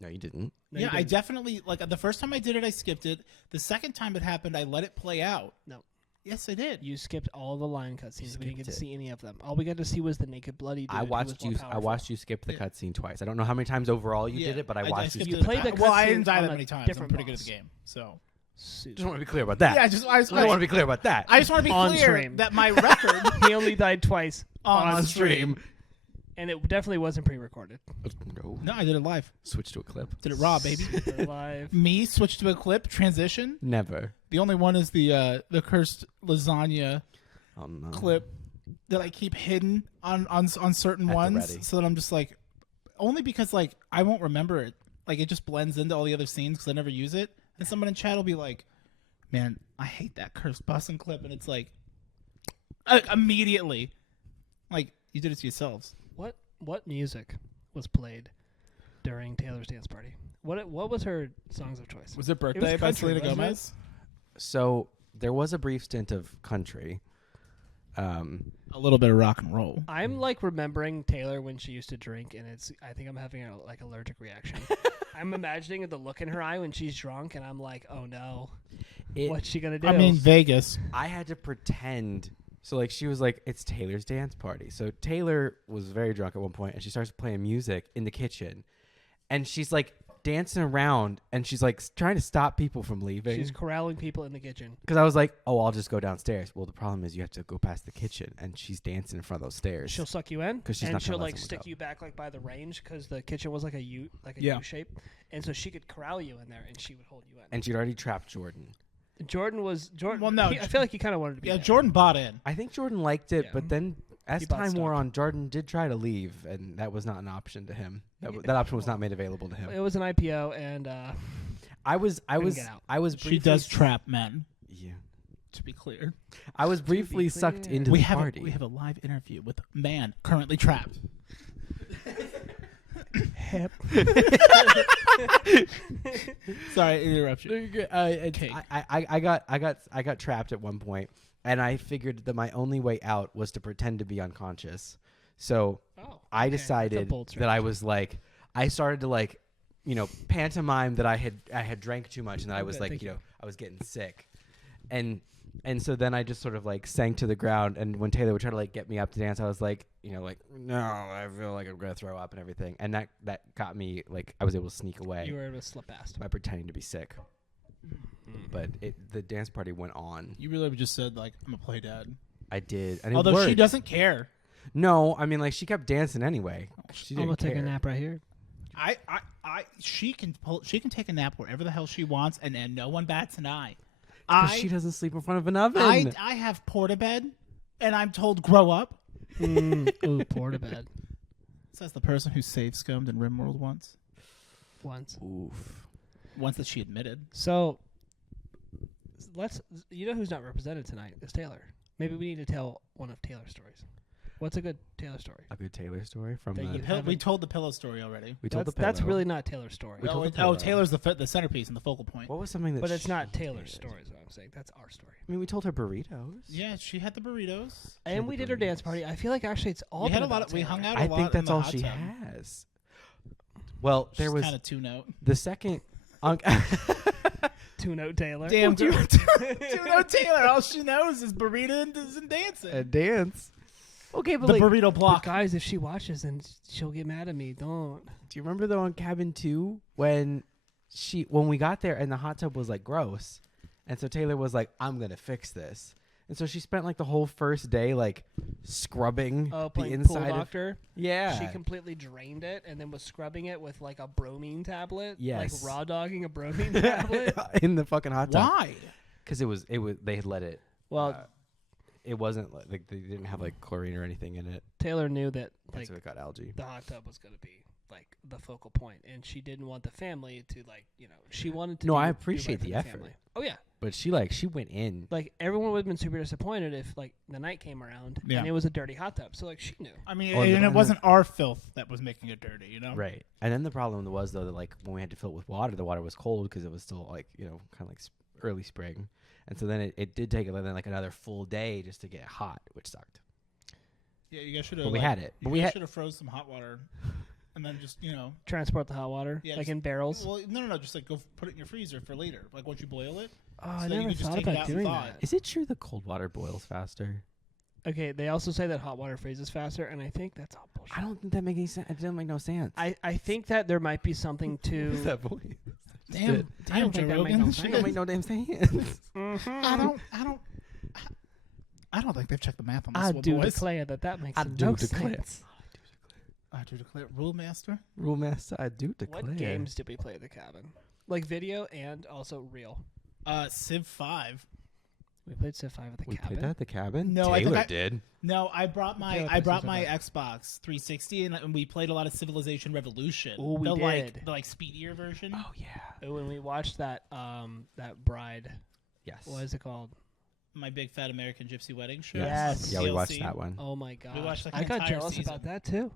No, you didn't. no, you Yeah, I didn't." definitely like the first time I did it. I skipped it. The second time it happened, I let it play out. No. Yes, I did. You skipped all the lion cutscenes. We didn't get to skipped it. see any of them. All we got to see was the naked, bloody dude. I who was watched more you. I powerful. watched you skip the Yeah. cutscene twice. I don't know how many times overall you Yeah, did it, but I watched you. skipped You skip it. played the Well, I cutscene didn't die on that a many times. I'm different pretty good at boss. the game. So Just want to be clear about that. yeah, I I just want to be clear about that. I just want to be On clear stream. that my record He only died twice on stream. and it definitely wasn't pre-recorded. No. No, I did it live. Switch to a clip. Did it raw, baby. We're live. Me switch to a clip transition. Never. The only one is the cursed lasagna Oh no. clip that I keep hidden on certain At the ones, ready. so that I'm just like, only because like I won't remember it. Like it just blends into all the other scenes because I never use it. And someone in chat will be like, "Man, I hate that cursed bussin' clip," and it's like, immediately, like you did it to yourselves. What music was played during Taylor's dance party? What was her songs of choice? Was it Birthday by country, Selena wasn't it? Gomez? So there was a brief stint of country. A little bit of rock and roll. I'm like remembering Taylor when she used to drink, and I think I'm having a like allergic reaction. I'm imagining the look in her eye when she's drunk, and I'm like, oh no, what's she gonna do? I mean, Vegas. I had to pretend. So like she was like, it's Taylor's dance party. So Taylor was very drunk at one point, and she starts playing music in the kitchen, and she's like dancing around, and she's like trying to stop people from leaving. she's corralling people in the kitchen. Because I was like, oh, I'll just go downstairs. Well, the problem is you have to go past the kitchen, and she's dancing in front of those stairs. She'll suck you in, 'Cause she's and not gonna she'll let like someone stick go. you back like by the range because the kitchen was like a U, Yeah. U shape, and so she could corral you in there, and she would hold you in. And she'd already trapped Jordan. Jordan. Well, no, I feel like he kind of wanted to be. Yeah, there. Jordan bought in. I think Jordan liked it, Yeah. but then as He bought time wore stock. on, Jordan did try to leave, and that was not an option to him. That option was not made available to him. It was an IPO, and I was get out. briefly She does trap men. Yeah. To be clear, I was briefly sucked clear. into we the have party. we have a live interview with a man currently trapped. hip. Sorry, interruption. Okay. I got trapped at one point, and I figured that my only way out was to pretend to be unconscious. So Oh, I okay. That's a decided bold that I strategy. was like, I started to like, pantomime that I had drank too much, and that I was Okay, like, thank you. I was getting sick, and so then I just sort of like sank to the ground. And when Taylor would try to like get me up to dance, I was like, no, I feel like I'm gonna throw up and everything. And that got me like I was able to sneak away You were able to slip past. by pretending to be sick. But the dance party went on. You really just said like I'm a play dad. I did, and it Although worked. she doesn't care. No, I mean like she kept dancing anyway. She I'm didn't gonna take a care. nap right here. She can take a nap wherever the hell she wants, and no one bats an eye. 'Cause she doesn't sleep in front of an oven. I have portabed, and I'm told grow up. Ooh, portabed Says the person who save scummed in RimWorld once once. Oof. that she admitted. So let's. You know who's not represented tonight is Taylor. Maybe we need to tell one of Taylor's stories. What's a good Taylor story? A good Taylor story from That the. you We told the pillow story already. We told That's the pillow. really not Taylor's story. We told the Oh, pillow. Taylor's the centerpiece and the focal point. What was something that? But it's she not Taylor's did? story, is what I'm saying. That's our story. I mean, we told her burritos. Yeah, she had the burritos. And the we did her dance burritos. party. I feel like actually it's all We had been a lot about of. We Taylor. hung out a I lot. think that's in the all hot she tub. has. Well, there She's was kind of two-note. the second. Two-note Taylor. Damn, two-note Taylor. All she knows is burrito and dancing. a dance. Okay, but The like, burrito But block. guys, if she watches, then she'll get mad at me. Don't. do you remember though on Cabin 2 when we got there and the hot tub was like gross, and so Taylor was like, "I'm gonna fix this," And so she spent like the whole first day like scrubbing Oh, the playing pool inside of doctor. yeah. She completely drained it and then was scrubbing it with like a bromine tablet. Yes. Like raw dogging a bromine tablet. in the fucking hot tub. Why? Because it was they had let it. Well, It wasn't like they didn't have like chlorine or anything in it. Taylor knew that And like so it got algae. the hot tub was going to be like the focal point, and she didn't want the family to like she wanted to. No, do- I do appreciate right for the effort. family. Oh yeah, But she went in. like everyone would have been super disappointed if like the night came around Yeah. and it was a dirty hot tub. So like she knew. I mean, Oh, and and it the- wasn't our filth that was making it dirty, you know? Right. And then the problem was though that like when we had to fill it with water, the water was cold because it was still like kind of like early spring, and so then it did take like another full day just to get hot, which sucked. Yeah, you guys should have. But we had it. But we had should have froze some hot water, and then just Transport the hot water Yeah, like just- in barrels. Well, no, just like go put it in your freezer for later. Like once you boil it. Oh, I so you never could just thought take it about out and doing thaw that. it. Is it true that cold water boils faster? Okay, they also say that hot water freezes faster, and I think that's all bullshit. I don't think that makes any sense. It doesn't make no sense. I think that there might be something to. What's that voice? Damn, I don't Joe think that makes Rogan. no It sense. don't make no damn sense. I don't think they've checked the math on this I one, do boys. declare that makes I no do declare. sense. I do declare, rule master. Rule master, I do declare. What games did we play at the cabin? Like video and also real. Civ 5. We played Civ 5 at the We cabin. played that at the cabin? No, I think Taylor I- did. No, I brought my Yeah, my PlayStation Xbox 360 and we played a lot of Civilization Revolution. Ooh, we the did. the speedier version. Oh, yeah. When we watched that that bride, Yes. what is it called? My Big Fat American Gypsy Wedding show. Yes. Yeah, we DLC. watched that one. Oh my god! watched, like, I an got entire jealous season. about that too.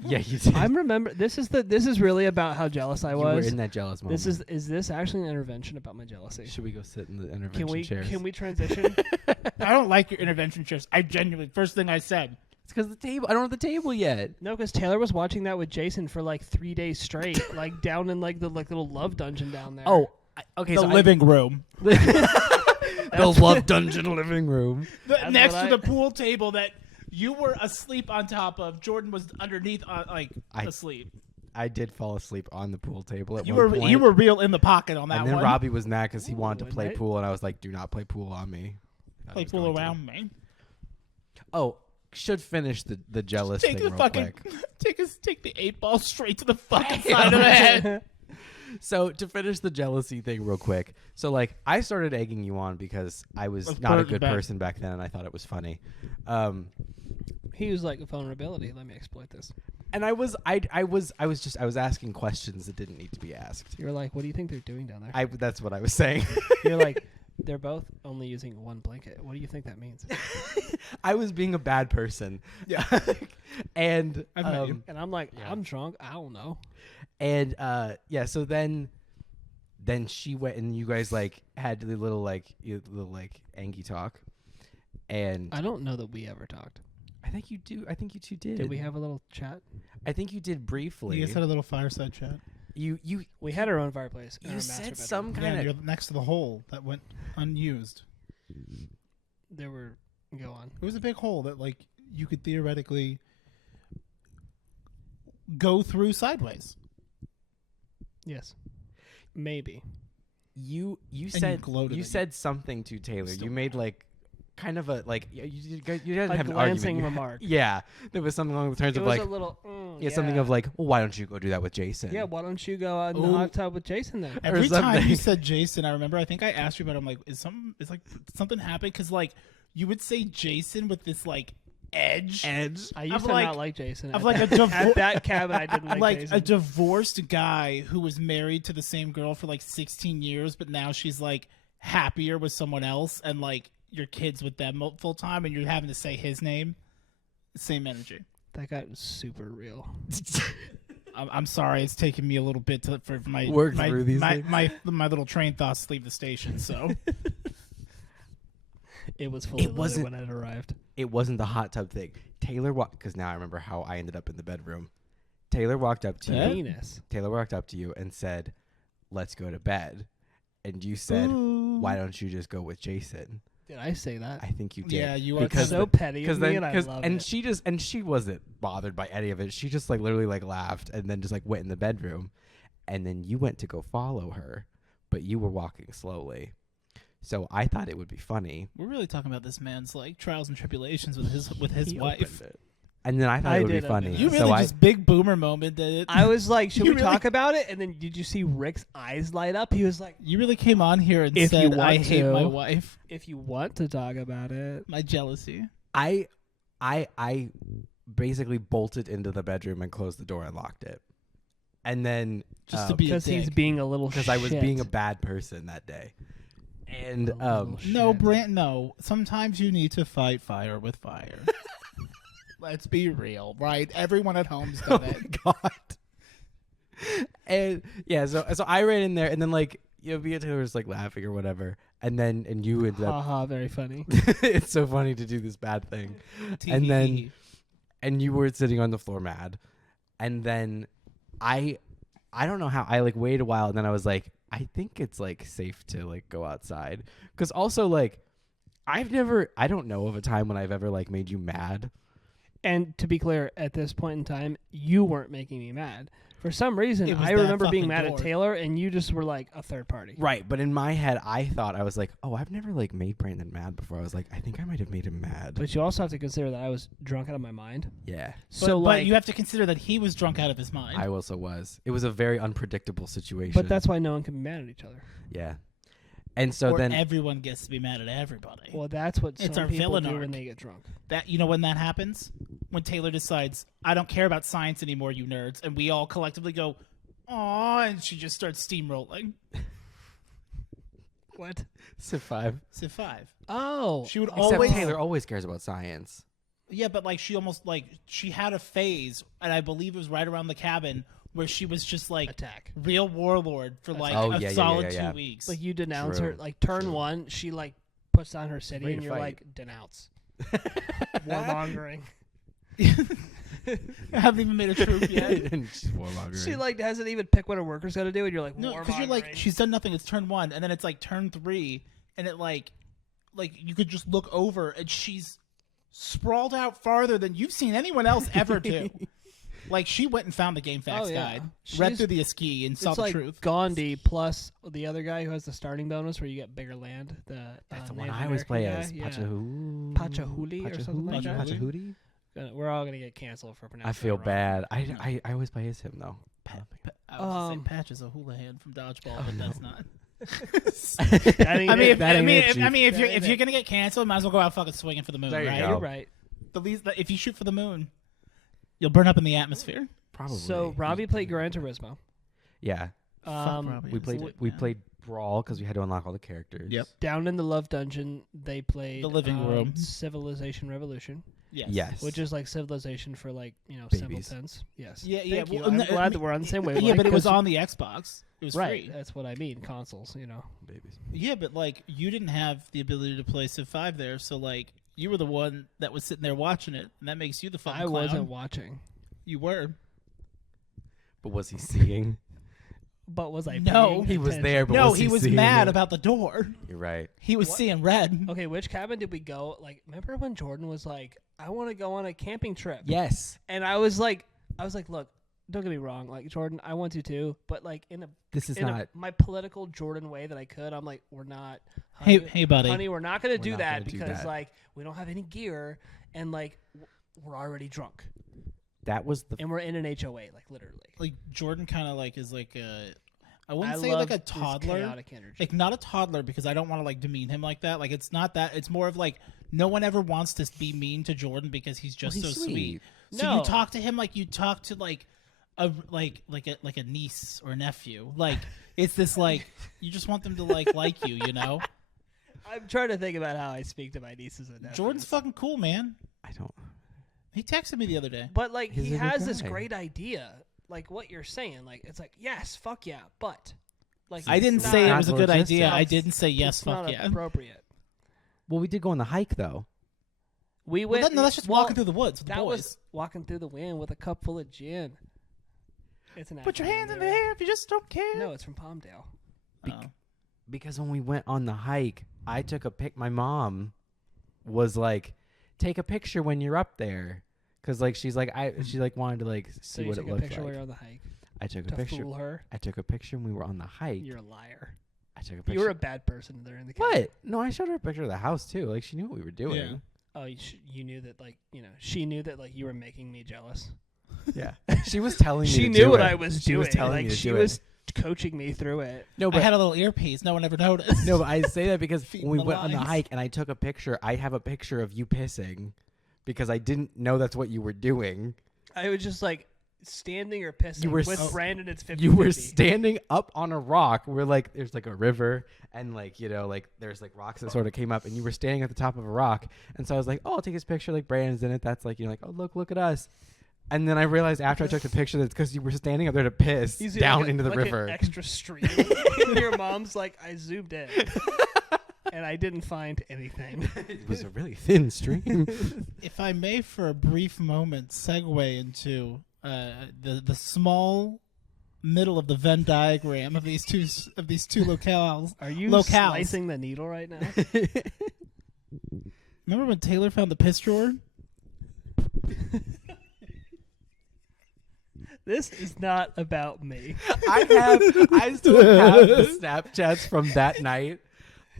Yeah, you did. I remember this is really about how jealous I you was. were in that jealous moment. Is this actually an intervention about my jealousy? Should we go sit in the intervention chairs? Can we transition? I don't like your intervention chairs. I genuinely, first thing I said. It's because the table. I don't have the table yet. No, because Taylor was watching that with Jason for like 3 days straight, like down in like the little love dungeon down there. Oh, okay. The so living room. the love dungeon living room. That's Next what to I- the pool table that you were asleep on top of. Jordan was underneath, asleep. I did fall asleep on the pool table at You one were point. you were real in the pocket on that and then one. Robbie was mad because he wanted to Ooh, play and I- pool, and I was like, "Do not play pool on me." I Play was pool going to. around me. Oh, should finish the jealous Take thing the real fucking quick. take the 8-ball straight to the fucking side of the head. So to finish the jealousy thing real quick, so like I started egging you on because I was Let's not a put it good back. person back then, and I thought it was funny. He was like vulnerability. Let me exploit this. And I was asking questions that didn't need to be asked. You're like, what do you think they're doing down there? That's what I was saying. You're like, they're both only using one blanket. What do you think that means? I was being a bad person. Yeah. And I've met you. And I'm like, Yeah. I'm drunk. I don't know. and yeah, so then she went and you guys like had the little Angie talk. And I don't know that we ever talked. I think you two did. Did we have a little chat? I think you did briefly. You guys had a little fireside chat. you We had our own fireplace. in you our said master bedroom. some Yeah, kind you're of next to the hole that went unused. There were. Go on. It was a big hole that like you could theoretically go through sideways. Yes. Maybe. you you said gloated you that you said something to Taylor. still You made like kind of a like you didn't A have an glancing argument. remark. Yeah, there was something along the terms It of was like a little. something of like, well, why don't you go do that with Jason? Yeah, why don't you go out in the Ooh. hot tub with Jason then? Every time something. you said Jason, I remember. I think I asked you about. I'm like, is something happened? Because like you would say Jason with this like edge. I used Of to like- not like Jason. of At like that- a divorce. at that cabin, I didn't like, Like Jason. a divorced guy who was married to the same girl for like 16 years, but now she's like happier with someone else, and like your kids with them full time, and you're having to say his name. Same energy. That got super real. I'm sorry, it's taken me a little bit for my Work my, through these my, things. my little train thoughts to leave the station. So It was fully loaded wasn't- when it arrived. It wasn't the hot tub thing. Taylor walked because now I remember how I ended up in the bedroom. Taylor walked up to you. Penis. Taylor walked up to you and said, "Let's go to bed," and you said, "Why don't you just go with Jason?" Did I say that? I think you did. yeah, you are Because so petty of me, then and I love it. she wasn't bothered by any of it. She just like literally like laughed and then just like went in the bedroom, and then you went to go follow her, but you were walking slowly. So I thought it would be funny. We're really talking about this man's like trials and tribulations with his He wife. opened it. And then I thought I it would be did open funny. it. You so really just big boomer moment did it. I was like, should You we really- talk about it? And then did you see Rick's eyes light up? He was like, You really came on here and If you said, want "I hate to. my wife." if you want to talk about it. My jealousy. I basically bolted into the bedroom and closed the door and locked it. And then Just to be a Because he's dick. being a little because I was shit. being a bad person that day. And A little No, shit. Brant. No. Sometimes you need to fight fire with fire. Let's be real, right? Everyone at home's oh done it. my god. And yeah, so I ran in there, and then like Mia Taylor was like laughing or whatever, and you ended up. Haha, very funny. It's so funny to do this bad thing. And then TVE. and you were sitting on the floor mad, and then I don't know how I like waited a while, and then I was like, I think it's like safe to like go outside, because also like I don't know of a time when I've ever like made you mad. And to be clear, at this point in time, you weren't making me mad. For some reason, It was I that remember being fucking mad door. at Taylor, and you just were like a third party. Right, but in my head, I thought I was like, oh, I've never like made Brandon mad before. I was like, I think I might have made him mad. But you also have to consider that I was drunk out of my mind. Yeah, So but like, you have to consider that he was drunk out of his mind. I also was. It was a very unpredictable situation. but that's why no one can be mad at each other. yeah. And so or then everyone gets to be mad at everybody. Well, that's what It's some our people villain do arc. when they get drunk. That when that happens, when Taylor decides, I don't care about science anymore, you nerds, and we all collectively go, aw, and she just starts steamrolling. What? Civ 5. Civ 5. Oh, She would Except always Taylor always cares about science. Yeah, but like she almost like she had a phase, and I believe it was right around the cabin where she was just like attack. real warlord for like Oh, a yeah, solid yeah. 2 weeks. Like you denounce her. True, Like turn true. one, she like puts down her city, ready and to you're fight. like denounce. Warmongering. I haven't even made a troop yet. And she's warmongering. She like hasn't even picked what her workers got to do, and you're like, No, because because you're like warmongering. she's done nothing. It's turn 1, and then it's like turn 3, and it like you could just look over, and she's sprawled out farther than you've seen anyone else ever do. Like she went and found the game facts Oh, yeah. guide, read She's- through the ski, and saw It's the like truth. Gandhi plus the other guy who has the starting bonus where you get bigger land. That's the one Native I always play American as. guy. Yeah. Pachahuli or something like that. Pachahuli? We're all gonna get canceled for pronouncing. I feel it wrong. bad. I always play as him though. I was gonna say Um, Patch is a hula hand from dodgeball, Oh, but no. that's not. That ain't I mean, it. if, that I ain't mean, it, if, Chief. I mean, if That you're ain't if it. you're gonna get canceled, might as well go out fucking swinging for the moon, There you right? go. You're right. The least, if you shoot for the moon, you'll burn up in the atmosphere. Probably. So Robbie played Gran Turismo. Yeah, Fuck Robbie. we He's played a dick, we man. played Brawl because we had to unlock all the characters. Yep. Down in the Love Dungeon, they played The living room. Civilization Revolution, Yes. Yes. which is like Civilization for like Babies. simpletons. Yes. Yeah, yeah, Thank you. well, I'm no, glad that we're on the same Yeah, wavelength. but it was 'cause- on the Xbox. It was right. free. That's what I mean. Consoles. Babies. Yeah, but like you didn't have the ability to play Civ 5 there, so like you were the one that was sitting there watching it, and that makes you the fucking I clown. wasn't watching, You were. But was he seeing? but was I? No. paying He was attention? there, but No, was he was seeing mad it? about the door. You're right. He was What? seeing red. Okay, which cabin did we go? Like, remember when Jordan was like, "I want to go on a camping trip," Yes. and I was like, "Look, don't get me wrong, like Jordan, I want to too, but like in This is a not. my political Jordan way that I could, I'm like, we're not. Hey, Honey, hey, buddy. honey, we're not gonna We're do not that gonna do because that. like we don't have any gear and like we're already drunk That was the. and we're in an HOA, like literally. Like Jordan kind of like is like a, I wouldn't I say love like a this toddler. chaotic energy. Like not a toddler because I don't want to like demean him like that. Like it's not that. It's more of like no one ever wants to be mean to Jordan because he's just Well, he's so sweet. So No. you talk to him like you talk to like a a niece or a nephew. Like it's this like you just want them to like you, you know. I'm trying to think about how I speak to my nieces and nephews. Jordan's fucking cool, man. I don't. He texted me the other day. But like He's he a good has this guy. great idea, like what you're saying. Like it's like yes, fuck yeah, but like I didn't it's say it not- was a not good logistics. idea. I It's- didn't say yes, it's fuck not yeah. appropriate. Well, we did go on the hike though. We Well, went. no, that's just well, walking through the woods with the That boys. was walking through the wind with a cup full of gin. It's an Put your acronym hands in the there. air if you just don't care. No, it's from Palmdale. Oh. Because when we went on the hike, I took a pic. My mom was like, "Take a picture when you're up there," because like she like wanted to like So see you what took it a looked picture while like. you're on the hike I took a to picture. fool her. I took a picture when we were on the hike. You're a liar. I I took a picture. You were a bad person there in the cabin. What? No, I showed her a picture of the house too. Like she knew what we were doing. Yeah. Oh, you knew that, like, she knew that, like, you were making me jealous. Yeah. She was telling me. She to knew do what it. I was She doing. was telling like me to she do was it. coaching me through it. No, I but had a little earpiece. No one ever noticed. no, but I say that because Feeding when we the went on the lines. hike and I took a picture, I have a picture of you pissing because I didn't know that's what you were doing. I was just like standing or pissing You were with s- Brandon. It's 50-50. You were standing up on a rock where like there's like a river and like like there's like rocks that sort of came up and you were standing at the top of a rock and so I was like, oh, I'll take this picture like Brandon's in it. That's like like, oh look at us. And then I realized after I took the picture that's because you were standing up there to piss He's down like into the like river. An extra stream. And your mom's like, I zoomed in and I didn't find anything. It was a really thin stream. If I may, for a brief moment, segue into the small middle of the Venn diagram of these two locales. Are you Locales. slicing the needle right now? Remember when Taylor found the piss drawer? This is not about me. I still have the Snapchats from that night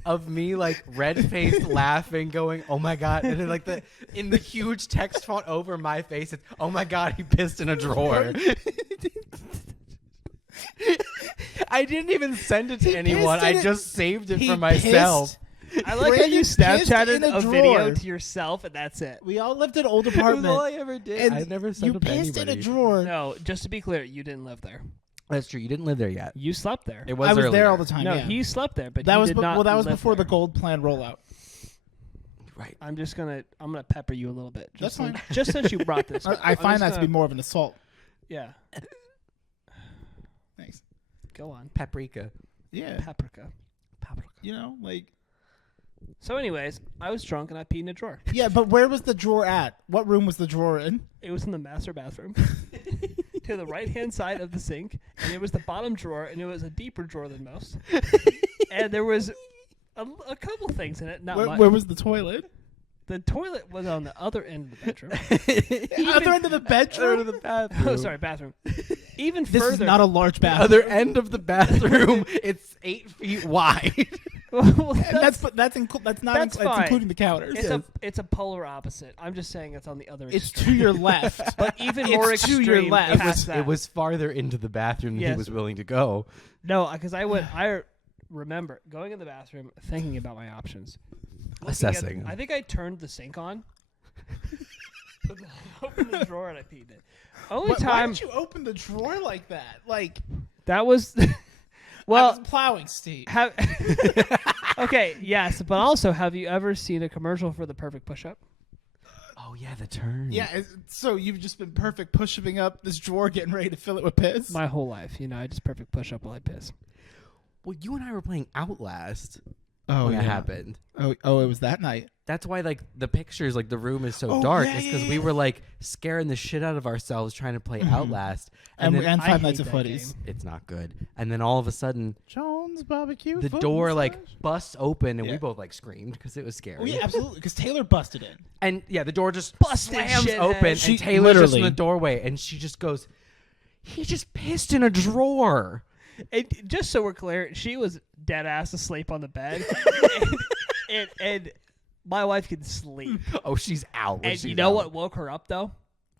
of me like red faced laughing, going, "Oh my god!" And then like in the huge text font over my face, it's, "Oh my god, he pissed in a drawer." I didn't even send it to anyone. pissed in I it. just saved it He for myself. pissed. I like how Brandon you pissed in Snapchatted a a video drawer. to yourself and that's it. We all lived in an old It was all apartment. I ever did. And I never sent you it to pissed in anybody. a drawer. No, just to be clear, you didn't live there. That's true. You didn't live there yet. You slept there. It was I was earlier. there all the time. No, yeah. he slept there, but that he was did not well. That was live before there. the gold plan rollout. Right. I'm gonna pepper you a little bit. That's Just fine. Just since you brought this up. I I'm find just that to be gonna- more of an assault. Yeah. Thanks. Go on. Paprika. Yeah. Paprika. You know, like. So, anyways, I was drunk and I peed in a drawer. Yeah, but where was the drawer at? What room was the drawer in? It was in the master bathroom, to the right-hand side of the sink, and it was the bottom drawer, and it was a deeper drawer than most. And there was a couple things in it. Not much. Where was the toilet? The toilet was on the other end of the bedroom. Other end of the bedroom. the bathroom. Oh, sorry, bathroom. Even This further. is not a large bathroom. Other end of the bathroom. It's 8 feet wide. Well, And that's not that's it's fine. including the counters. it's a polar opposite. I'm just saying it's on the other It's extreme. to your left. But even It's more to extreme your left. past that. It was farther into the bathroom than Yes. he was willing to go. No, because I remember going in the bathroom, thinking about my options. Looking at- Assessing. I think I turned the sink on. Opened the drawer and I peed it. Only Why time did you open the drawer like that? Like, that was. I Well, was plowing, Steve. have. Okay, yes, but also, have you ever seen a commercial for the perfect push-up? Oh yeah, the turn. Yeah, so you've just been perfect pushing up this drawer, getting ready to fill it with piss. My whole life, I just perfect push-up while I piss. Well, you and I were playing Outlast oh, when that happened. Oh, it was that night. That's why like the pictures, like the room is so Oh, dark. yeah, It's yeah, because we yeah. were like scaring the shit out of ourselves trying to play Outlast, And then I Five hate Nights at that Freddy's. game. it's not good. And then all of a sudden, Jones barbecue. the foot door like massage. busts open, and Yeah. we both like screamed because it was scary. Oh yeah, absolutely. Because Taylor busted in. And yeah, the door just Busted slams shithead. open, She and Taylor's just in literally- the doorway, and she just goes, "He just pissed in a drawer." And just so we're clear, she was dead ass asleep on the bed, and my wife can sleep. Oh, she's out. And She's you know out. what woke her up though?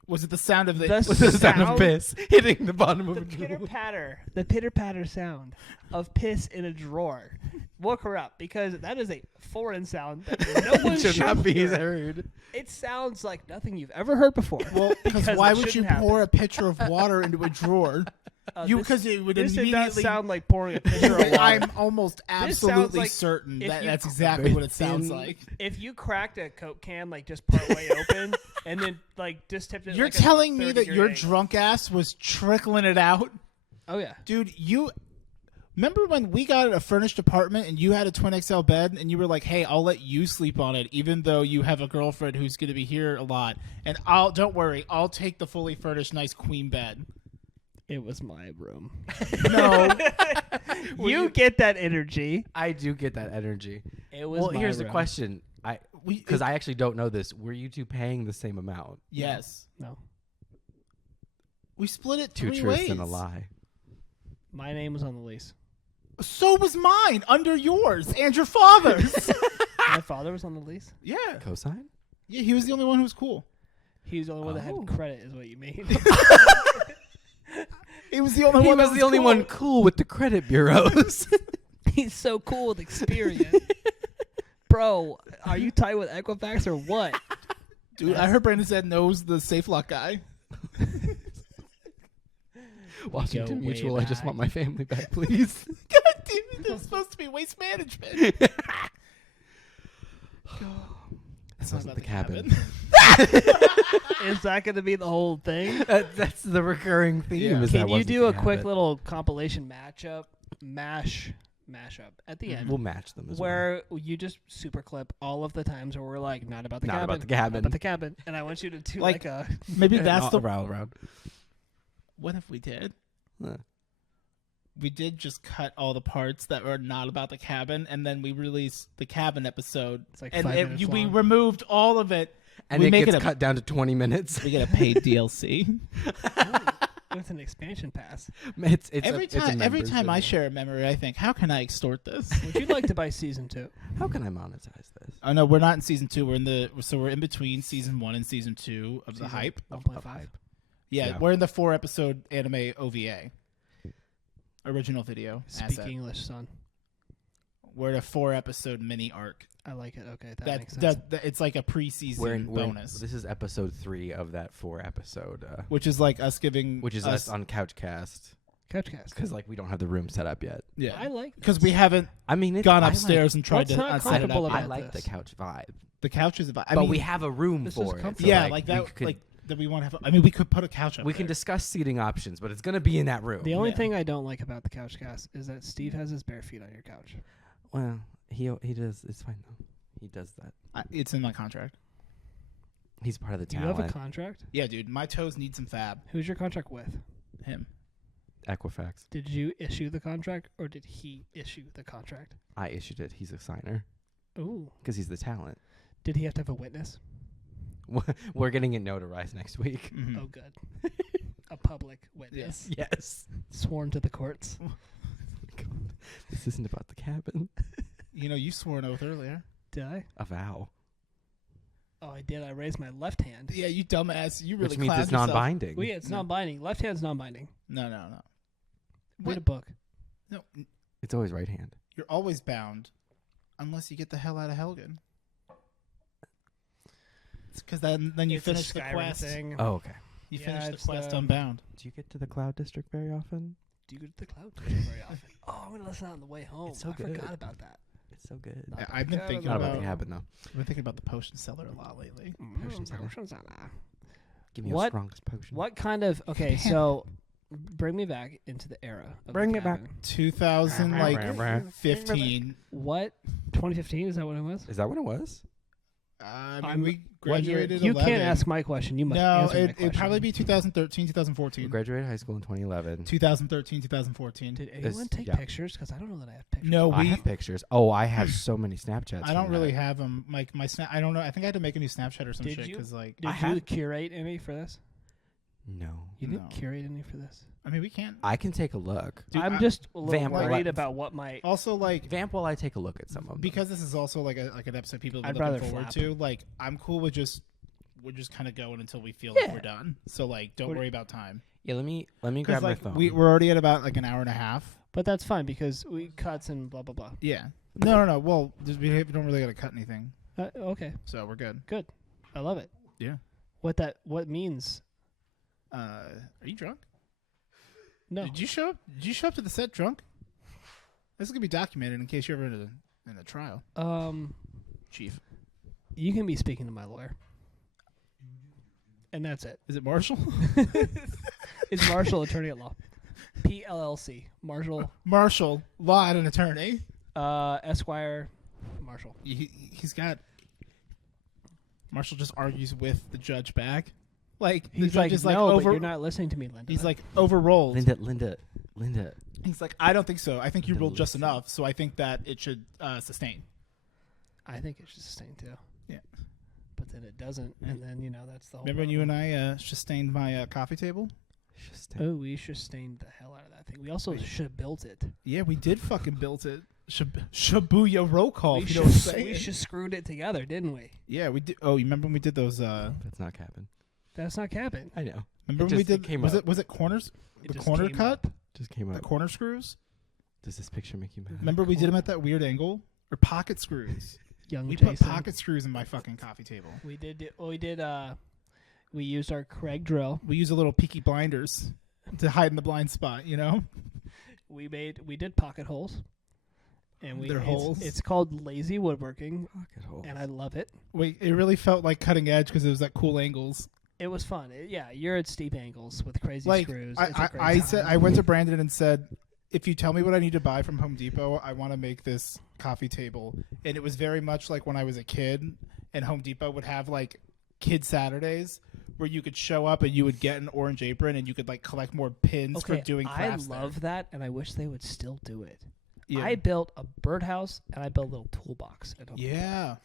Was it the sound of the? The Was the sound of sound- piss hitting the bottom of The a drawer? pitter patter sound of piss in a drawer woke her up because that is a foreign sound that no one Should not be hear. heard. It sounds like nothing you've ever heard before. Well, because Because why it would you shouldn't happen. pour a pitcher of water into a drawer? Because it would this did not immediately. sound like pouring a pitcher of water. I'm almost sounds absolutely like certain if that you- that's exactly what it sounds Thin- like. If you cracked a Coke can like just part way open and then like just tipped it, You're like telling a me 30 that degree your angle. drunk ass was trickling it out? Oh yeah. Dude, you remember when we got a furnished apartment and you had a twin XL bed and you were like, "Hey, I'll let you sleep on it even though you have a girlfriend who's going to be here a lot. And don't worry, I'll take the fully furnished nice queen bed." It was my room. No. You get that energy. I do get that energy. It was. Well, my here's the room. question. Because I actually don't know this. Were you two paying the same amount? Yes. No, We split it Two three truths ways. and a lie. my name was on the lease. So was mine under yours and your father's. My father was on the lease. Yeah. Cosign? Yeah, he was the only one who was cool. He was the only one that Oh. had credit, is what you mean. He was the only He one. was that the only cool. one cool with the credit bureaus. He's so cool with experience. Bro, are you tight with Equifax or what? Dude, I heard Brandon said knows the safe lock guy. Washington Go way Mutual, I just back. want my family back, please. God damn it, they're supposed to be waste management. This not wasn't about the the cabin. Is that going to be the whole thing? That's the recurring theme. Yeah. Is Can that you wasn't do the a quick cabin. little compilation mashup at the end? We'll match them as well. Where you just super clip all of the times where we're like, not about the Not cabin. about the cabin. Not about the cabin. And I want you to do Like- like a. Maybe that's the. round. What if we did? We did just cut all the parts that were not about the cabin, and then we released the cabin episode. It's like And 5 minutes we long. removed all of it. And We it make gets it a- cut down to 20 minutes. We get a paid DLC. With an expansion pass. It's every it's a time members I video. share a memory, I think, how can I extort this? Would you like to buy season 2? How can I monetize this? Oh no, we're not in season 2. We're in between season 1 and season 2 of the hype. 1.5. Yeah, Yeah. we're in the 4-episode anime OVA. Original video. Speak asset. English, son. We're in a 4-episode mini arc. I like it. Okay, that That, makes sense. that it's like a preseason bonus, This is episode 3 of that 4-episode, which is like us giving, which is us on Couchcast, Couchcast. because like we don't have the room set up yet. yeah, I like because we haven't I mean, it's, gone I upstairs and tried What's not to set it comfortable up. I about like this? the couch vibe, The couch is about. I but mean, we have a room This is for it. comfortable. yeah, so, like we that, could- like that. We want to have. I mean, we could put a couch up. we can there. discuss seating options, but it's gonna be in that room. The only Yeah. thing I don't like about the Couchcast is that Steve has his bare feet on your couch. Well, he does. It's fine though. He does that. It's in my contract. He's part of the Do you talent. have a contract? Yeah, dude, my toes need some fab. Who's your contract with? Him. Equifax. Did you issue the contract or did he issue the contract? I issued it. He's a signer Ooh. because he's the talent. Did he have to have a witness? We're getting it notarized next week. Mhm. Oh, good. A public witness. Yes. Sworn to the courts. God, this isn't about the cabin. You know, you swore an oath earlier. Did I? A vow, Oh, I did. I raised my left hand. Yeah, you dumbass. You really which means clowned it's yourself. non-binding. Well, yeah, it's No. non-binding. Left hand's non-binding. No. Read What? a book. No, It's always right hand. you're always bound, unless you get the hell out of Helgen. It's because then you It's a finish the Skyrim quest. thing. Oh, okay. You Yeah, finish the it's, quest unbound. Do you get to the Cloud District very often? Do you go to the cloud district very often? Oh, I'm gonna listen on the way home. It's so I good. forgot about that. It's so good. Not I've been thinking Not about. about the cabin though. I've been thinking about the potion seller a lot lately. Potions are- Potions are- Give me What? your strongest potion. What kind of okay? So, bring me back into the era. Of Bring the it back. cabin. 2015. What? 2015 is that what it was? Is that what it was? I mean, I'm- we What year? graduated. You 11. can't ask my question. You must No, answer my it'd question. probably be 2013, We 2014. graduated high school in 2011. 2013, 2014. Did anyone take yeah. pictures? Because I don't know that I have pictures. No, I we. have pictures. Oh, I have so many Snapchats. I don't from really that. have them. Like my snap. I don't know. I think I had to make a new Snapchat or some Did shit you? because like. Did I you have- curate any for this? No. You didn't No. curate any for this. I mean, we can't. I can take a look. Dude, I'm just a little Vamp, worried let- about what my. Also, like Vamp while I take a look at some of them. because this is also like an episode people have I'd been rather looking forward flap. to. Like I'm cool with we're just kind of going until we feel Yeah. like we're done. So like, don't What- worry about time. Yeah, let me grab Because my like phone. we're already at about like an hour and a half. But that's fine because we cuts and blah blah blah. Yeah. No. Well, we don't really got to cut anything, Okay, so we're good. I love it. Yeah. What means? Are you drunk? No. Did you show up? Did you show up to the set drunk? This is gonna be documented in case you're ever in a trial, Chief. You can be speaking to my lawyer, and that's it. Is it Marshall? It's Marshall Attorney at Law, PLLC. Marshall, Marshall, law and an attorney. Esquire, Marshall. He's got. Marshall just argues with the judge back, like the He's judge like, is no, but you're not listening to me, Linda. He's like overruled. Linda. He's like, I don't think so. I think you Linda, ruled just listen. enough, so I think that it should sustain. I think it should sustain too. Yeah. But then it doesn't, and then that's the whole. Remember when you and I sustained my coffee table? Oh, we sustained the hell out of that thing. We also should have built it. Yeah, we did fucking built it. Shibuya roll call. If you know what I'm saying. We just screwed it together, didn't we? Yeah, we did. Oh, you remember when we did those? That's not capping. That's not capping. I know. Remember It when we just- did? it came Was up. it corners? It The just corner came cut? up. Just came The up. corner screws? Does this picture make you mad? Remember we did them at that weird angle? Or pocket screws? Young We Jason. put pocket screws in my fucking coffee table. We did. We used our Craig drill. We use a little peaky blinders to hide in the blind spot. You know? We did pocket holes. And They're holes? It's called lazy woodworking, Pocket holes. and I love it. Wait, it really felt like cutting edge because it was at cool angles. It was fun. Yeah, you're at steep angles with crazy Like screws. It's a great I time. said, I went to Brandon and said, if you tell me what I need to buy from Home Depot, I want to make this coffee table. And it was very much like when I was a kid, and Home Depot would have like Kid Saturdays where you could show up and you would get an orange apron and you could like collect more pins for doing crafts. I love that, and I wish they would still do it. Yeah. I built a birdhouse and I built a little toolbox at Home Depot. Yeah.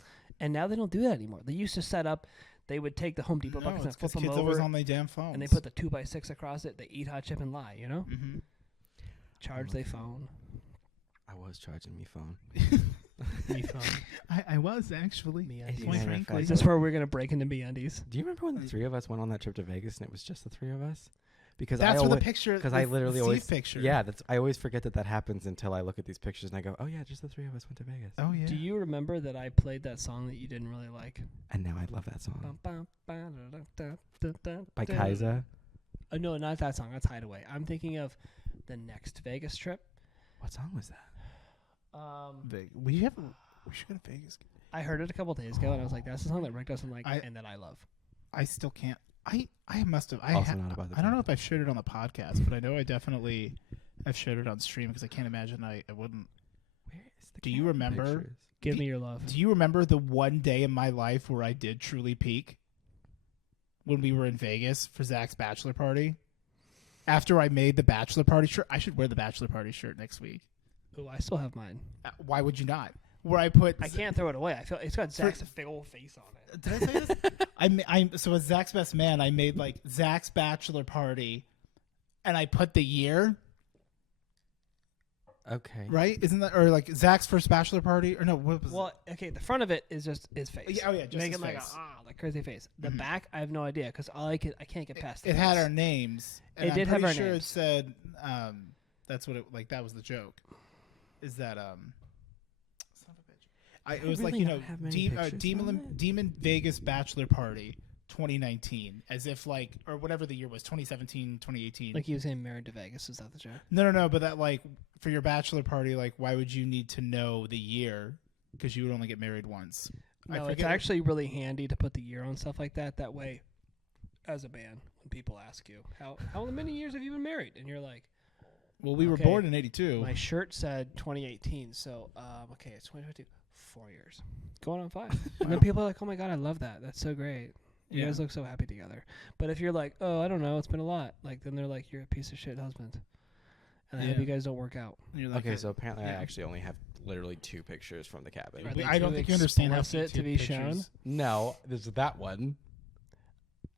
And now they don't do that anymore. They used to set up, they would take the Home Depot No, buckets it's and flip because them kids always over, on their damn phones. and they put the 2x6 across it. They eat hot chip and lie, you know? Mm-hmm. Charge their phone. I was charging me phone. Me phone. I was actually. Me Hey, undies. Quite man, frankly. Is this where we're going to break into me undies? Do you remember when the three of us went on that trip to Vegas and it was just the three of us? Because That's I where the always, picture. because I the literally Steve always picture. Yeah, I always forget that happens until I look at these pictures and I go, oh yeah, just the three of us went to Vegas. Oh yeah. Do you remember that I played that song that you didn't really like? And now I love that song by By Kaiser. No, not that song. That's Hideaway. I'm thinking of the next Vegas trip. What song was that? We should go to Vegas. I heard it a couple days ago, and I was like, "That's the song that Rick doesn't like, I- and that I love." I still can't. I must have. Also not about the I don't know if I've shared it on the podcast, but I know I definitely have shared it on stream because I can't imagine I wouldn't. Where is the Do you camera remember- pictures? Give me your love. Do you remember the one day in my life where I did truly peak? When we were in Vegas for Zach's bachelor party. After I made the bachelor party shirt, I should wear the bachelor party shirt next week. Oh, I still have mine. Why would you not? Where I put. I can't throw it away. I feel it's got Zach's big old face on it. Did I say this? So as Zach's best man, I made like Zach's bachelor party, and I put the year. Okay. Right? Isn't that or like Zach's first bachelor party? Or no? What was Well, okay, the front of it is just his face. Yeah, oh, yeah, just make his it like face. like crazy face. The Mhm. back, I have no idea because I can't get past. it the had face. our names. And It did I'm have pretty our sure names. It said that's what it like. That was the joke. Is that son of a bitch? It was like really you not know have many pictures on it? Demon Vegas bachelor party 2019 as if like or whatever the year was 2017 2018. Like he was getting married to Vegas. Is that the joke? No, but that like for your bachelor party, like why would you need to know the year? Because you would only get married once. I No, it's forget what- actually really handy to put the year on stuff like that. That way, as a man, when people ask you how many years have you been married, and you're like, Well, we were okay, born in '82. my shirt said 2018, so okay, it's 2022. 4 years, going on 5. And then people are like, oh my god, I love that. That's so great. You Yeah. guys look so happy together. But if you're like, oh, I don't know, it's been a lot. Like then they're like, you're a piece of shit husband. And I hope Yeah. you guys don't work out. And you're like, Okay, so apparently I yeah. actually only have literally 2 pictures from the cabin. Are they I don't too think you understand how explicit to YouTube be shown? pictures- No, there's that one.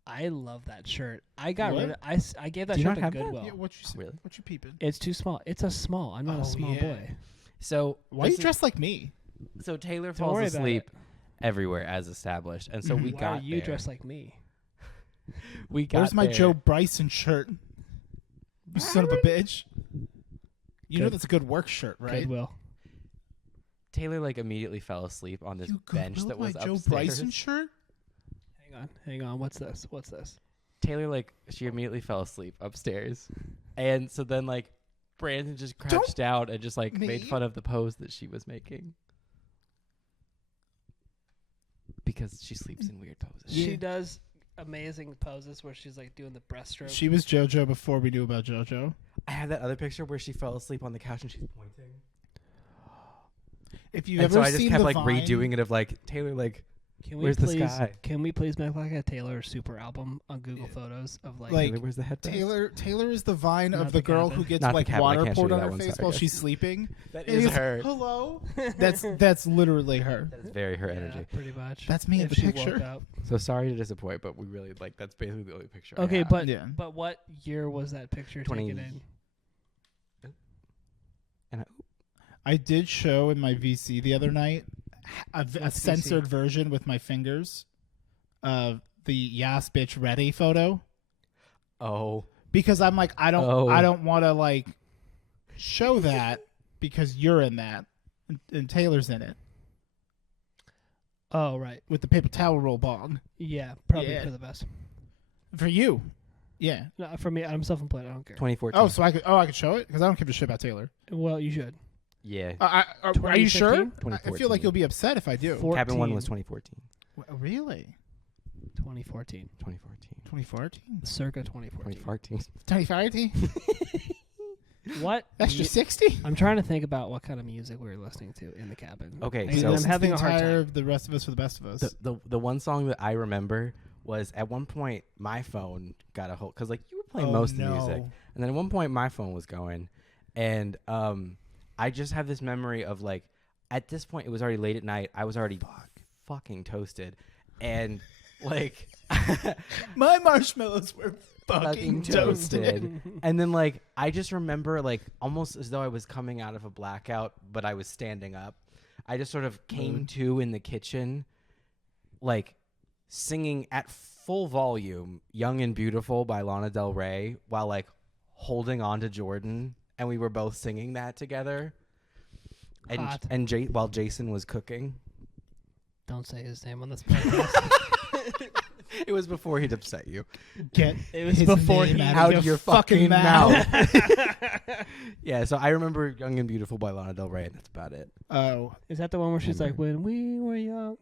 I love that shirt. I got What? rid of. I gave that Do you shirt not to have that? Goodwill. Yeah, what you Really? What you peeping? It's too small. It's a small. I'm not Oh, a small yeah. boy. So Why are this you is- dressed like me? So Taylor Don't falls worry about asleep everywhere as established, and so Mhm. we Why got are you there. dressed like me? We got Where's my there. Joe Bryson shirt? You son of a bitch. You know Good. that's a good work shirt, right? Goodwill. Taylor like immediately fell asleep on this You bench Goodwill that was my Joe upstairs. Bryson shirt? Hang on. What's this? Taylor like she immediately fell asleep upstairs, and so then like Brandon just crouched down and just like made Me? fun of the pose that she was making because she sleeps in weird poses. Yeah. She does amazing poses where she's like doing the breaststroke. She was JoJo before we knew about JoJo. I have that other picture where she fell asleep on the couch and she's pointing. If you've And ever so I just seen kept the like Vine, redoing it of like Taylor like Can we Where's the please? sky? Can we please make like a Taylor super album on Google Yeah. Photos of like? Like, Where's the headrest? Taylor is the vine Not of the the girl cabin. who gets Not the like cabin. I water can't show poured you on that her one, face sorry, while guys. she's sleeping. That And is he's, her. Hello. That's literally her. That is very her yeah, energy. pretty much. That's me in if the she picture. woke up. So sorry to disappoint, but we really like that's basically the only picture. I Okay, have. but Yeah. but what year was that picture 20 taken in? and I did show in my VC the other night a What's VC? censored version with my fingers of the Yas Bitch Ready photo oh, because I'm like I Oh. don't want to like show that because you're in that and Taylor's in it Oh right, with the paper towel roll bong yeah, probably Yeah. for the best. for you. Yeah. No, for me, I'm self-employed. I don't care. 2014. Oh, so I could show it because I don't give a shit about Taylor. Well, you should. yeah. Are you sure? 2015? I feel like you'll be upset if I do. Cabin 1 was 14. 2014. Really? 2014, 2014. 2014? circa 2014. 2014. 2014? What? That's just 60? I'm trying to think about what kind of music we were listening to in the cabin. Okay, And so- I'm having a hard entire time. of the rest of us for the best of us. The one song that I remember was at one point my phone got a hold because like you were playing Oh, most of the no. music, and then at one point my phone was going, and I just have this memory of like at this point it was already late at night. I was already fucking toasted, and like My marshmallows were fucking toasted. And then like I just remember like almost as though I was coming out of a blackout, but I was standing up. I just sort of came to in the kitchen, like singing at full volume "Young and Beautiful" by Lana Del Rey while like holding on to Jordan, and we were both singing that together. Hot. And while Jason was cooking. Don't say his name on this podcast. It was before he'd upset you. Get It was his before name he- out of your fucking mouth. Yeah, so I remember "Young and Beautiful" by Lana Del Rey, and that's about it. Oh, Is that the one where she's like, Remember. "When we were young,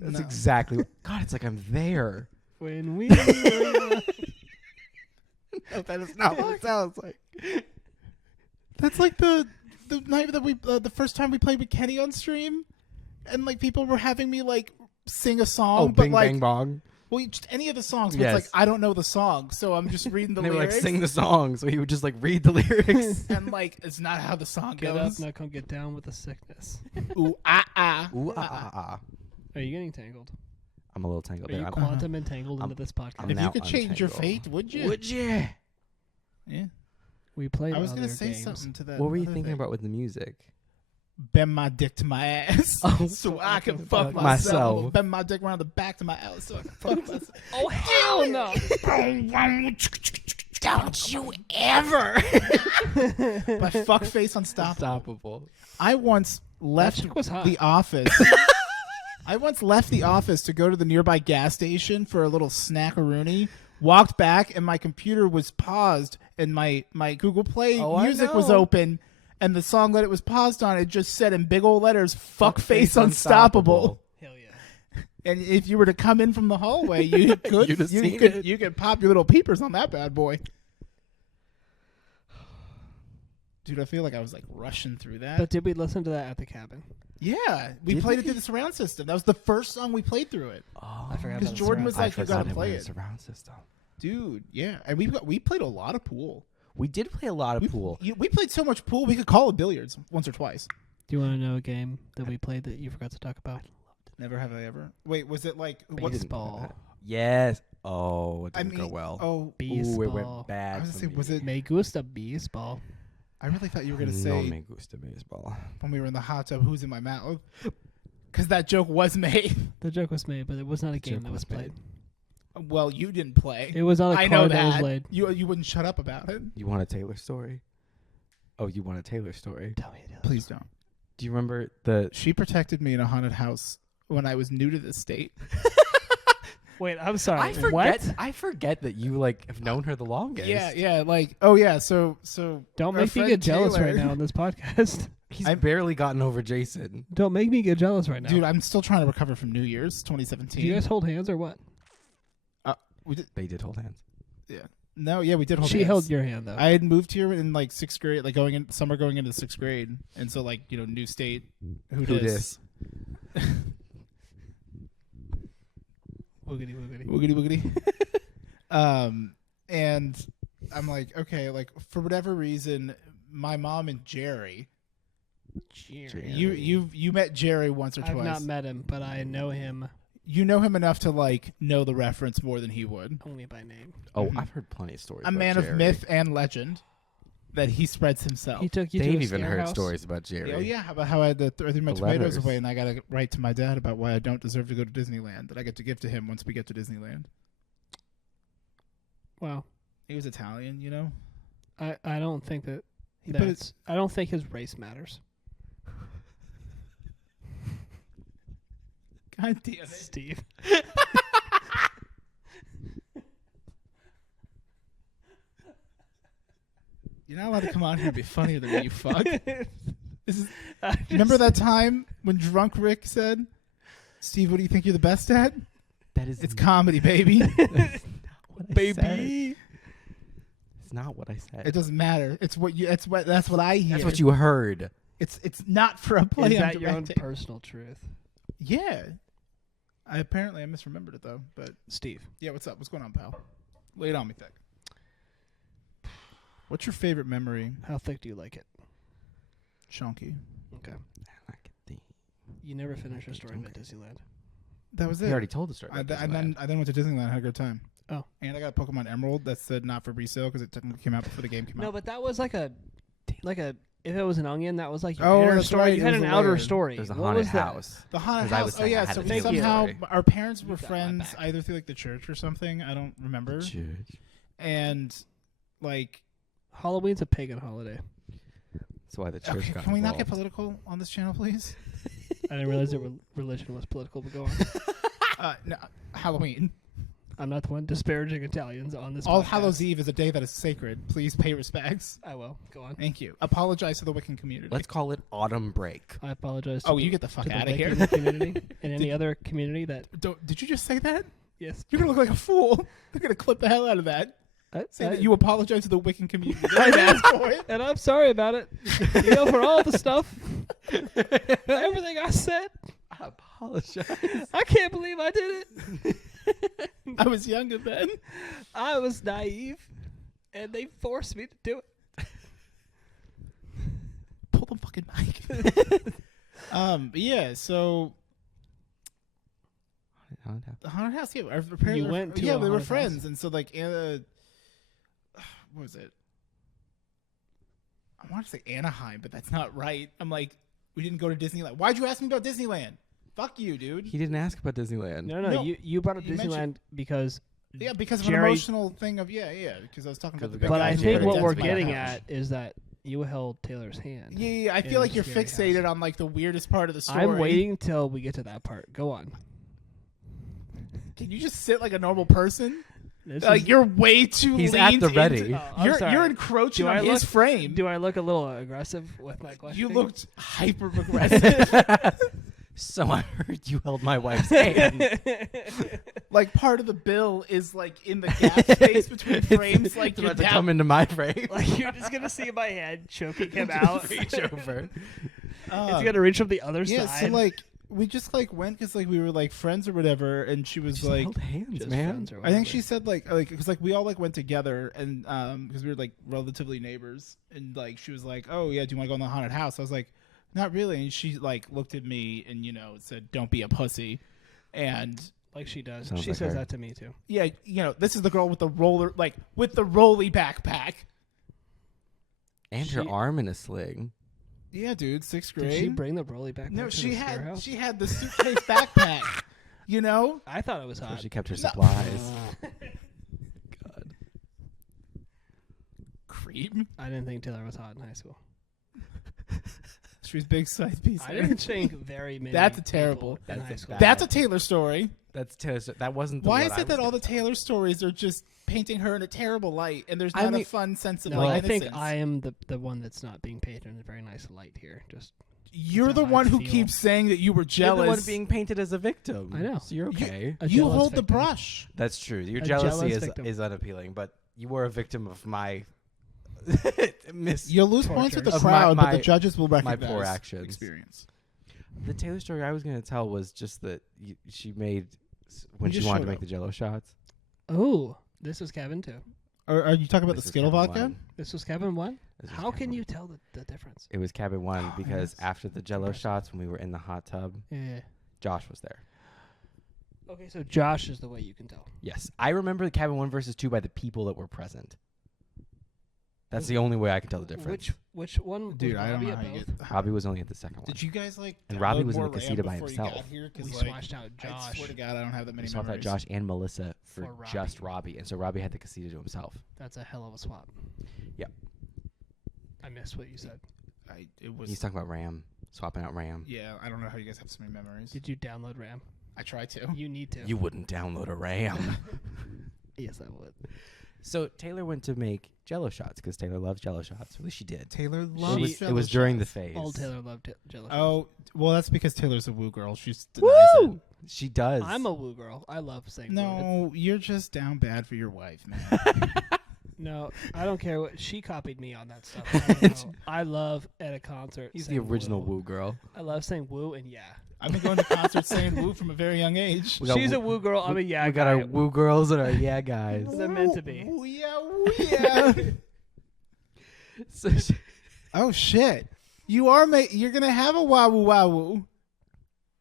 That's no. exactly. God, it's like I'm there. when we were young." No, that is not what it sounds like. That's like the night that we the first time we played with Kenny on stream, and like people were having me like sing a song, Oh, but Bing like Bang Bong. well, just any of the songs. But Yes. it's like I don't know the song, so I'm just reading the And they were like, lyrics. sing the song. So he would just like read the lyrics. and like it's not how the song Get up, goes. now come get down with the sickness. Ooh ah ah. Ooh, ah, ah, ah. Are you getting tangled? I'm a little tangled Are you there. quantum entangled I'm- into this podcast? I'm If now you could change your untangled. fate, would you? Would you? Yeah. We played. I was other gonna say games. something to that. What were you other thinking thing. about with the music? Bend my dick to my ass, Oh, so I can fuck fuck myself. myself. Bend my dick around the back to my ass, so I can fuck myself. Oh hell no! Don't you ever! My fuck face unstoppable. Unstoppable. I once left chick was hot. the office. I once left the office to go to the nearby gas station for a little snackaroonie. Walked back and my computer was paused and my Google Play Oh, I music was know. open and the song that it was paused on it just said in big old letters "Fuck face unstoppable." Hell yeah! And if you were to come in from the hallway, you could You'd have seen it. you could pop your little peepers on that bad boy. Dude, I feel like I was like rushing through that. But did we listen to that at the cabin? Yeah, we Did played we? it through the surround system. That was the first song we played through it. Oh, I forgot. Because about the Jordan was surround like, you gotta play it. Surround system. Dude, yeah. And we played a lot of pool. We did play a lot of pool. We played so much pool, we could call it billiards once or twice. Do you want to know a game that we played that you forgot to talk about? Never have I ever. Wait, was it like We what? didn't- Baseball. Yes. Oh, it I didn't mean, go well. Oh, Ooh, it Baseball. went bad. I was for gonna say, me. was it? Me gusta baseball. I really thought you were gonna No say me gusta baseball. when we were in the hot tub, "Who's in my mouth?" Because that joke was made. The joke was made, but it was not a The game joke that was was played. Well, you didn't play. It was on a I card know that was that. laid. You wouldn't shut up about it. You want a Taylor story? Oh, you want a Taylor story? Tell me it is. Please don't. Do you remember the? She protected me in a haunted house when I was new to this state. Wait, I'm sorry. I forget. What? I forget that you like have known her the longest. Yeah, like oh yeah. So Don't our make me friend get jealous Taylor- right now on this podcast. He's I'm- barely gotten over Jason. Don't make me get jealous right now. Dude, I'm still trying to recover from New Year's 2017. Do you guys hold hands or what? We did, They did hold hands. no, yeah, we did hold She hands. held your hand though. I had moved here in like 6th grade, like going into 6th grade, and so like new state, who Who dis? Woogity woogity. Woogity woogity. And I'm like, okay, like for whatever reason, my mom and Jerry. Jerry. You met Jerry once or I've twice. not met him, but I know him You know him enough to like know the reference more than he would. only by name. Oh, Mhm. I've heard plenty of stories. A about man Jerry. of myth and legend that he spreads himself. He took you to They've a even scare heard house? stories about Jerry. Oh yeah, how about how I had to throw my The tomatoes letters. away and I got to write to my dad about why I don't deserve to go to Disneyland that I get to give to him once we get to Disneyland. Wow. He was Italian, you know. I don't think that. He put That's, I don't think his race matters. God damn it. Steve. You're not allowed to come on here and be funnier than me, you fuck. This is, I just- remember that time when Drunk Rick said, "Steve, what do you think you're the best at?" That is It's comedy, baby. not what I said. baby. It's not what I said. It doesn't matter. It's what you. That's what I hear. That's what you heard. It's not for a play. Is I'm that your own directing. personal truth? Yeah. I misremembered it though. But Steve. yeah, what's up? What's going on, pal? Lay it on me thick. What's your favorite memory, How thick do you like it? Chunky? Okay. Like the- You never finished your story about Okay. Disneyland. That was He it. already told the story. I about then went to Disneyland. And had a good time. Oh. And I got a Pokemon Emerald that said not for resale because it technically came out before the game came No, out. but that was like a. If it was an onion, that was like your Oh, inner that's story. right, You it had was an a outer layer. story. There's a What haunted was that? house. The haunted 'Cause I house. was Oh saying I yeah, had so a we different somehow story. our parents were You got my friends back. either through like the church or something. I don't remember. Church. And like, Halloween's a pagan holiday. That's why the church okay, got can we not get involved. political on this channel, please? I didn't realize that religion was political, but go on. No, Halloween. I'm not the one disparaging Italians on this All podcast. Hallows Eve is a day that is sacred. Please pay respects. I will. Go on. Thank you. Apologize to the Wiccan community. Let's call it autumn break. I apologize. Oh, to you get the fuck to the out of here. Wiccan community and any other community that Did you just say that? yes. You're gonna look like a fool. They're gonna clip the hell out of that. Say that you apologize to the Wiccan community. They didn't ask for it. And I'm sorry about it. You know, for all the stuff, everything I said, I apologize. I can't believe I did it. I was younger then. I was naive, and they forced me to do it. Pull the fucking mic. But yeah, so the haunted house. Yeah, our parents You were, went to yeah, a we were haunted friends, house? and so like Anna, what was it? I want to say Anaheim, but that's not right. I'm like, we didn't go to Disneyland. Why'd you ask me about Disneyland? Fuck you, dude. He didn't ask about Disneyland. No. You brought up You Disneyland mentioned- because. Yeah, because of Jerry- an emotional thing of yeah, because I was talking about the big But guy I who think had what we're identified getting the house. at is that you held Taylor's hand. Yeah, I in feel like the you're scary fixated house. on like the weirdest part of the story. I'm waiting till we get to that part. Go on. Can you just sit like a normal person? This Like is- you're way too. He's at leaned the ready. into- Oh, I'm you're sorry. encroaching Do on I his look- frame. Do I look a little aggressive with my question? You looked hyper aggressive. So I heard you held my wife's hand. Like part of the bill is like in the gap space between frames. Like It's you're about to down. come into my frame. Like you're just gonna see my head choking him out. Reach over. It's gonna reach from the other yeah. side. So like we just like went because like we were like friends or whatever, and she was Just like. held hands, Just man. friends or I think whatever. she said like because like we all like went together and because we were like relatively neighbors and like she was like, oh yeah, do you want to go in the haunted house? I was like, not really. And she like looked at me and said, don't be a pussy. And like she does. Sounds She like says her. that to me too. yeah, this is the girl with the roller with the rolly backpack. And her She- arm in a sling. Yeah, dude, 6th Did grade. she bring the Broly back? No, to she the scare had house? she had the suitcase backpack. I thought it was Where hot. she kept her supplies. God. Cream. I didn't think Taylor was hot in high school. She was big size piece. I didn't think very many. That's a people terrible- in that's high a school. bad- That's a Taylor story. That's Taylor. That wasn't the Why one is I it that was all the gonna tell. Taylor stories are just painting her in a terrible light, and there's I not a mean- fun sense of No, like I think innocence? I am the one that's not being painted in a very nice light here. Just You're That's the how I one who feel. keeps saying that you were You're jealous. the one being painted as a victim. I know. So you're okay. a You jealous hold the victim. brush. That's true. Your A jealousy jealous is victim. unappealing, but you were a victim of my miss. You'll lose points with the Of crowd, but my- the judges will my recognize poor actions. experience. The Taylor story I was going to tell was just that she made when You she just wanted to showed make up. the Jello shots. Oh, this was cabin 2. Or are you talking about This the was Skittle cabin vodka? 1. This was cabin 1. This was How cabin can 1. you tell the difference? It was cabin 1 Oh, because yes. after the Jello shots, when we were in the hot tub, Yeah. Josh was there. Okay, so Josh is the way you can tell. Yes, I remember the cabin 1 versus 2 by the people that were present. That's the only way I can tell the difference. Which one? Was Dude, I don't Robbie know at how you both? get. Robbie was only at the second one. Did you guys like? And Robbie download was in more the RAM Casita by before you himself. got here? 'Cause, We like, swatched out I Josh. swear to God, I don't have that many We swapped out memories. Josh and Melissa for For just Robbie, and so Robbie had the Casita to himself. That's a hell of a swap. Yep. I missed what you said. It was. He's talking about RAM, swapping out RAM. Yeah, I don't know how you guys have so many memories. Did you download RAM? I try to. You need to. You wouldn't download a RAM. Yes, I would. So Taylor went to make Jello shots because Taylor loves Jello shots. At least she did. Taylor It loves. was, Jello it was during the shots. phase. Old Taylor loved Jello. Oh, well, that's because Taylor's a woo girl. She's denies it. Woo! She does. I'm a woo girl. I love saying woo. No, you're just down bad for your wife, man. No, I don't care what she copied me on that stuff. I, don't know. I love at a concert. He's the saying original woo girl. I love saying woo and yeah. I've been going to concerts saying woo from a very young age. We got She's a woo- woo girl. I'm a yeah We got guy. our woo girls and our yeah guys. They're meant to be. Woo, yeah, woo, yeah. So she- Oh shit! You are you're gonna have a wah woo wah woo,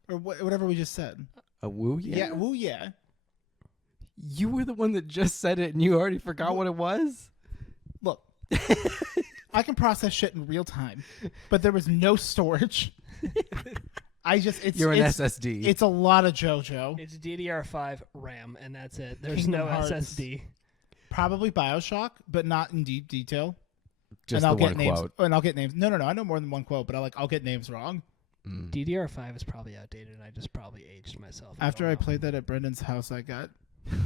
or whatever we just said. a woo yeah? Yeah, woo yeah. You were the one that just said it and you already forgot what it was? Look, I can process shit in real time, but there was no storage. You're an SSD. It's a lot of JoJo. It's DDR5 RAM, and that's it. There's Kingdom no Hearts. SSD. Probably BioShock, but not in deep detail. just and I'll the get one names. quote. And I'll get names. No, I know more than one quote, but I'll get names wrong. Mm. DDR5 is probably outdated, and I just probably aged myself. After I don't know. played that at Brendan's house, I got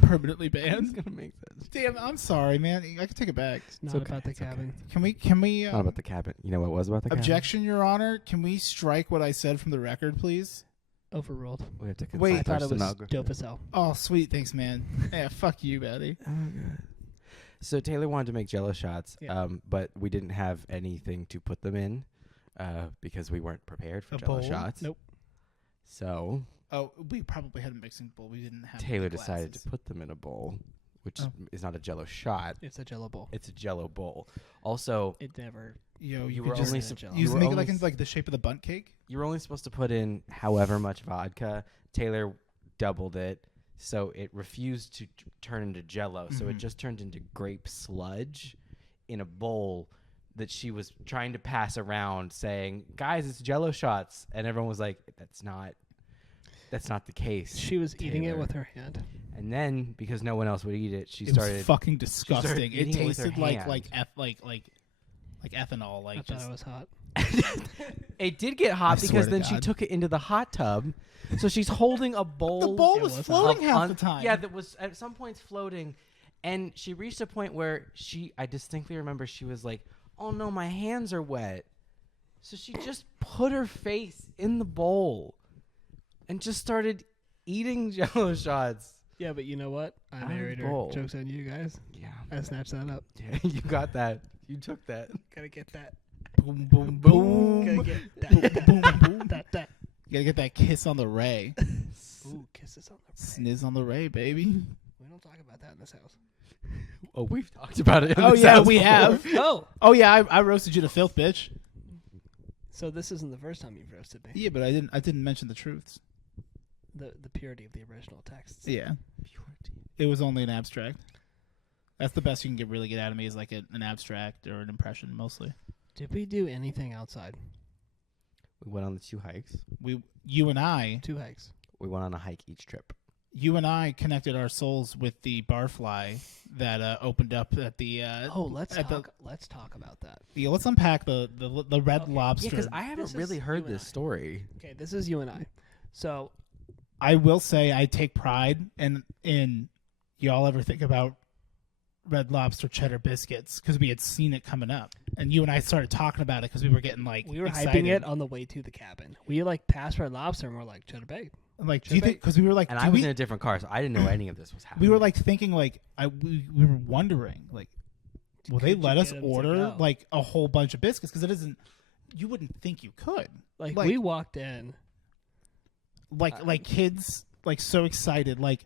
permanently Who's banned. gonna make this? Damn, I'm sorry, man. I can take it back. It's not okay, about the it's okay. cabin. Can we Not about the cabin. You know what was about the cabin? objection, Your Honor? Can we strike what I said from the record, please? Overruled. We have to consult Wait. I our thought it was stenographer. dope as hell. Oh, sweet, thanks, man. Yeah, fuck you, buddy. Oh, God. So Taylor wanted to make Jello shots, Yeah. but we didn't have anything to put them in because we weren't prepared for A Jello bowl? shots. Nope. So Oh, we probably had a mixing bowl. We didn't have Taylor the decided glasses. to put them in a bowl, which Oh. is not a Jello shot. It's a Jello bowl. It's a Jello bowl. Also, It never. Yo, you you were could just only Jello. sup- you you just were make it only like in s- like the shape of the bunt cake. you were only supposed to put in however much vodka. Taylor doubled it, so it refused to turn into Jello. So it Mhm. just turned into grape sludge in a bowl that she was trying to pass around, saying, "Guys, it's Jello shots," and everyone was like, "That's not the case." She was eating it Taylor. with her hand. And then because no one else would eat it, she It started. was fucking disgusting. It eating it with her tasted like hand. like ethanol. Like I thought just it was hot. It did get hot I swear because to then she God. took it into the hot tub. So she's holding a bowl. the bowl It was was floating of half un- the time. Yeah, that was at some points floating, and she reached a point where I distinctly remember she was like, "Oh no, my hands are wet," so she just put her face in the bowl, and just started eating Jello shots. Yeah, but you know what? I Out of married the her. bowl. Joke's on you guys. Yeah, I snatched that up. yeah, you got that. You took that. Gotta get that. boom, boom, Gotta boom. get Boom, that. boom, boom. that. You gotta get that kiss on the ray. Ooh, kisses on the Sniz on the ray, baby. We don't talk about that in this house. Oh, we've talked about it. In Oh this yeah, house we before. have. Oh, Oh yeah, I roasted you to filth, bitch. so this isn't the first time you've roasted me. Yeah, but I didn't mention the truths. The purity of the original texts. Yeah, it was only an abstract. That's the best you can really get out of me is like an abstract or an impression mostly. Did we do anything outside? We went on the 2 hikes. You and I 2 hikes. We went on a hike each trip. connected our souls with the barfly that opened up at the. Let's at the- talk about that. Yeah, let's unpack the Red Okay. Lobster. Yeah, because I haven't This really is heard you and this I. story. Okay, this is you and I. So I will say I take pride in y'all ever think about Red Lobster cheddar biscuits because we had seen it coming up, and you and I started talking about it because we were getting like we were excited. hyping it on the way to the cabin. We like passed Red Lobster and we're like Cheddar Bay. Like, do you think? Because we were like, And do I was we, in a different car, so I didn't know any of this was happening. we were like thinking like we were wondering like, will they Could let you us get 'em to order go? like a whole bunch of biscuits? Because it isn't. You wouldn't think you could. Like Like- we walked in. Like kids like so excited, like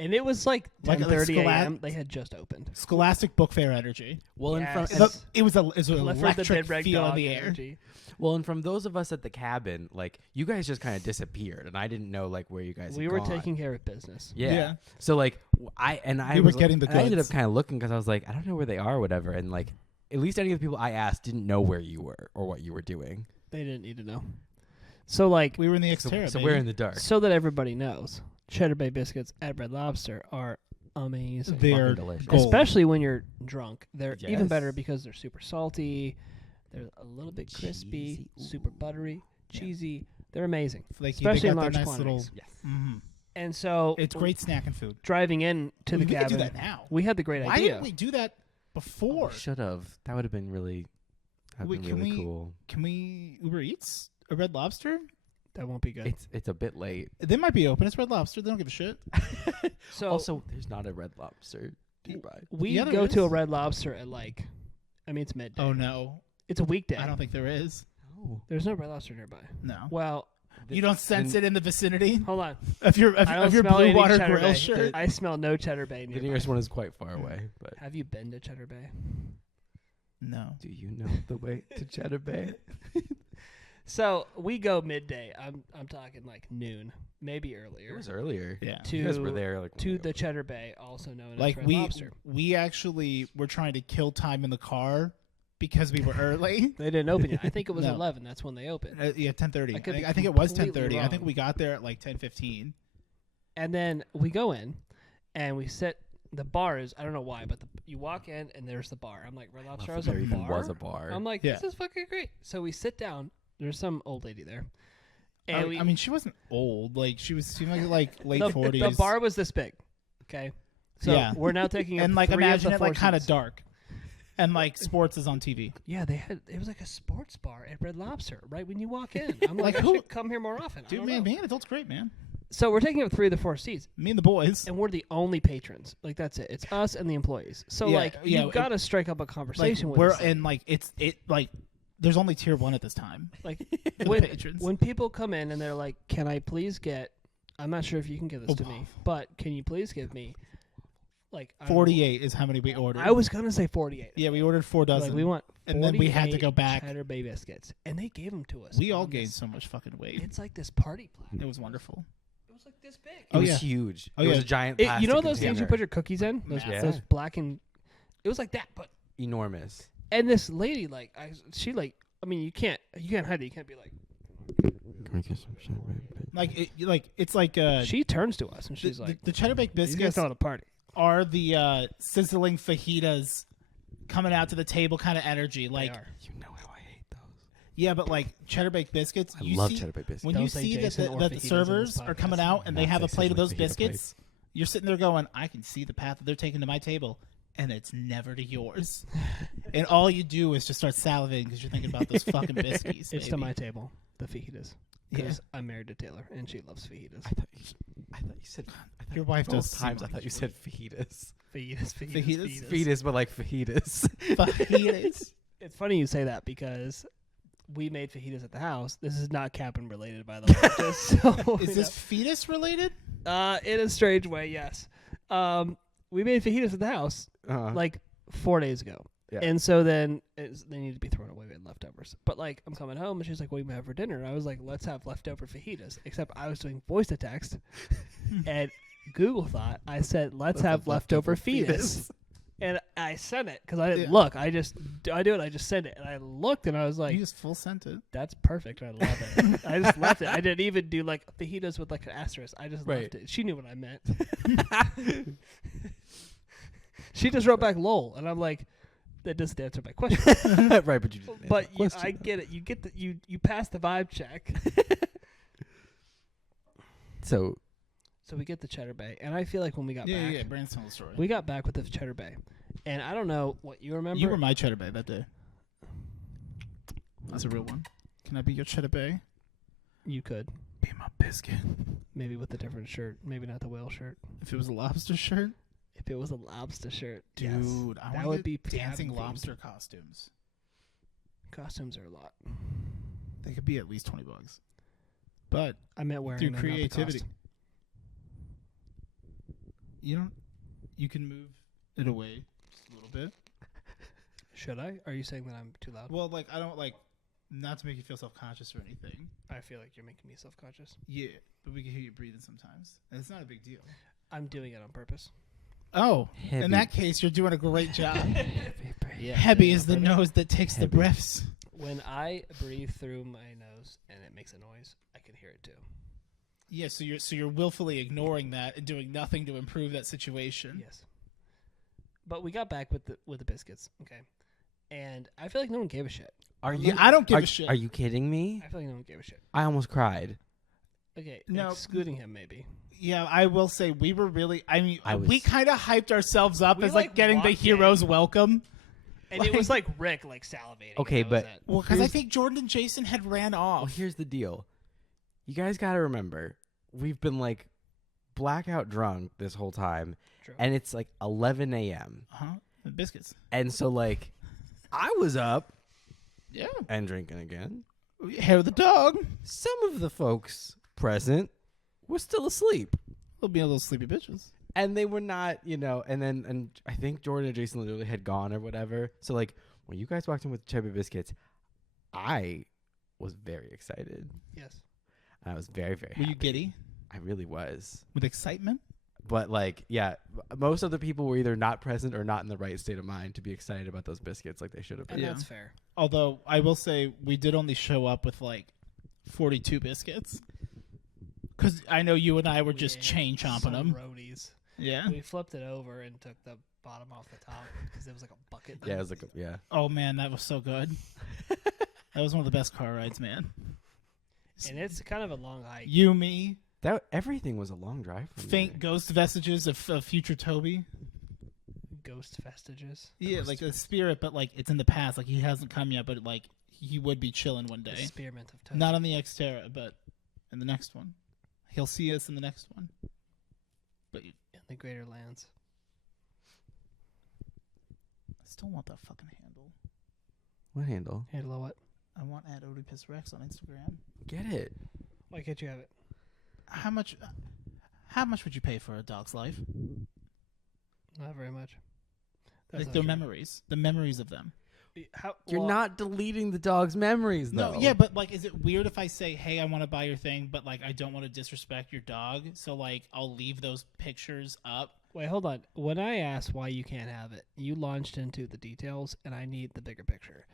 And it was like Like 10:30 Schola- a.m. They had just opened. Scholastic Book Fair energy. Well, and Yes. from It was an Clifford the electric Big Red feel in Dog the air. energy. well, and from those of us at the cabin, like you guys just kind of disappeared, and I didn't know like where you guys. We had were gone. taking care of business. Yeah. So like I We were was, getting the I ended up goods. kind of looking because I was like, I don't know where they are or whatever, and like at least any of the people I asked didn't know where you were or what you were doing. They didn't need to know. So like, We were in the So, Xterra. so baby. we're in the dark. so that everybody knows, Cheddar Bay biscuits at Red Lobster are amazing. They're Fucking delicious. gold. Especially when you're drunk. They're even Yes. better because they're super salty. They're a little bit crispy, Cheesy. super buttery, Yeah. cheesy. They're amazing. Like especially in they got large their nice quantities. little. Yes. Mhm. And so It's great snacking food. driving in to the we could do cabin. that now. We had the great Why idea. didn't we do that before? Should have. That would have been really. That'd Wait, been can really we- cool. Can we Uber Eats a Red Lobster? That won't be good. It's a bit late. They might be open. It's Red Lobster. They don't give a shit. So Also, there's not a Red Lobster nearby. we Yeah, there go to a is. Red Lobster at like, I mean it's midday. Oh no, It's a weekday. I don't think there is. Oh. There's no Red Lobster nearby. No, Well, you don't sense it in the vicinity hold on. of your I don't of your smell Blue any Water Cheddar Grill Bay. shirt. I smell no Cheddar Bay The nearby. nearest one is quite far away, but Have you been to Cheddar Bay? No, do you know the way to Cheddar Bay? So we go midday. I'm talking like noon, maybe earlier. It was earlier. yeah. To- You guys were there like when to we the opened. Cheddar Bay, also known Like as Red we Lobster. we actually were trying to kill time in the car because we were early. They didn't open yet. I think it was No. 11. That's when they opened. Yeah, 10:30. I could be I think it was completely 10:30. I think wrong. we got there at like 10:15. And then we go in, and we sit. The bar is, I don't know why, but you walk in and there's the bar. I'm like, Red Lobster has a There even bar? was a bar. I'm like, Yeah. this is fucking great. So we sit down. There's some old lady there. And we, I mean, she wasn't old. Like she seemed like late the, 40s. the bar was this big. Okay. So Yeah. we're now taking up and like 3 of imagine the it 4 like kind of seats. dark, and like sports is on TV. Yeah, it was like a sports bar at Red Lobster right when you walk in. I'm Like, like, I who- should come here more often. I Dude, don't man, know. being an adult's great, man. So we're taking up 3 of the 4 seats, Me and the boys. and we're the only patrons. Like that's it. It's us and the employees. So Yeah, like yeah, you got to strike up a Like conversation with we're us. and like it like there's only tier 1 at this time. Like The when, patrons. when people come in and they're like, "Can I please get?" I'm not sure if you can give this A to me, waffle. but can you please give me like I don't know, 48 is how many we ordered. I was gonna say 48. yeah, we ordered 4 dozen. Like we want, and then we had to 48 go back. Cheddar Bay biscuits, and they gave them to us. We all on gained this- so much fucking weight. It's like this party platter. It was wonderful. It was like this big. It Oh, was yeah. huge. Oh, it was yeah. a giant You plastic know those things you container. put your cookies in? Those, Yeah. those black and. It was like that, but Enormous. and this lady she I mean you can't hide it. You can't be like. Like it's like She turns to us and she's like, the cheddar baked "These guys biscuits throwing a party." are the sizzling fajitas coming out to the table kind of energy. Like They are. You know how I hate those. yeah, but like cheddar baked biscuits. I you love see, cheddar bay biscuits. when Don't you say see that Jason the, or that the fajitas in servers this are podcast. coming out and they Not have a say plate of those sizzling fajita plate. biscuits, you're sitting there going, I can see the path that they're taking to my table, and it's never to yours. And all you do is just start salivating because you're thinking about those fucking biscuits. It's to baby. my table, the fajitas, Yeah. because I'm married to Taylor and she loves fajitas. I thought you said. Your wife both does seem times. I like thought you said fajitas. Fajitas. Fajitas? Fajitas, but like fajitas. fajitas. It's funny you say that because we made fajitas at the house. This is not cabin related, by the way. Just so Is we this fetus related? know. In a strange way, yes. We made fajitas at the house like 4 days ago. Yeah. And so then they need to be thrown away. We had leftovers. But like, I'm coming home and she's like, "What do you have for dinner?" And I was like, "Let's have leftover fajitas." Except I was doing voice to text, and Google thought I said, "Let's have leftover fetus." And I sent it because I didn't Yeah. look. I just sent it, and I looked and I was like, You just full sent it. "That's perfect. I love it." I just left it. I didn't even do like fajitas with like an asterisk. I just Right. left it. She knew what I meant. She just wrote back "lol," and I'm like, "That doesn't answer my question." Right, but you didn't. answer But the question, I though. get it. You get the you pass the vibe check. So So we get the Cheddar Bay, and I feel like when we got Yeah, back, yeah. Brandon's telling the story. we got back with the Cheddar Bay, and I don't know what you remember. You were my cheddar bay that day. That's a real one. Can I be your cheddar bay? You could Be my biscuit. maybe with a different shirt, maybe not the whale shirt. If it was a lobster shirt, If it was a lobster shirt, dude, yes. I that want would to be dancing cabin themed. lobster costumes. Costumes are a lot. They could be at least $20. But I meant wearing through them, not the creativity. cost. You don't. You can move it away just a little bit. Should I? Are you saying that I'm too loud? Well, like I don't like, not to make you feel self-conscious or anything. I feel like you're making me self-conscious. Yeah, but we can hear you breathing sometimes, and it's not a big deal. I'm doing it on purpose. Oh, Heavy. in that case, you're doing a great job. Yeah. Heavy is the nose that takes the Heavy. breaths. When I breathe through my nose and it makes a noise, I can hear it too. Yeah, so you're willfully ignoring that and doing nothing to improve that situation. Yes. But we got back with the biscuits, okay? And I feel like no one gave a shit. Are Yeah, I don't give are, a shit. Are you kidding me? I feel like no one gave a shit. I almost cried. Okay, No. excluding him maybe. Yeah, I will say we were really. I mean, I we was- kind of hyped ourselves up We, as like like, getting the walked hero's in. welcome. And it was like Rick like salivating. Okay, and that was but- it. Well, because I Here's- think Jordan and Jason had ran Well, off. here's the deal. You guys got to remember, we've been like blackout drunk this whole time, True. and it's like 11 a.m. The biscuits. And so, like, I was up Yeah. and drinking again. Hair of the dog. Some of the folks present were still asleep. There'll be a little sleepy bitches. And they were not, and I think Jordan and Jason literally had gone or whatever. So, like, when you guys walked in with Chubby Biscuits, I was very excited. Yes. I was very, very Were happy. you giddy I really was. with excitement? But, like, yeah, most of the people were either not present or not in the right state of mind to be excited about those biscuits like they should have been. And Yeah. that's fair. Although I will say we did only show up with like 42 biscuits. Because I know you and I were just Yeah, chain chomping some them. roadies. Yeah. We flipped it over and took the bottom off the top because it was like a bucket. Yeah, it was like, yeah. Oh man, that was so good. That was one of the best car rides, man. And it's kind of a long hike. You, me, Everything was a long drive. For me. faint ghost vestiges of future Toby. Ghost vestiges. Yeah, like a spirit, but like it's in the past. Like he hasn't come yet, but like he would be chilling one The day. spearmint of Toby. Not on the Xterra, but in the next one. He'll see us in the next one. But in the greater lands. I still want that fucking handle. What handle? Handle what? I want @Odiepus Rex on Instagram. Get it. Why can't you have it? How much would you pay for a dog's life? Not very much. That's Like not their true. memories, the memories of them. How, You're well, not deleting the dog's memories, though. No, yeah, but like, is it weird if I say, "Hey, I want to buy your thing," but like, I don't want to disrespect your dog, so like, I'll leave those pictures up. Wait, hold on. When I asked why you can't have it, you launched into the details, and I need the bigger picture.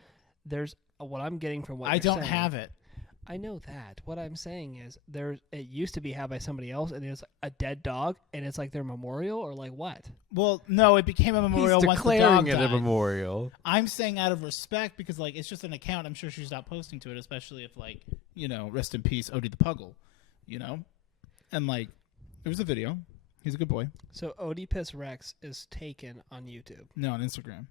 There's what I'm getting from what I you're don't saying. have it. I know that. What I'm saying is it used to be had by somebody else, and there's a dead dog, and it's like their memorial, or like what? Well, no, it became a memorial He's once the declaring dog it died. a memorial. I'm saying out of respect because like it's just an account. I'm sure she's not posting to it, especially if like rest in peace, Odie the Puggle, and like there was a video. He's a good boy. So Odiepus Rex is taken on YouTube. No, on Instagram.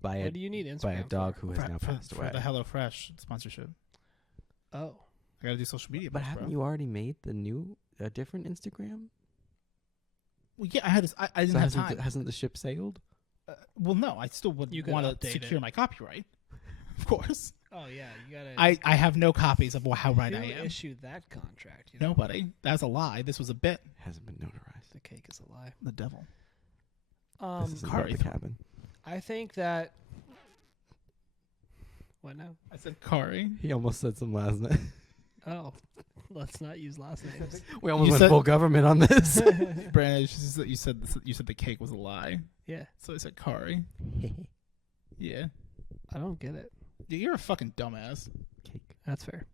By What do you need Instagram by a dog for? who has now passed for away. the HelloFresh sponsorship. Oh, I gotta do social media. But posts, haven't bro. you already made a different Instagram? Well, yeah, I had. I didn't So have time. hasn't the ship sailed? Well, no, I still would You could want update to secure it. my copyright. Of course, oh yeah, you gotta. I have no copies of how right Who I am. issued that contract? You know? Nobody. That's a lie. This was a bit. Hasn't been notarized. The cake is a lie. The devil. This is about the cabin. I think that. What now? I said Kari. He almost said some last name. Oh, let's not use last names. We almost You went said- full government on this. Brandon, you said the cake was a lie. Yeah, So I said Kari. Yeah. I don't get it. Dude, you're a fucking dumbass. Cake. That's fair.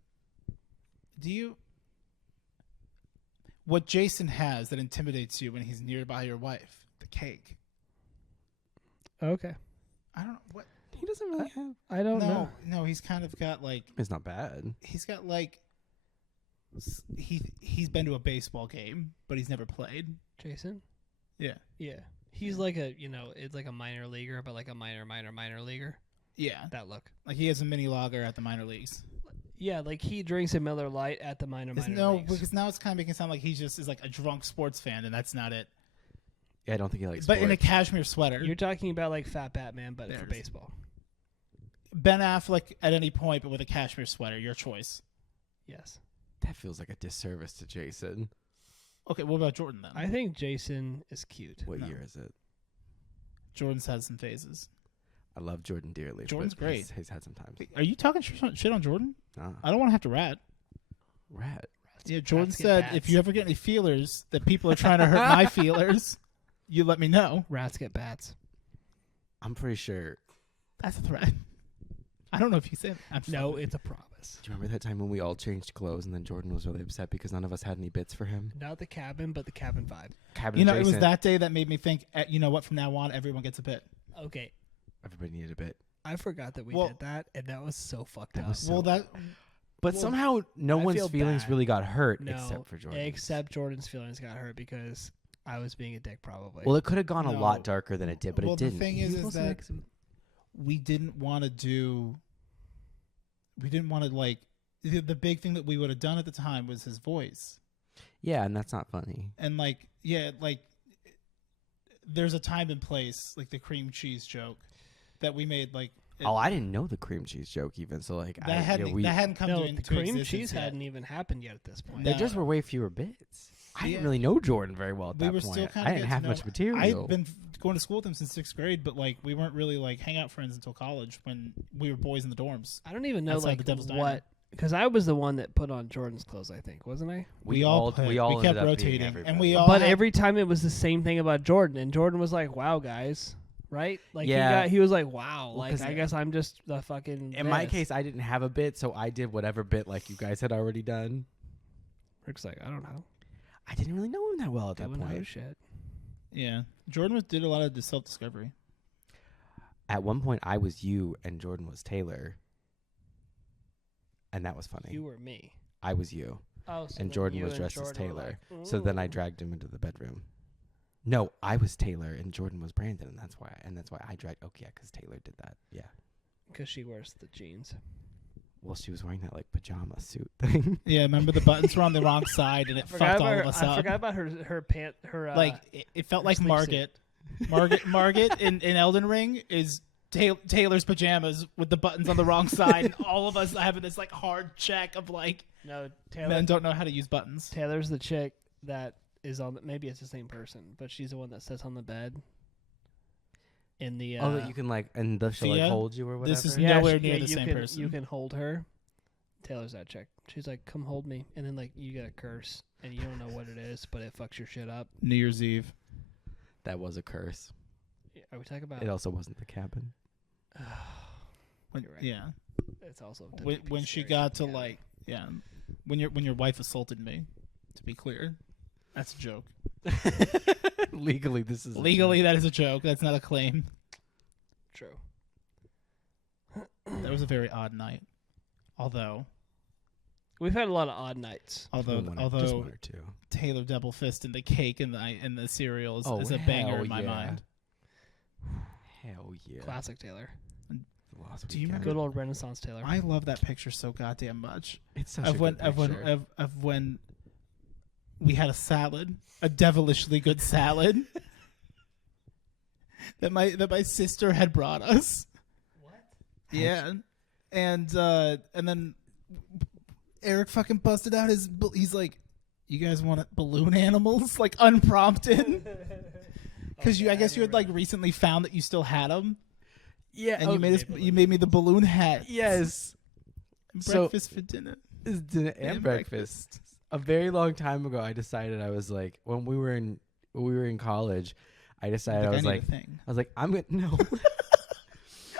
Do you? What Jason has that intimidates you when he's nearby your wife? The cake. Okay. I don't know what. He doesn't really have. I don't No, know. no, he's kind of got like It's not bad. he's got like he's been to a baseball game, but he's never played. Jason? Yeah. Yeah. He's like it's like a minor leaguer, but like a minor leaguer. Yeah. That look. Like he has a mini lager at the minor leagues. Yeah, like he drinks a Miller Lite at the minor No, leagues. because now it's kind of making it sound like he just is like a drunk sports fan, and that's not it. Yeah, I don't think he likes. But in a sports. cashmere sweater. You're talking about like Fat Batman, but There for it is. baseball. Ben Affleck at any point, but with a cashmere sweater. Your choice. Yes. That feels like a disservice to Jason. Okay, what about Jordan then? I think Jason is cute. What No. year is it? Jordan's had some phases. I love Jordan dearly. Jordan's but great. He's had some times. Are you talking shit on Jordan? I don't want to have to rat. Rat. Yeah, Jordan Rats get said bats. if you ever get any feelers that people are trying to hurt my feelers, you let me know. Rats get bats. I'm pretty sure. That's a threat. I don't know if you said. I'm just No, fucking- it's a promise. Do you remember that time when we all changed clothes and then Jordan was really upset because none of us had any bits for him? Not the cabin, but the cabin vibe. Cabin You know, it was adjacent. that day that made me think. You know what? From now on, everyone gets a bit. Okay, Everybody needed a bit. I forgot that we Well- did that, and that was so fucked That up. was Well, that But Well, somehow no I one's feel feelings bad. really got hurt No, except for Jordan. except Jordan's feelings got hurt because I was being a dick, probably. Well, it could have gone a No. lot darker than it did, but well, it didn't. the thing He is wasn't that like some- we didn't want to do. We didn't want to like. The big thing that we would have done at the time was his voice, Yeah, and that's not funny. and like, yeah, like. There's a time and place, like the cream cheese joke, that we made. Like Oh, I didn't know the cream cheese joke even. So like, that hadn't come no, to, the to cream existence cheese yet. hadn't even happened yet at this point. No. there just were way fewer bits. I Yeah. didn't really know Jordan very well at We that were point. still kind I of didn't have much material. I'd been going to school with him since 6th grade, but like we weren't really like hangout friends until college when we were boys in the dorms. I don't even know Outside like the Devil's Diner. what, because I was the one that put on Jordan's clothes, I think, wasn't I? we all kept ended up being rotating, and everybody. we all. But had- every time it was the same thing about Jordan, and Jordan was like, "Wow, guys." Right? Like Yeah. he was like, "Wow, Well, like 'cause I guess I'm just the fucking." In my this." case, I didn't have a bit, so I did whatever bit like you guys had already done. Rick's like, "I don't know." I didn't really know him that well at that Doing no point. shit. yeah, Jordan did a lot of self discovery. At one point, I was you and Jordan was Taylor, and that was funny. You were me. I was you, Oh, so and then Jordan you was and dressed as Jordan were Taylor. like, So then I "Ooh." dragged him into the bedroom. No, I was Taylor and Jordan was Brandon, and that's why I dragged. Okay, yeah, because Taylor did that. Yeah. Because she wears the jeans. Well, she was wearing that like pajama suit thing. Yeah, remember the buttons were on the wrong side, and it fucked all of us I up. forgot about her pant. Her Like it felt her like sleep Margit in Elden Ring is Taylor's pajamas with the buttons on the wrong side, and all of us having this like hard check of like no Taylor. men don't know how to use buttons. Taylor's the chick that is on. Maybe it's the same person, but she's the one that sits on the bed. In the Oh, that you can like, and she'll like Thea? hold you or whatever. This is nowhere near the you same can, person. You can hold her. Taylor's that chick. She's like, "Come hold me," and then like you get a curse, and you don't know what it is, but it fucks your shit up. New Year's Eve. That was a curse. Are we talking about? It also wasn't the cabin. When, You're right. yeah, It's also when she got to like when your wife assaulted me. To be clear, that's a joke. Legally, this is a Legally, that is a joke. That's not a claim. True. That was a very odd night. Although We've had a lot of odd nights. just one or two. Taylor double fist in the cake and the cereal Oh, is a banger hell in my yeah. mind. Hell yeah! Classic Taylor. Lost Do you Weekend. Good old Renaissance Taylor. I love that picture so goddamn much. It's such Of a when good of when picture. of when we had a salad, a devilishly good salad that my sister had brought us. What? Yeah, and then Eric fucking busted out he's like, "You guys want balloon animals?" Like unprompted, because I guess you had like recently found that you still had them, Yeah, and you made me the balloon hat. yes. And So- breakfast for dinner. It's dinner and breakfast. A very long time ago, I decided I was like, when we were in college, I decided I was like, I'm gonna no.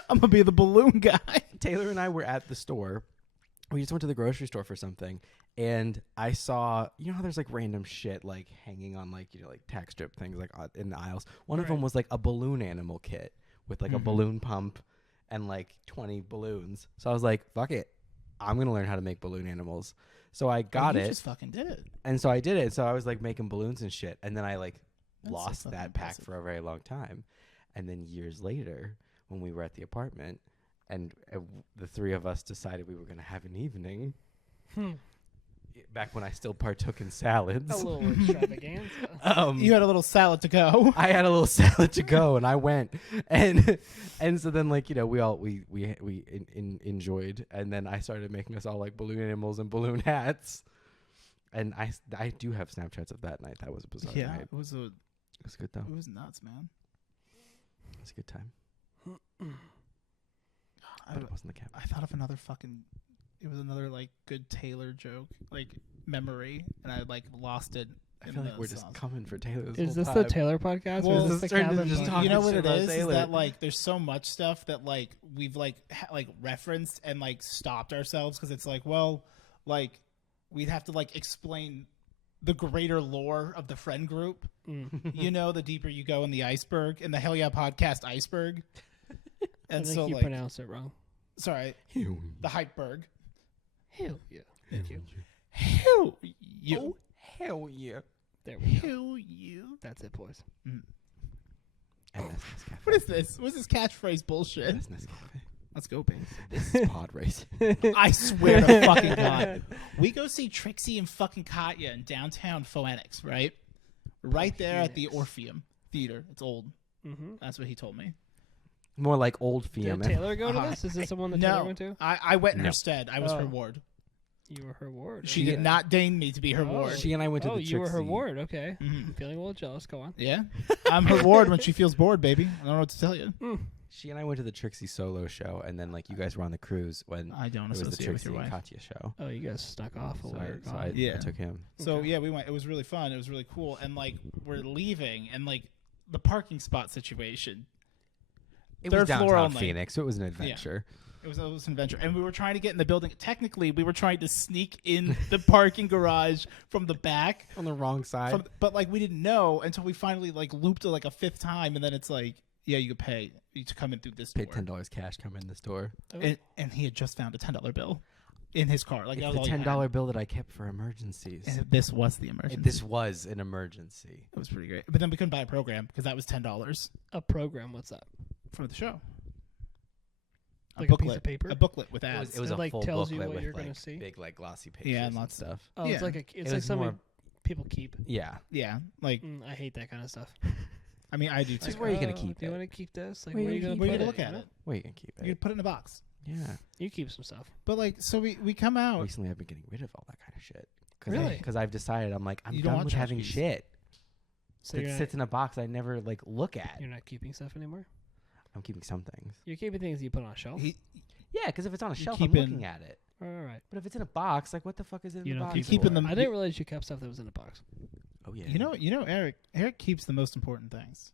I'm gonna be the balloon guy. Taylor and I were at the store. We just went to the grocery store for something, and I saw, you know how there's like random shit like hanging on like, you know, like tack strip things like in the aisles. One of them Right. was like a balloon animal kit with like a Mhm. balloon pump and like 20 balloons. So I was like, fuck it, I'm gonna learn how to make balloon animals. So I got you it, Just fucking did it. and so I did it. So I was like making balloons and shit, and then I like That's so lost fucking that pack impressive. for a very long time. And then years later, when we were at the apartment, and the three of us decided we were going to have an evening, back when I still partook in salads. A little extravaganza. You had a little salad to go. I had a little salad to go, and I went, and so then like, you know, we enjoyed, and then I started making us all like balloon animals and balloon hats, and I do have Snapchats of that night. That was a bizarre Yeah, night. it was It was good though. it was nuts, man. It was a good time. I, But it wasn't the cap. I thought of another fucking. It was another like good Taylor joke, like memory, and I like lost it. I in feel like the we're just sauce. coming for Taylor. Is whole this the time. Taylor podcast? Well, or is this this the turned into Cabin just podcast? talking You know what shit it about is Taylor. that like there's so much stuff that like we've like like referenced and like stopped ourselves because it's like, well, like we'd have to like explain the greater lore of the friend group. You know, the deeper you go in the iceberg, in the Hell Yeah podcast iceberg. I And think so you like pronounced it wrong. sorry, Hewll. the Hypeberg. Hell yeah. Thank you. Hell you. Oh, hell yeah. There we go. Hell you. That's it, boys. And that's Nescafe. What is this? What's this catchphrase bullshit? That's Nescafe. Let's go, baby. This is pod race. I swear to fucking God. We go see Trixie and fucking Katya in downtown Phoenix, right? Right there at the Phoenix. Orpheum Theater. It's old. Mm-hmm. That's what he told me. More like old Did FEM. Taylor go to Uh-huh. this? Is this the one that Taylor No, went to? I went in her No. stead. I was her Oh. ward. You were her ward. She okay. did not deign me to be her Oh. ward. She and I went to Oh, the you were her Trixie. ward. Okay. Mhm. I'm feeling a little jealous. Go on. Yeah, I'm her ward when she feels bored, baby. I don't know what to tell you. She and I went to the Trixie solo show, and then like you guys were on the cruise when I don't it was the associate with Trixie your and wife. Katya show. Oh, you guys snuck off So, while we were so gone. I Yeah. took him. So Okay. yeah, we went. It was really fun. It was really cool. And like we're leaving, and like the parking spot situation. It Third was downtown floor only. Phoenix, so it was an adventure. It was an adventure, and we were trying to get in the building. Technically, we were trying to sneak in the parking garage from the back, On the wrong side. but like we didn't know until we finally like looped it like a fifth time, and then it's like, yeah, you could pay to come in through this Paid door. $10 cash, come in this door. Oh. And he had just found a $10 bill in his car. Like that It's was the all he had. $10 bill that I kept for emergencies. And this was the emergency. And this was an emergency. It was pretty great, but then we couldn't buy a program because that was $10 A program. What's that? for the show. Like a piece of paper? A booklet with It ads. was, it was It, a like, full tells you booklet what with you're gonna like see? big like glossy pages Yeah, and and lots stuff. Oh, Yeah. it's like It it's like was something more- people keep. Yeah. Yeah, like I hate that kind of stuff. I mean, I do too. Just where are you gonna Oh, keep Do you it? want to keep this? Like, Where where are you you gonna gonna Where you put gonna look it? at it? Where you can keep You it? put it in a box. Yeah. You keep some stuff. But like, so we come out. Recently, I've been getting rid of all that kind of shit. Really? Because I've decided I'm like I'm You don't done want with having tchotchkes. shit So that you're sits in a box I never like look at. you're not keeping stuff anymore. I'm keeping some things. You're keeping things you put on a shelf. He, Yeah, because if it's on a You're shelf, I'm keeping- looking at it. All right. But if it's in a box, like what the fuck is it in You the don't box? keep keeping for? them- I didn't realize you kept stuff that was in a box. Oh yeah. you know, Eric keeps the most important things.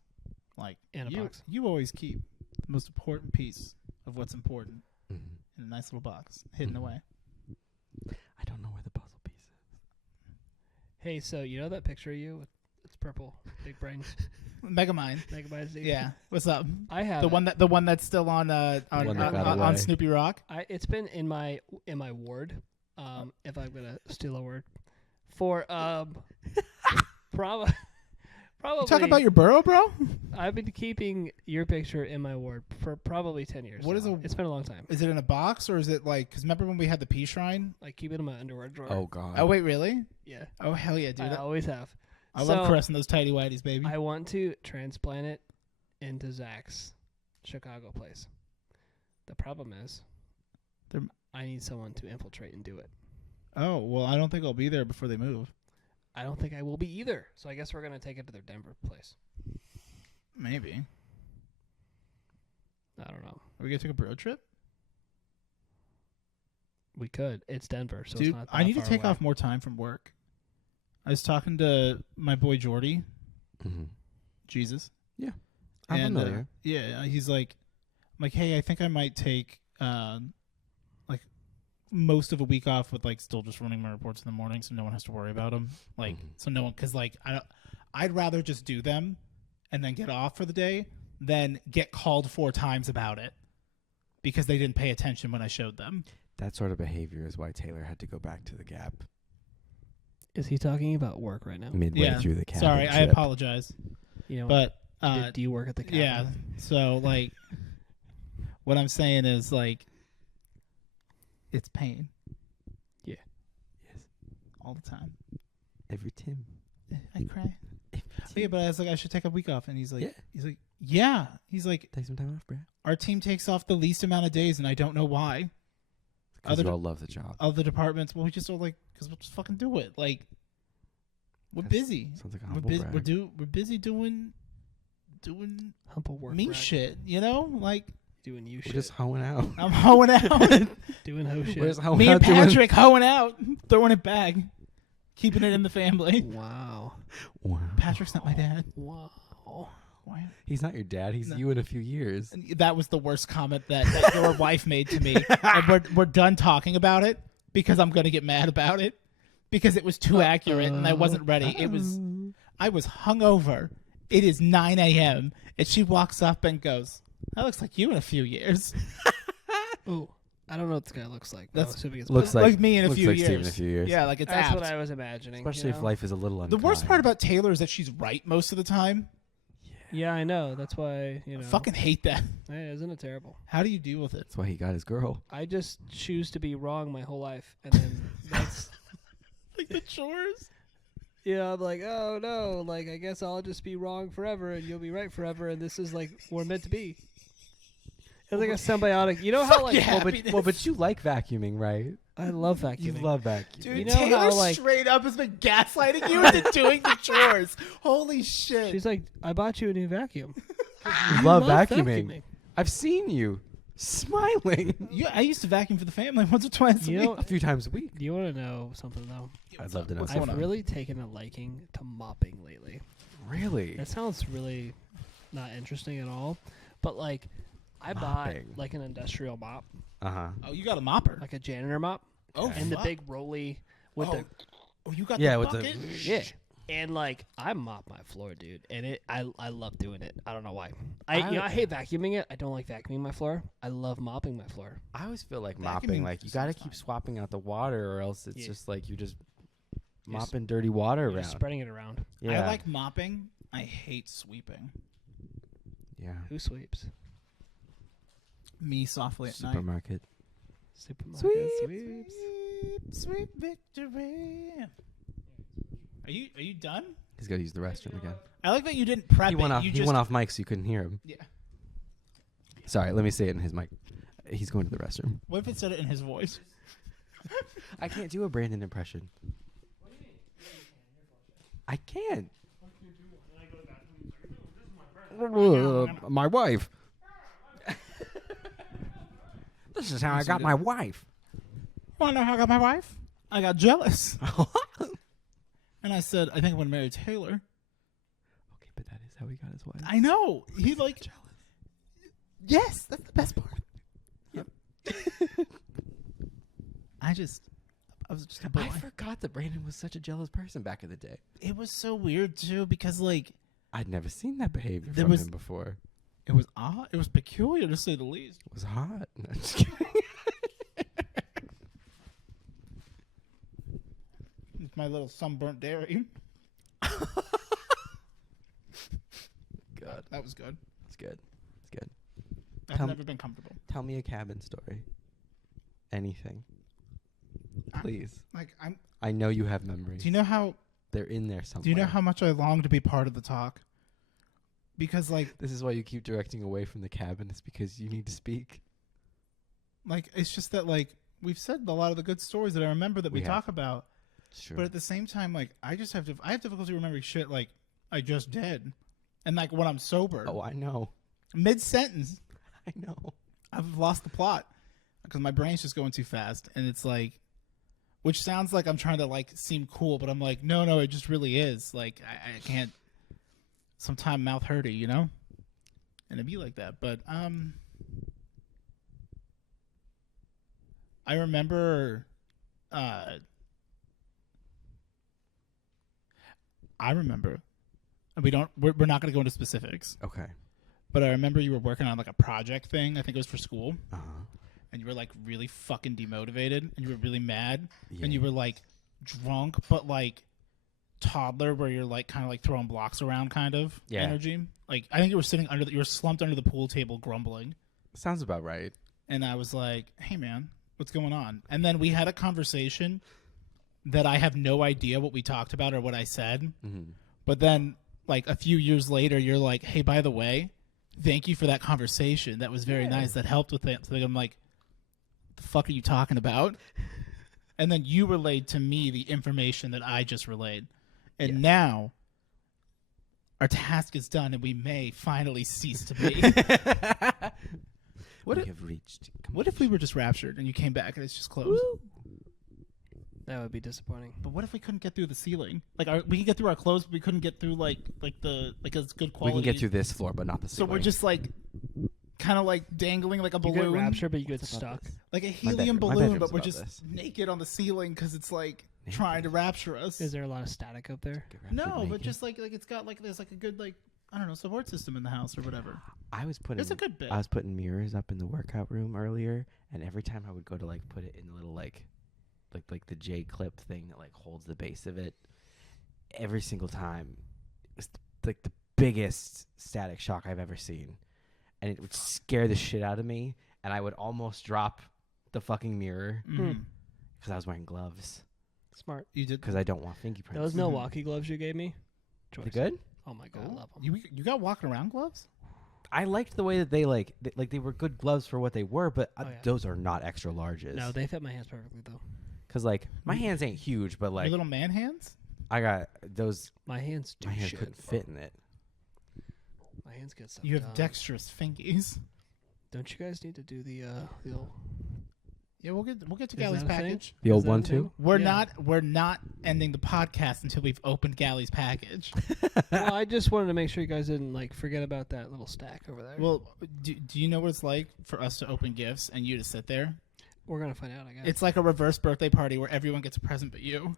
Like In a you, box. you always keep the most important piece of what's important Mhm. in a nice little box, hidden away. I don't know where the puzzle piece is. Hey, so you know that picture of you with it's purple, big brain, Megamind. megabytes. Steve? Yeah. What's up? I have The one that's still on one that got on away. Snoopy Rock. It's been in my ward. If I'm gonna steal a word, for probably You talking about your burrow, bro? I've been keeping your picture in my ward for probably 10 years. What is now. a- It's been a long time. Is it in a box or is it like? Because remember when we had the pea shrine? Like keep it in my underwear drawer. Oh god. Oh wait, really? yeah, Oh hell yeah, dude! I always have. I love So, caressing those tidy whities, baby. I want to transplant it into Zach's Chicago place. The problem is, They're- I need someone to infiltrate and do it. Oh well, I don't think I'll be there before they move. I don't think I will be either. So I guess we're gonna take it to their Denver place. Maybe. I don't know. Are we gonna take a road trip, We could. It's Denver, so dude? it's not. I that need to far take away. off more time from work. I was talking to my boy Jordy, Mhm. Jesus. I'm and, familiar. Yeah, he's like, I'm like, hey, I think I might take like most of a week off with like still just running my reports in the morning, so no one has to worry about them. Like, Mhm. so no one, because like I'd rather just do them and then get off for the day than get called 4 times about it because they didn't pay attention when I showed them. That sort of behavior is why Taylor had to go back to the Gap Is he talking about work right now? midway Yeah. through the cabin Sorry, I trip. apologize, You know, but do you work at the cabin? yeah. So like, what I'm saying is like, it's pain. Yeah. Yes. All the time. Every Tim. I cry. Every Yeah, but I was like, I should take a week off, and he's like, Yeah. yeah. He's like, Take some time off, bro. our team takes off the least amount of days, and I don't know why. Because Other you all love the job. Other departments, well, we just all like, because we'll just fucking do it. Like, We're busy. Sounds like a We're humble busy. brag. We're busy doing Humble work. me brag. shit. You know, like Doing you We're shit. just hoeing out. I'm hoeing out. Doing hoe shit. We're just hoeing Me and out doing- Patrick hoeing out, throwing it back, keeping it in the family. Wow. Wow. Patrick's not my dad. Wow. Why? He's not your dad. He's No. you in a few years. That was the worst comment that your wife made to me. And we're done talking about it because I'm gonna get mad about it because it was too accurate and I wasn't ready. I was hungover. It is 9 a.m. and she walks up and goes, "That looks like you in a few years." Oh, I don't know what this guy looks like. That's- I'm assuming it's Looks Like me in a looks few like years. Steve in a few years. Yeah, like it's That's apt. what I was imagining. Especially you if know? life is a little The unkind. worst part about Taylor is that she's right most of the time. Yeah, I know. That's why, I fucking hate that. Hey, isn't it terrible? How do you deal with it? That's why he got his girl. I just choose to be wrong my whole life, and then that's Like the chores? I'm like, oh no, like I guess I'll just be wrong forever, and you'll be right forever, and this is like we're meant to be. It's like a symbiotic. You know how like yeah. But you like vacuuming, right? I love vacuuming. You love vacuuming. Dude, You know Taylor how, like- straight up has been gaslighting you into doing the chores. Holy shit. She's like, I bought you a new vacuum. You love vacuuming. I've seen you smiling I used to vacuum for the family once or twice You a know, week. a few times a week. Do you want to know something though? I'd love to know What's something. going I've on? really taken a liking to mopping lately. Really? That sounds really not interesting at all, but like I bought Mopping. like an industrial mop, Uh-huh. Oh, you got a mopper. like a janitor mop, Oh, and the fuck. big rolly with the Oh, you got Yeah, the with bucket? the and like I mop my floor, dude, and I love doing it. I don't know why. I- I hate vacuuming it. I don't like vacuuming my floor. I love mopping my floor. I always feel like Vacuuming mopping, like you got to sounds keep fine. swapping out the water, or else it's Yeah. just like you just You're s- mopping dirty water You're around. just spreading it around. Yeah. I like mopping. I hate sweeping. Yeah. Who sweeps? Me softly at night. Supermarket. Supermarket sweeps. Sweet victory. Are you done? He's got to use the restroom again. I like that you didn't prep He went it. off. You He just went off mic, so you couldn't hear him. Yeah. Sorry, let me say it in his mic. He's going to the restroom. What if it said it in his voice? I can't do a Brandon impression. I can't. My wife. This is how I got my wife. Want to know how I got my wife? I got jealous. And I said, I think I'm going to marry Taylor. Okay, but that is how he got his wife. I know. He like. Yes, that's the best part. Yep. I was just a boy. I forgot that Brandon was such a jealous person back in the day. It was so weird too because like I'd never seen that behavior There from was- him before. it was odd. It was peculiar to say the least. It was hot. No, I'm just kidding. With my little sunburnt dairy. Good. That was good. It's good. It's good. I've Tell- never been comfortable. Tell me a cabin story. Anything. Please. Like I know you have memories. do you know how They're in there somewhere. do you know how much I long to be part of the talk? Because like This is why you keep directing away from the cabin. It's because you need to speak. it's just that like we've said a lot of the good stories that I remember that we We talk about. Sure. But at the same time, like I have difficulty remembering shit like I just did, and like when I'm sober, Oh, I know. mid sentence, I know. I've lost the plot because my brain's just going too fast, and it's like, which sounds like I'm trying to like seem cool, but I'm like, no, it just really is. Like I can't. Sometimes mouth hurty, you know, and it'd be like that. But I remember. I remember. We're not going to go into specifics, Okay. but I remember you were working on like a project thing. I think it was for school, Uh-huh. and you were like really fucking demotivated, and you were really mad, Yeah. and you were like drunk, but like toddler, where you're like kind of like throwing blocks around, kind of Yeah. energy. Like I think you were sitting you were slumped under the pool table, grumbling, Sounds about right. and I was like, "Hey, man, what's going on?" And then we had a conversation that I have no idea what we talked about or what I said. Mm-hmm. But then, like a few years later, you're like, "Hey, by the way, thank you for that conversation. That was very nice. That helped with it." So I'm like, "The fuck are you talking about?" And then you relayed to me the information that I just relayed, And Yes. now our task is done, and we may finally cease to be. we if- have reached. What if we were just raptured and you came back and it's just closed? That would be disappointing. But what if we couldn't get through the ceiling? Like we could get through our clothes, but we couldn't get through like it's good We quality. can get through this floor, but not the So ceiling. we're just like kind of like dangling like a You get balloon, rapture, but you get What's about stuck. this? like a My helium bedroom- my balloon, bedroom's but we're about just this. naked on the ceiling because it's like Naked. trying to rapture us. Is there a lot of static up there? Get raptured No, but naked. just like it's got like there's like a good like I don't know support system in the house or whatever. I was putting. It's a good bit. I was putting mirrors up in the workout room earlier, and every time I would go to like put it in the little like the J clip thing that like holds the base of it, every single time it was like the biggest static shock I've ever seen, and it would scare the shit out of me, and I would almost drop the fucking mirror Mhm. because I was wearing gloves Smart. You did. because I don't want fingerprints. Those Milwaukee gloves you gave me. They Choice. good? Oh my god, I love them. You got walking around gloves? I liked the way that they they were good gloves for what they were, but Oh, yeah. those are not extra larges. No, they fit my hands perfectly though. Because like my hands ain't huge, but Your like little man hands? I got those. My hands do My hands shit. couldn't fit in it. My hands get stuff You have done. dexterous fingies. Don't you guys need to do the old Yeah, we'll get to Is Galley's that a thing? package. The Is old that a one thing? too. Yeah. We're not ending the podcast until we've opened Galley's package. Well, I just wanted to make sure you guys didn't like forget about that little stack over there. Well, do you know what it's like for us to open gifts and you to sit there? We're gonna find out, I guess. It's like a reverse birthday party where everyone gets a present but you.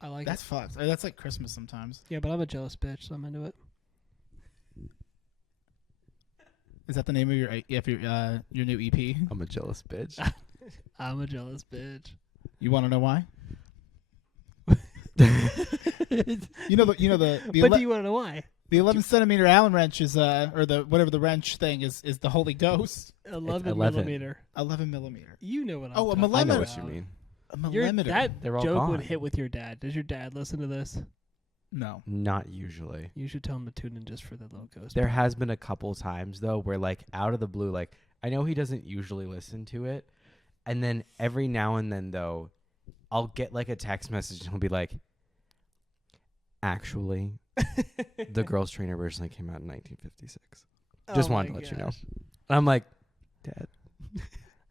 I like That's it. fucked. That's like Christmas sometimes. Yeah, but I'm a jealous bitch, so I'm into it. Is that the name of your new EP? I'm a jealous bitch. I'm a jealous bitch. You want to know why? You know the But do you want to know why? the 11 centimeter Allen wrench is or the whatever the wrench thing is the Holy Ghost. 11 11. millimeter. 11 millimeter. You know what I'm Oh, a talking I know millimeter. what you mean. A Your, millimeter. that They're all joke would gone. hit with your dad. Does your dad listen to this? No. Not usually. You should tell him to tune in just for the little ghost. There has been a couple times though where like out of the blue, like I know he doesn't usually listen to it, and then every now and then though, I'll get like a text message and he'll be like, "Actually, the Girls Trainer originally came out in 1956." Just wanted to let you know. And I'm like, "Dad, Your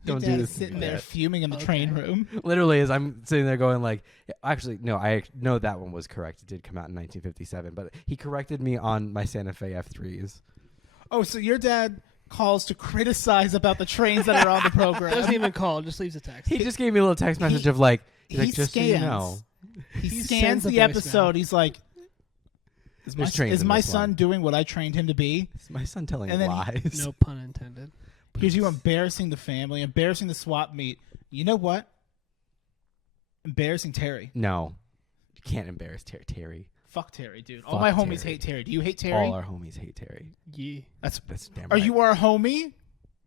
don't dad do is this." to me, sitting there Dad." fuming in the train Okay. room. Literally, as I'm sitting there going like, actually, no, I know that one was correct. It did come out in 1957, but he corrected me on my Santa Fe F3s. Oh, so your dad calls to criticize about the trains that are on the program. Doesn't even call, just leaves a text. He just gave me a little text message of like, he's he like, just so you scans. know. He He scans sends a the voicemail. episode. He's like, There's trains is in my this son one. doing what I trained him to be? Is my son telling And then lies? No pun intended. Here's you embarrassing the family, embarrassing the swap meet. You know what? Embarrassing Terry. No, you can't embarrass Terry. Fuck Terry, dude. All Fuck my homies Terry. hate Terry. Do you hate Terry? All our homies hate Terry. Yeah. That's damn Are right. you our homie?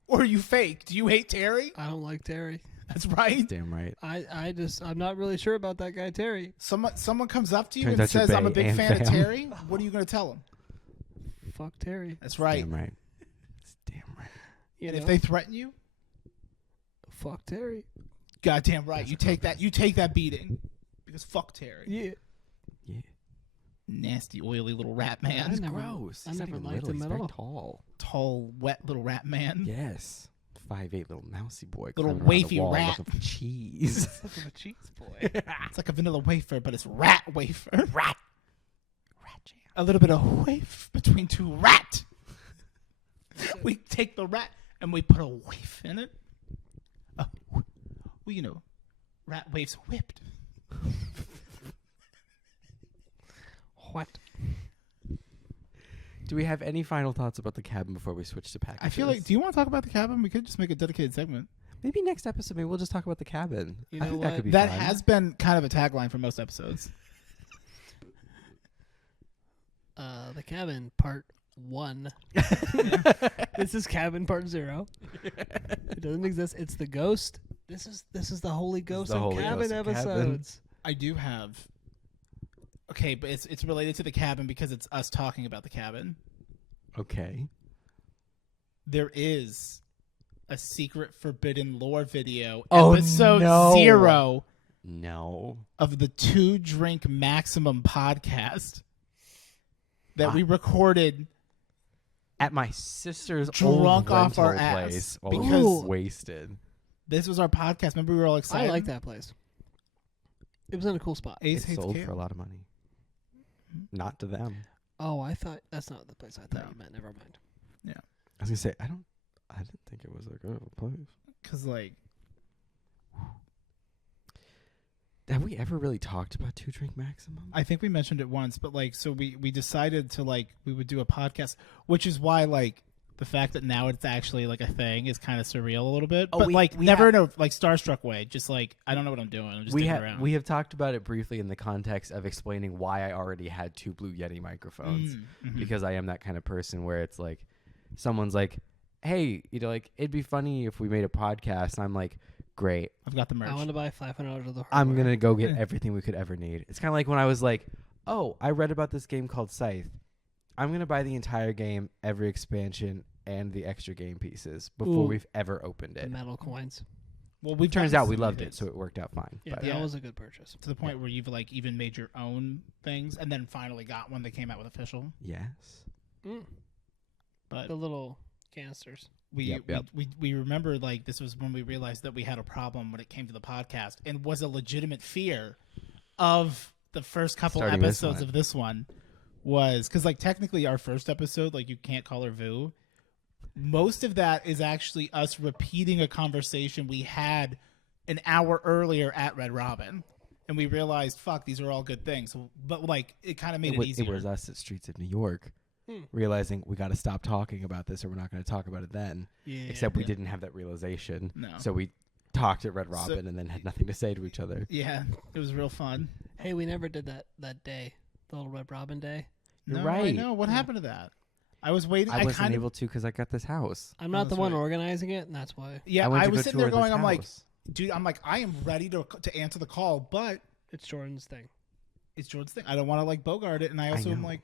Or are you fake? Do you hate Terry? I don't like Terry. That's right. Damn right. I'm not really sure about that guy Terry. Someone comes up to you Turns and out you're says, I'm a bae big and fan of fam." Terry. What are you going to tell him? Fuck Terry. That's right. Damn right. It's damn right. You And know? if they threaten you, fuck Terry. goddamn right. That's You a take that. You take that beating. Because fuck Terry. Yeah. Yeah. Nasty, oily little rat I man. never- Gross. I He's not never even liked little. him He's at very all. tall. Tall, wet little rat man. Yes. 5'8" little mousy boy. Little climbing around the wafy wall rat. looking for cheese. Fucking a cheese boy. It's like a vanilla wafer, but it's rat wafer. Rat jam. A little bit of waif between two rat. We take the rat and we put a waif in it. Well, you know, rat waif's whipped. What? Do we have any final thoughts about the cabin before we switch to packages? I feel like, do you want to talk about the cabin? We could just make a dedicated segment. maybe next episode, maybe we'll just talk about the cabin. You I know think what? that could be That fun. has been kind of a tagline for most episodes. The cabin part 1. This is cabin part 0. It doesn't exist. It's the ghost. This is the Holy Ghost the of Holy cabin Ghost of cabin. episodes. I do have. Okay, but it's related to the cabin because it's us talking about the cabin. Okay. There is a secret forbidden lore video, Oh, episode no. 0, No. of the 2 Drink Maximum podcast that we recorded At my sister's drunk old off our rental ass place while we because- were wasted. This was our podcast. Remember, we were all excited. I like that place. It was in a cool spot. Ace It hates sold kale. for a lot of money. Not to them. Oh, I thought that's not the place I thought No. you meant. Never mind. I was gonna say I didn't think it was a good place. Because, like, Have we ever really talked about 2 Drink Maximum? I think we mentioned it once, but, like, so we decided to, like, we would do a podcast, which is why, like, the fact that now it's actually, like, a thing is kind of surreal a little bit. Oh, But, we like, never have- in a, like, starstruck way. Just, like, I don't know what I'm doing. I'm just we sticking have around. we have talked about it briefly in the context of explaining why I already had 2 Blue Yeti microphones because I am that kind of person where it's like someone's like, "Hey, like it'd be funny if we made a podcast." And I'm like, "Great. I've got the merch. I want to buy $500 of the hardware. I'm going to go get everything we could ever need." It's kind of like when I was like, "Oh, I read about this game called Scythe. I'm going to buy the entire game, every expansion, and the extra game pieces before Ooh. we've ever opened The it." metal coins. Well, we've Turns gotten out we some loved of it, so it worked out fine. Yeah, But that was a good purchase. to the point where you've, like, even made your own things and then finally got one that came out with official. yes. Mm. But The little canisters. we Yep. we remember, like, this was when we realized that we had a problem when it came to the podcast and was a legitimate fear of the first couple Starting this episodes one. of this one was because, like, technically our first episode, like, you can't call her Vu. Most of that is actually us repeating a conversation we had an hour earlier at Red Robin. And we realized, fuck, these are all good things. But, like, it kind of made it easier. It was us at Streets of New York Hmm. realizing we got to stop talking about this or we're not going to talk about it then. Yeah. Except we Yeah. didn't have that realization. No. So we talked at Red So- Robin and then had nothing to say to each other. Yeah, it was real fun. Hey, we never did that day. The little Red Robin day. You're No, I right. know. What Yeah. happened to that? I was waiting. I wasn't kind of, able to because I got this house. I'm Oh, not the that's one right. organizing it, and that's why. yeah, went I to was go sitting there tour this going, I'm like, house. dude, I am ready to answer the call, but It's Jordan's thing. it's Jordan's thing. I don't want to, like, bogart it, and I also am know. like,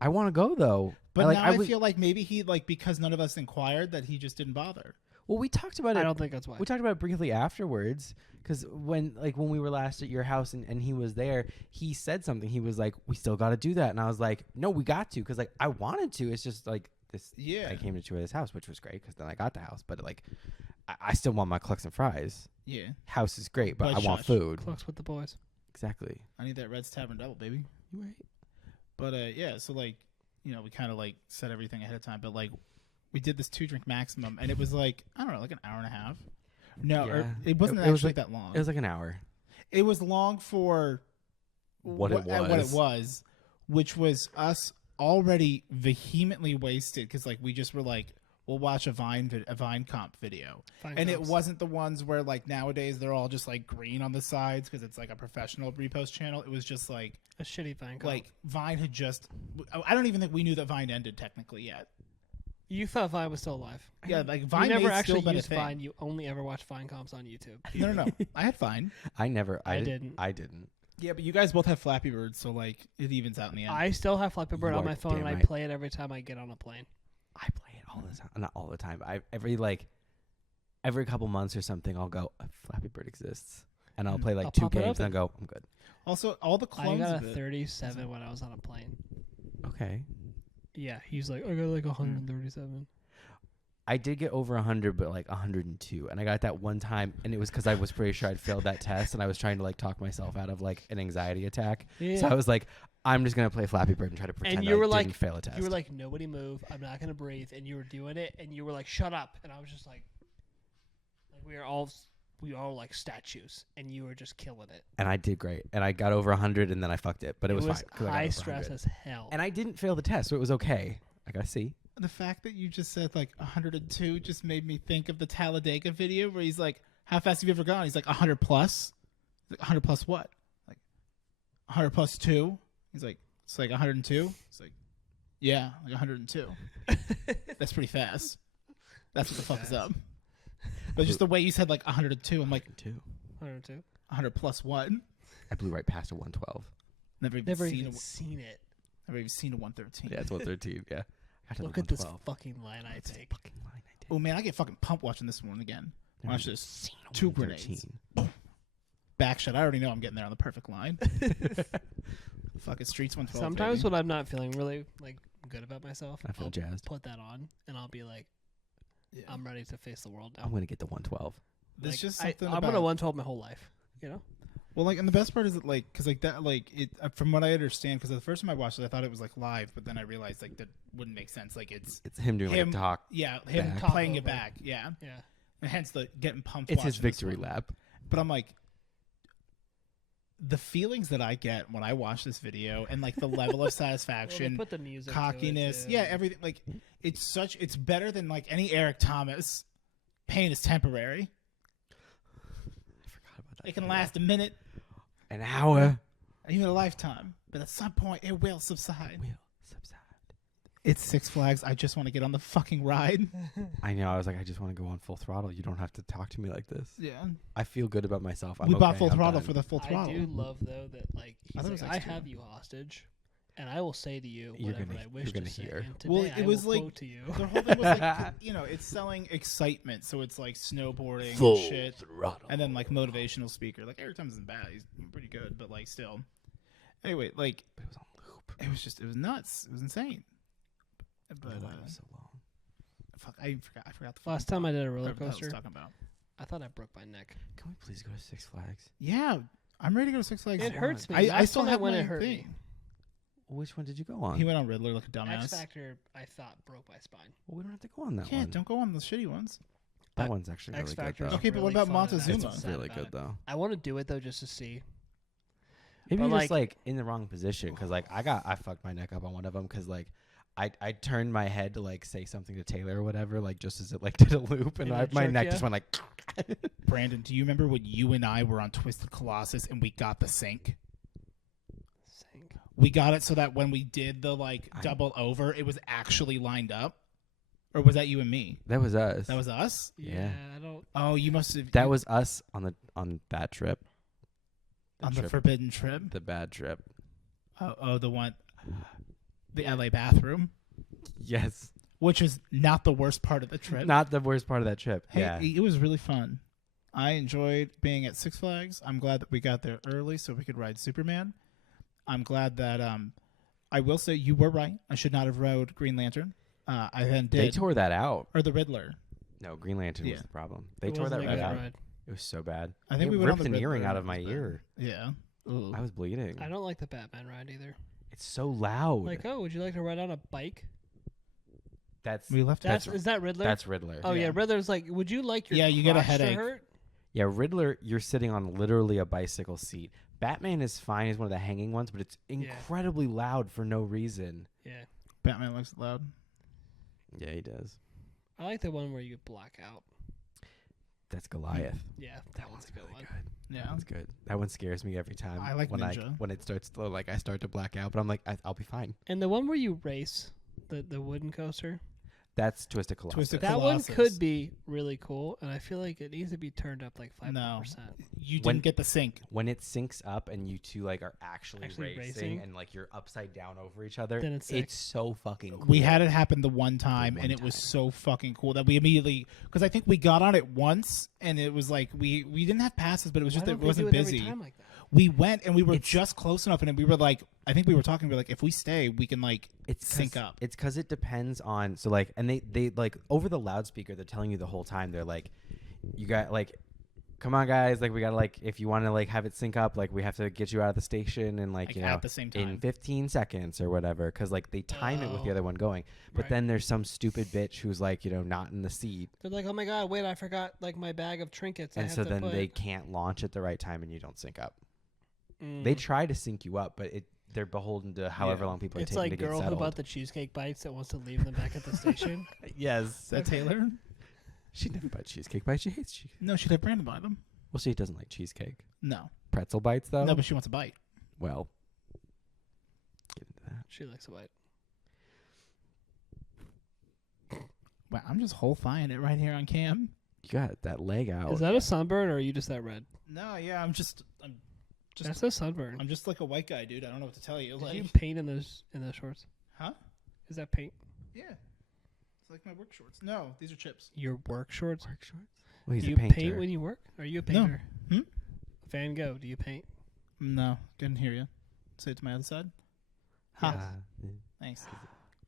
I want to go though. but like, now I was- feel like maybe he, like, because none of us inquired, that he just didn't bother. Well, we talked about I it. don't think that's why. We talked about it briefly afterwards because when we were last at your house and he was there, he said something. He was like, "We still got to do that," and I was like, "No, we got to," because, like, I wanted to. It's just like this. Yeah, I came to tour this house, which was great because then I got the house. But, like, I still want my clucks and fries. yeah. House is great, but But I want shush. food. Clocks with the boys. Exactly. I need that Red's Tavern double, baby. You right. But yeah, so, like, you know, we kind of, like, set everything ahead of time, but, like, we did this 2 Drink Maximum, and it was like, I don't know, like an hour and a half. No, or Yeah. it wasn't It was actually like- that long. It was like an hour. It was long for What it what it was. was, which was us already vehemently wasted because, like, we just were like, we'll watch a Vine comp video, Fine and it comps. wasn't the ones where, like, nowadays they're all just, like, green on the sides because it's like a professional repost channel. It was just like a shitty thing. Vine had just. I don't even think we knew that Vine ended technically yet. You thought Vine was still alive. Yeah, like, Vine you never may actually still been a used thing. Vine. You only ever watched Vine comps on YouTube. No. I had Vine. I didn't. I didn't. Yeah, but you guys both have Flappy Bird, so, like, it evens out in the end. I still have Flappy Bird You on are my phone, and damn I right. play it every time I get on a plane. I play it all the time. Not all the time. Every couple months or something, I'll go, Flappy Bird exists. And I'll play like I'll 2 pop it games up and I'll go, I'm good. Also, all the I clones got of a it. 37 when I was on a plane. Okay. Yeah, he's like, I got like 137. I did get over 100, but like 102. And I got that one time, and it was because I was pretty sure I'd failed that test, and I was trying to, like, talk myself out of, like, an anxiety attack. Yeah. So I was like, I'm just going to play Flappy Bird and try to pretend you that were I like- didn't fail a test. You were like, nobody move. I'm not gonna breathe. And you were doing it, and you were like, shut up. And I was just like we were all like statues, and you were just killing it. and I did great. And I got over 100, and then I fucked it. But it was fine. 'cause I got high over stress 100. as hell. And I didn't fail the test, so it was okay. I got a C. The fact that you just said, like, 102 just made me think of the Talladega video where he's like, how fast have you ever gone? He's like, 100 plus. He's like, 100 plus what? Like, 100 plus 2? He's like, it's like 102? It's like, yeah, like 102. That's pretty fast. That's what the fuck is up. But just the way you said, like, 102, I'm like, 102. 100 plus what? I blew right past a 112. Never even Never seen even a, seen it. never even seen a 113. Yeah, it's 113. Yeah. I got to Look the at this 112. fucking line I It's a take. fucking line I did. Oh man, I get fucking pumped watching this one again. Never Watch even this. seen a 2 113. grenades. back shot. I already know I'm getting there on the perfect line. Fuck it, Streets 112. Sometimes baby. when I'm not feeling really like good about myself, I feel I'll jazzed. put that on and I'll be like, Yeah. I'm ready to face the world now. I'm gonna get the 112. There's Like, just something I'm about gonna 112 my whole life. You know. well, like, and the best part is that, like, because like that, like it from what I understand, because the first time I watched it, I thought it was like live, but then I realized like that wouldn't make sense. Like it's Him doing him, like a talk. yeah, him back. playing it Over. back, yeah, Yeah. and hence the getting pumped. It's his watching this victory one. lap. But I'm like, the feelings that I get when I watch this video, and like the level of Well, they satisfaction, put the music, cockiness, to it, yeah, everything. Like it's better than like any Eric Thomas. Pain is temporary. I forgot about that. It can video. last a minute, an hour. even a lifetime, but at some point it will subside. Will subside. It's Six Flags. I just want to get on the fucking ride. I know. I was like, I just want to go on full throttle. You don't have to talk to me like this. Yeah, I feel good about myself. we bought full I'm throttle done. for the full throttle. I do love though that like I he's thought it was like, I X2. have you hostage, and I will say to you You're whatever gonna- I wish you're gonna to say. hear. And today Well, it I was will like- quote to you. The whole thing was like, it's selling excitement, so it's like snowboarding Full and shit, throttle. and then like motivational speaker. Like Eric Thomas isn't bad; he's pretty good, but like still. Anyway, like But it was on loop. it was nuts. It was insane. But Why it was so long. fuck, I forgot the Last time I did a roller whatever the hell I was coaster, talking about. I thought I broke my neck. Can we please go to Six Flags? Yeah, I'm ready to go to Six Flags. It hurts me. I Last still time I have went, my it hurt thing. me. Which one did you go on? He went on Riddler like a dumbass. X Factor, I thought broke my spine. Well, we don't have to go on that Yeah, one. don't go on the shitty ones. That one's actually X really Factor. good though. Okay, but what about Montezuma? It's It's really good though. I want to do it though just to see. Maybe But, you're just like- like in the wrong position because like I fucked my neck up on one of them because like I turned my head to like say something to Taylor or whatever like just as it like did a loop and And it my jerked neck ya? just went like Brandon, do you remember when you and I were on Twisted Colossus and we got the sync? Sink. We got it so that when we did the like I- double over, it was actually lined up. Or was that you and me? that was us. That was us. Yeah. I don't. Oh, you must have. That was us on that trip. on the trip, forbidden trip. the bad trip. Oh, the one, the LA bathroom, Yes. which is not the worst part of the trip. Not the worst part of that trip. Hey, yeah. it was really fun. I enjoyed being at Six Flags. I'm glad that we got there early so we could ride Superman. I'm glad that I will say you were right. I should not have rode Green Lantern. I then did They tore that out. or the Riddler. No, Green Lantern Yeah. was the problem. They it tore that wasn't a right good out. ride. It was so bad. I think it we went on ripped the an earring Riddler out and of it my was bad. ear. Yeah. Ugh. I was bleeding. I don't like the Batman ride either. It's so loud. Like, oh, would you like to ride on a bike? that's We left. Is it. that Riddler? that's Riddler. Oh yeah. Yeah. Riddler's like, would you like your Yeah, you get a crotch to headache. hurt? Yeah, Riddler, you're sitting on literally a bicycle seat. Batman is fine. He's one of the hanging ones, but it's incredibly loud for no reason. Yeah. Batman looks loud. Yeah, he does. I like the one where you black out. That's Goliath. Yeah, that one's a good one. Yeah. That's good. That one scares me every time. I like when Ninja. when it starts to like I start to black out, but I'm like I'll be fine. And the one where you race, the wooden coaster. That's Twisted Colossus. Twisted That Colossus. one could be really cool, and I feel like it needs to be turned up like 5%. No. You When- didn't get the sync. When it syncs up and you two like are actually Actually racing racing? and like you're upside down over each other, Then it's sick. so fucking cool. We had it happen the one time, one and it was time. so fucking cool that we immediately, because I think we got on it once, and it was like we didn't have passes, but it was just Why that don't it wasn't they do it every busy. time like that? We went and we were It's- just close enough, and we were like, I think we were talking, we were like, if we stay, we can like It's sync up. It's because it depends on so like and they like over the loudspeaker they're telling you the whole time they're like you got like come on guys like we gotta like if you want to like have it sync up like we have to get you out of the station and like Like, you know at the same in time. 15 seconds or whatever because like they time it with the Oh. other one going but Right. then there's some stupid bitch who's like you know not in the seat They're like, oh my god, wait, I forgot like my bag of trinkets. I and have so to then put. they can't launch at the right time and you don't sync up. Mm. They try to sync you up but they're beholden to however Yeah. long people are It's taking like to get girl who settled. bought the cheesecake bites that wants to leave them back at the station. Yes. Is that Taylor? She never buys cheesecake bites. She hates cheesecake. No, she'd have Brandon buy them. Well, she doesn't like cheesecake. No, Pretzel bites, though? no, but she wants a bite. Well, get into that. She likes a bite. Wow, I'm just whole flying it right here on cam. You got that leg out. Is that a sunburn or are you just that red? No, yeah, I'm just That's a sunburn. I'm just like a white guy, dude. I don't know what to tell you. Did Like, you paint in those shorts? huh? Is that paint? Yeah, it's like my work shorts. No, these are chips. Your work shorts? Work shorts? Well, he's Do you a painter. paint when you work? Are you a No. painter? Hmm? Van Gogh, do you paint? No, didn't hear you. Say it to my other side. Ha. Thanks.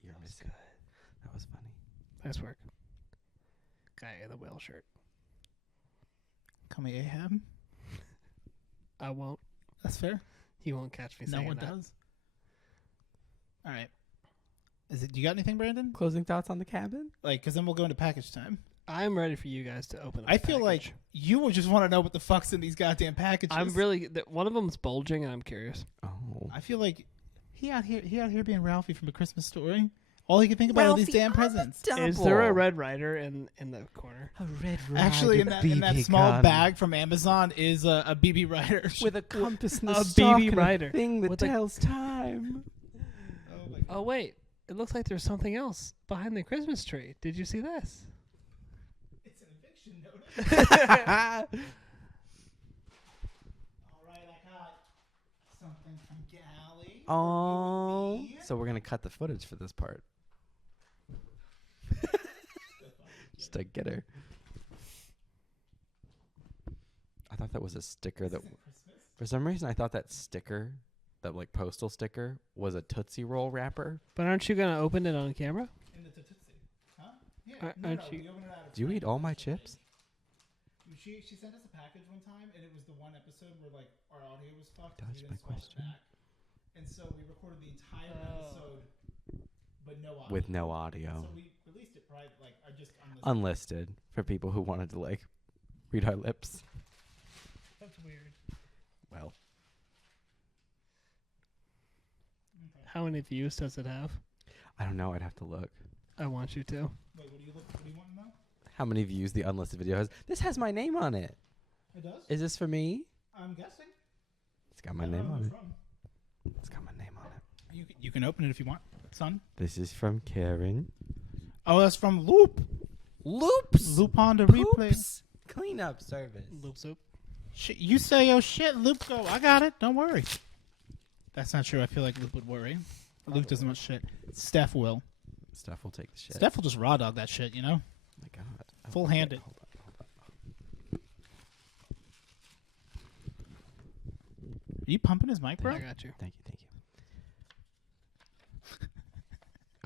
You're missing. That was funny. Nice work. Guy in the whale shirt. Call me Ahab. I won't. That's fair. You won't catch me No saying one that. does. All right. You got anything, Brandon? Closing thoughts on the cabin? Like, because then we'll go into package time. I'm ready for you guys to open up I the feel like package. you would just want to know what the fuck's in these goddamn packages. I'm really... one of them's bulging, and I'm curious. Oh. I feel like he out here being Ralphie from A Christmas Story. All he can think about are these damn presents. Is there a Red Rider in the corner? A red rider? Actually, in that small bag from Amazon is a BB Rider with a compass and a, A stalk BB and Rider. a thing that With a- tells time. Oh my God. Oh, wait. It looks like there's something else behind the Christmas tree. Did you see this? It's an eviction notice. All right, I got something from Gally. Oh. So we're going to cut the footage for this part. Just to get her. I thought that was a sticker that... For some reason, I thought that sticker, that like postal sticker, was a Tootsie Roll wrapper. But aren't you going to open it on camera? In the Tootsie. Huh? Yeah. Aren't you- we opened it out of Do you time. eat all my chips? She sent us a package one time, and it was the one episode where like our audio was fucked. 'cause we Dodged my didn't swap it question. back. And so we recorded the entire episode, but no audio. With no audio. So we released it private, like just Unlisted for people who wanted to like read our lips. That's weird. Well, How many views does it have? I don't know. I'd have to look. I want you to. Wait, what do you want to know? How many views the unlisted video has? This has my name on it. It does. Is this for me? I'm guessing. It's got my I don't name know on who it. it's from. It's got my name on it. You can open it if you want, son. This is from Karen. Oh, that's from Loop. Loops. Lupin the replay. Poops. Cleanup service. Loop soup. Shit, you say your shit, Loop go. I got it. Don't worry. That's not true. I feel like Loop would worry. Luke doesn't want shit. Steph will. Steph will take the shit. Steph will just raw dog that shit, you know? Oh my God. Oh, Full-handed. Hold on. Are you pumping his mic, bro? I got you. Thank you.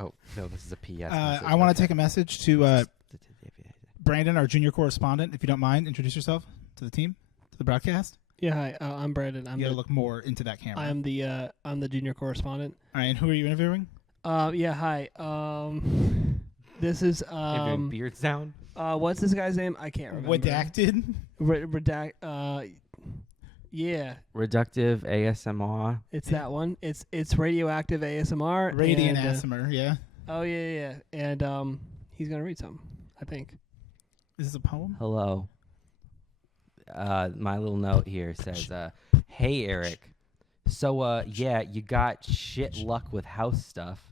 Oh, no, this is a PS. I want to take a message to Brandon, our junior correspondent. If you don't mind, introduce yourself to the team, to the broadcast. Yeah, hi. I'm Brandon. You gotta look more into that camera. I'm the junior correspondent. All right, and who are you interviewing? Yeah, hi. This is Interviewing beard sound. what's this guy's name? I can't remember. Redacted. Redact. Yeah, Reductive ASMR. it's that one. It's radioactive ASMR. Radiant and, ASMR, yeah. Oh yeah, and he's gonna read something. I think. Is this a poem? Hello. My little note here says, "Hey Eric, so yeah, you got shit luck with house stuff."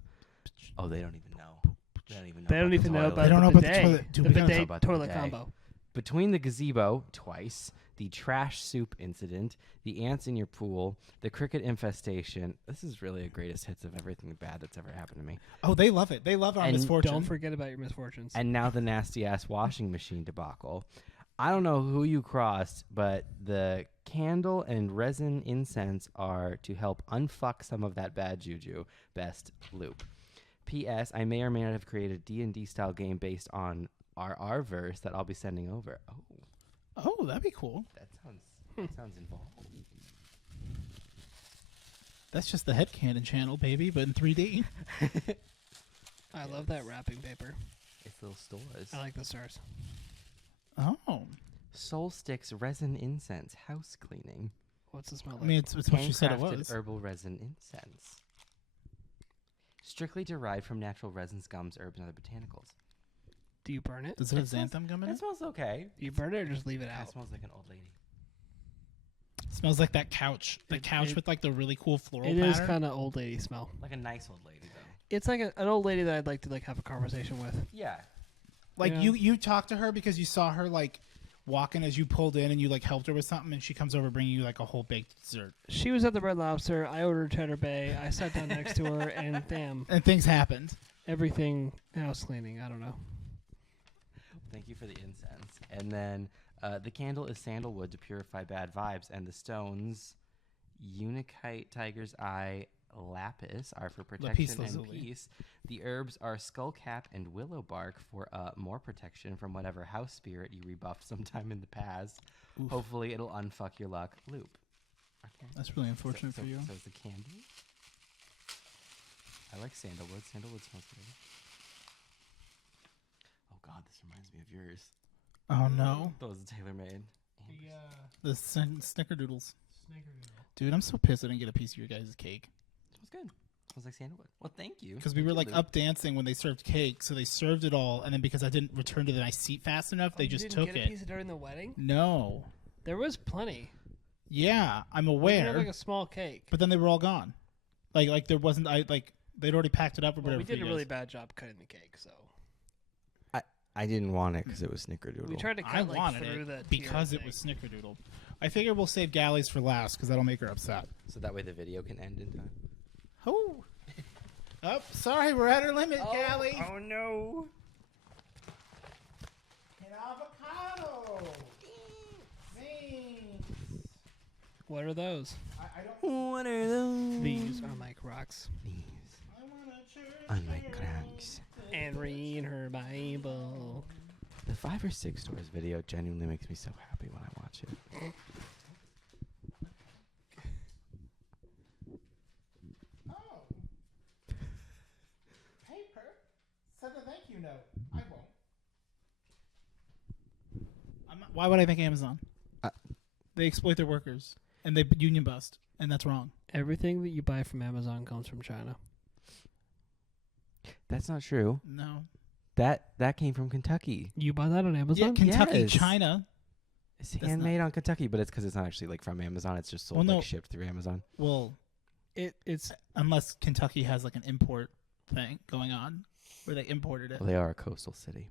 Oh, they don't even know. They don't even know about They don't know the about the bidet. toilet. Do The we know bidet about the toilet bidet? combo. Between the gazebo twice, the trash soup incident, the ants in your pool, the cricket infestation. This is really a greatest hits of everything bad that's ever happened to me. Oh, they love it. They love our And misfortune. Don't forget about your misfortunes. And now the nasty ass washing machine debacle. I don't know who you crossed, but the candle and resin incense are to help unfuck some of that bad juju. Best, Loop. P.S. I may or may not have created a D&D style game based on our verse that I'll be sending over. Oh, Oh, that'd be cool. that sounds involved. That's just the headcanon channel, baby, but in 3D. I love that wrapping paper. It's little stores. I like the stars. Oh. Soul Sticks resin incense house cleaning. What's the smell like? I mean, it's what she said it Handcrafted was. herbal resin incense. Strictly derived from natural resins, gums, herbs, and other botanicals. Do you burn it? Does it have It smells- xanthan gum in It it? smells okay. Do you burn it or just leave it It out? smells like an old lady. Smells like that couch. The couch with like the really cool floral It pattern. is kind of old lady smell. Like a nice old lady, though. It's like an old lady that I'd like to have a conversation with. Yeah. Like Yeah. you talked to her because you saw her like walking as you pulled in and you like helped her with something and she comes over bringing you like a whole baked dessert. She was at the Red Lobster. I ordered Cheddar Bay. I sat down next to her, and damn, And things happened. everything house cleaning. I don't know. Thank you for the incense. And then The candle is sandalwood to purify bad vibes, and the stones, Unikite, Tiger's Eye, Lapis, are for protection and lazuli. peace. The herbs are skullcap and willow bark for more protection from whatever house spirit you rebuffed sometime in the past. Oof. Hopefully, it'll unfuck your luck. Loop. Okay. That's really unfortunate for you. So it's the candy. I like sandalwood. Sandalwood smells good. Oh God, this reminds me of yours. Oh no, Those are tailor made. the snickerdoodles. Dude, I'm so pissed I didn't get a piece of your guys' cake. It was good. It was like sandalwood. Well, thank you. Because we Thank were you, like Luke. up dancing when they served cake, so they served it all, and then because I didn't return to my seat fast enough, they just took Get a it. piece during the wedding. No. There was plenty. Yeah, I'm We aware, had like a small cake. but then they were all gone. Like there wasn't. They'd already packed it up or Well, whatever. we for did you a really guys. bad job cutting the cake, so I didn't want it because it was snickerdoodle. we tried to I cut like wanted through it the because tier it was thing. snickerdoodle. I figure we'll save Galleys for last because that'll make her upset. So that way the video can end in time. Oh. Oh, sorry, we're at our limit, Galley. Oh no. An avocado. Thanks. What are those? I don't. What are those? These are Mike Rocks. I wanna church Unlike girl. cracks. And read her Bible. The 5 or 6 stores video genuinely makes me so happy when I watch it. Oh. Paper. Send a thank you note. I won't. Why would I thank Amazon? They exploit their workers and they union bust, and that's wrong. Everything that you buy from Amazon comes from China. That's not true. No. That came from Kentucky. You buy that on Yeah, Amazon? Kentucky, Yes. China. It's That's handmade on Kentucky, but it's because it's not actually like from Amazon. It's just sold Well, no. like shipped through Amazon. Well, It's unless Kentucky has like an import thing going on where they imported it. Well, they are a coastal city.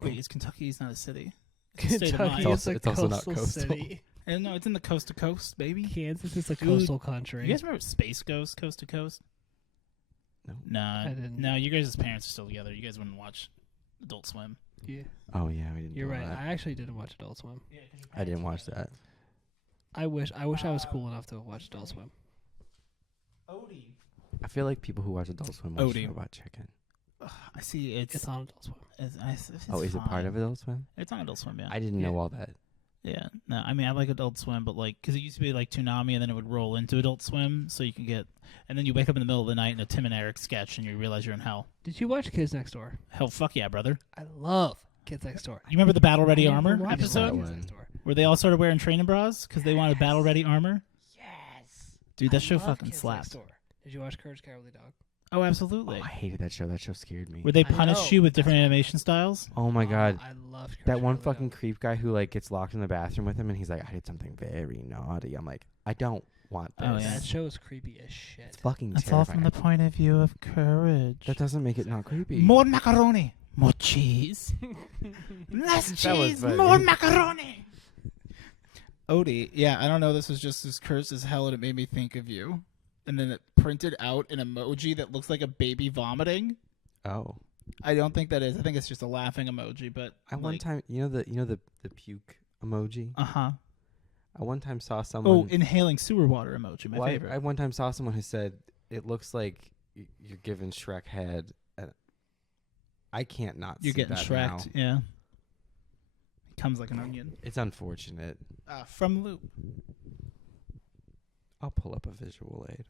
Wait, is Kentucky's not a city? It's a state of Kentucky mind. is a It's also not coastal coastal. city. And no, it's in the coast to coast, baby. Kansas is a Dude, coastal country. You guys remember Space Ghost, Coast to Coast? No. Nah, I didn't. no, you guys' parents are still together. You guys wouldn't watch Adult Swim. Yeah, Oh yeah, we didn't. you're do right. that. I actually didn't watch Adult Swim. I didn't watch that. I wish I was cool enough to have watched Adult Swim. Odie. I feel like people who watch Adult Swim watch Odie. Robot Chicken. I see. It's on Adult Swim. It's Oh, is it part fine. of Adult Swim? It's on Adult Swim, yeah. I didn't know all that. Yeah, no, I mean I like Adult Swim, but like because it used to be like Toonami, and then it would roll into Adult Swim, so you can get, and then you wake up in the middle of the night in a Tim and Eric sketch, and you realize you're in hell. Did you watch Kids Next Door? Hell, fuck yeah, brother! I love Kids Next Door. You remember the Battle Ready I never Armor watched episode that Kids one. Next Door. where they all started wearing training bras because they wanted Battle Ready Armor? Yes. Dude, that I show love fucking Kids Next slaps. Door. Did you watch Courage the Cowardly Dog? Oh, absolutely. Oh, I hated that show. That show scared me. Where they I punish know. you with That's different why- animation styles. Oh my god. I love Courage That the one Cowardly fucking Dog. creep guy who like gets locked in the bathroom with him and he's like, I did something very naughty. I'm like, I don't want this. Oh, yeah. That show is creepy as shit. It's fucking That's all terrifying. from the point of view of courage. That doesn't make it not creepy. More macaroni, more cheese, less That was cheese, funny. more macaroni. Odie, yeah, I don't know. This was just as cursed as hell, and it made me think of you. And then it printed out an emoji that looks like a baby vomiting. Oh. I don't think that is. I think it's just a laughing emoji. But I one time, you know the puke emoji. Uh huh. I one time saw someone. Oh, inhaling sewer water emoji. My Well, favorite. I one time saw someone who said it looks like you're giving Shrek head. I can't not. You're see getting that Shrek'd. now. Yeah. Comes like an onion. It's unfortunate. From Loop. I'll pull up a visual aid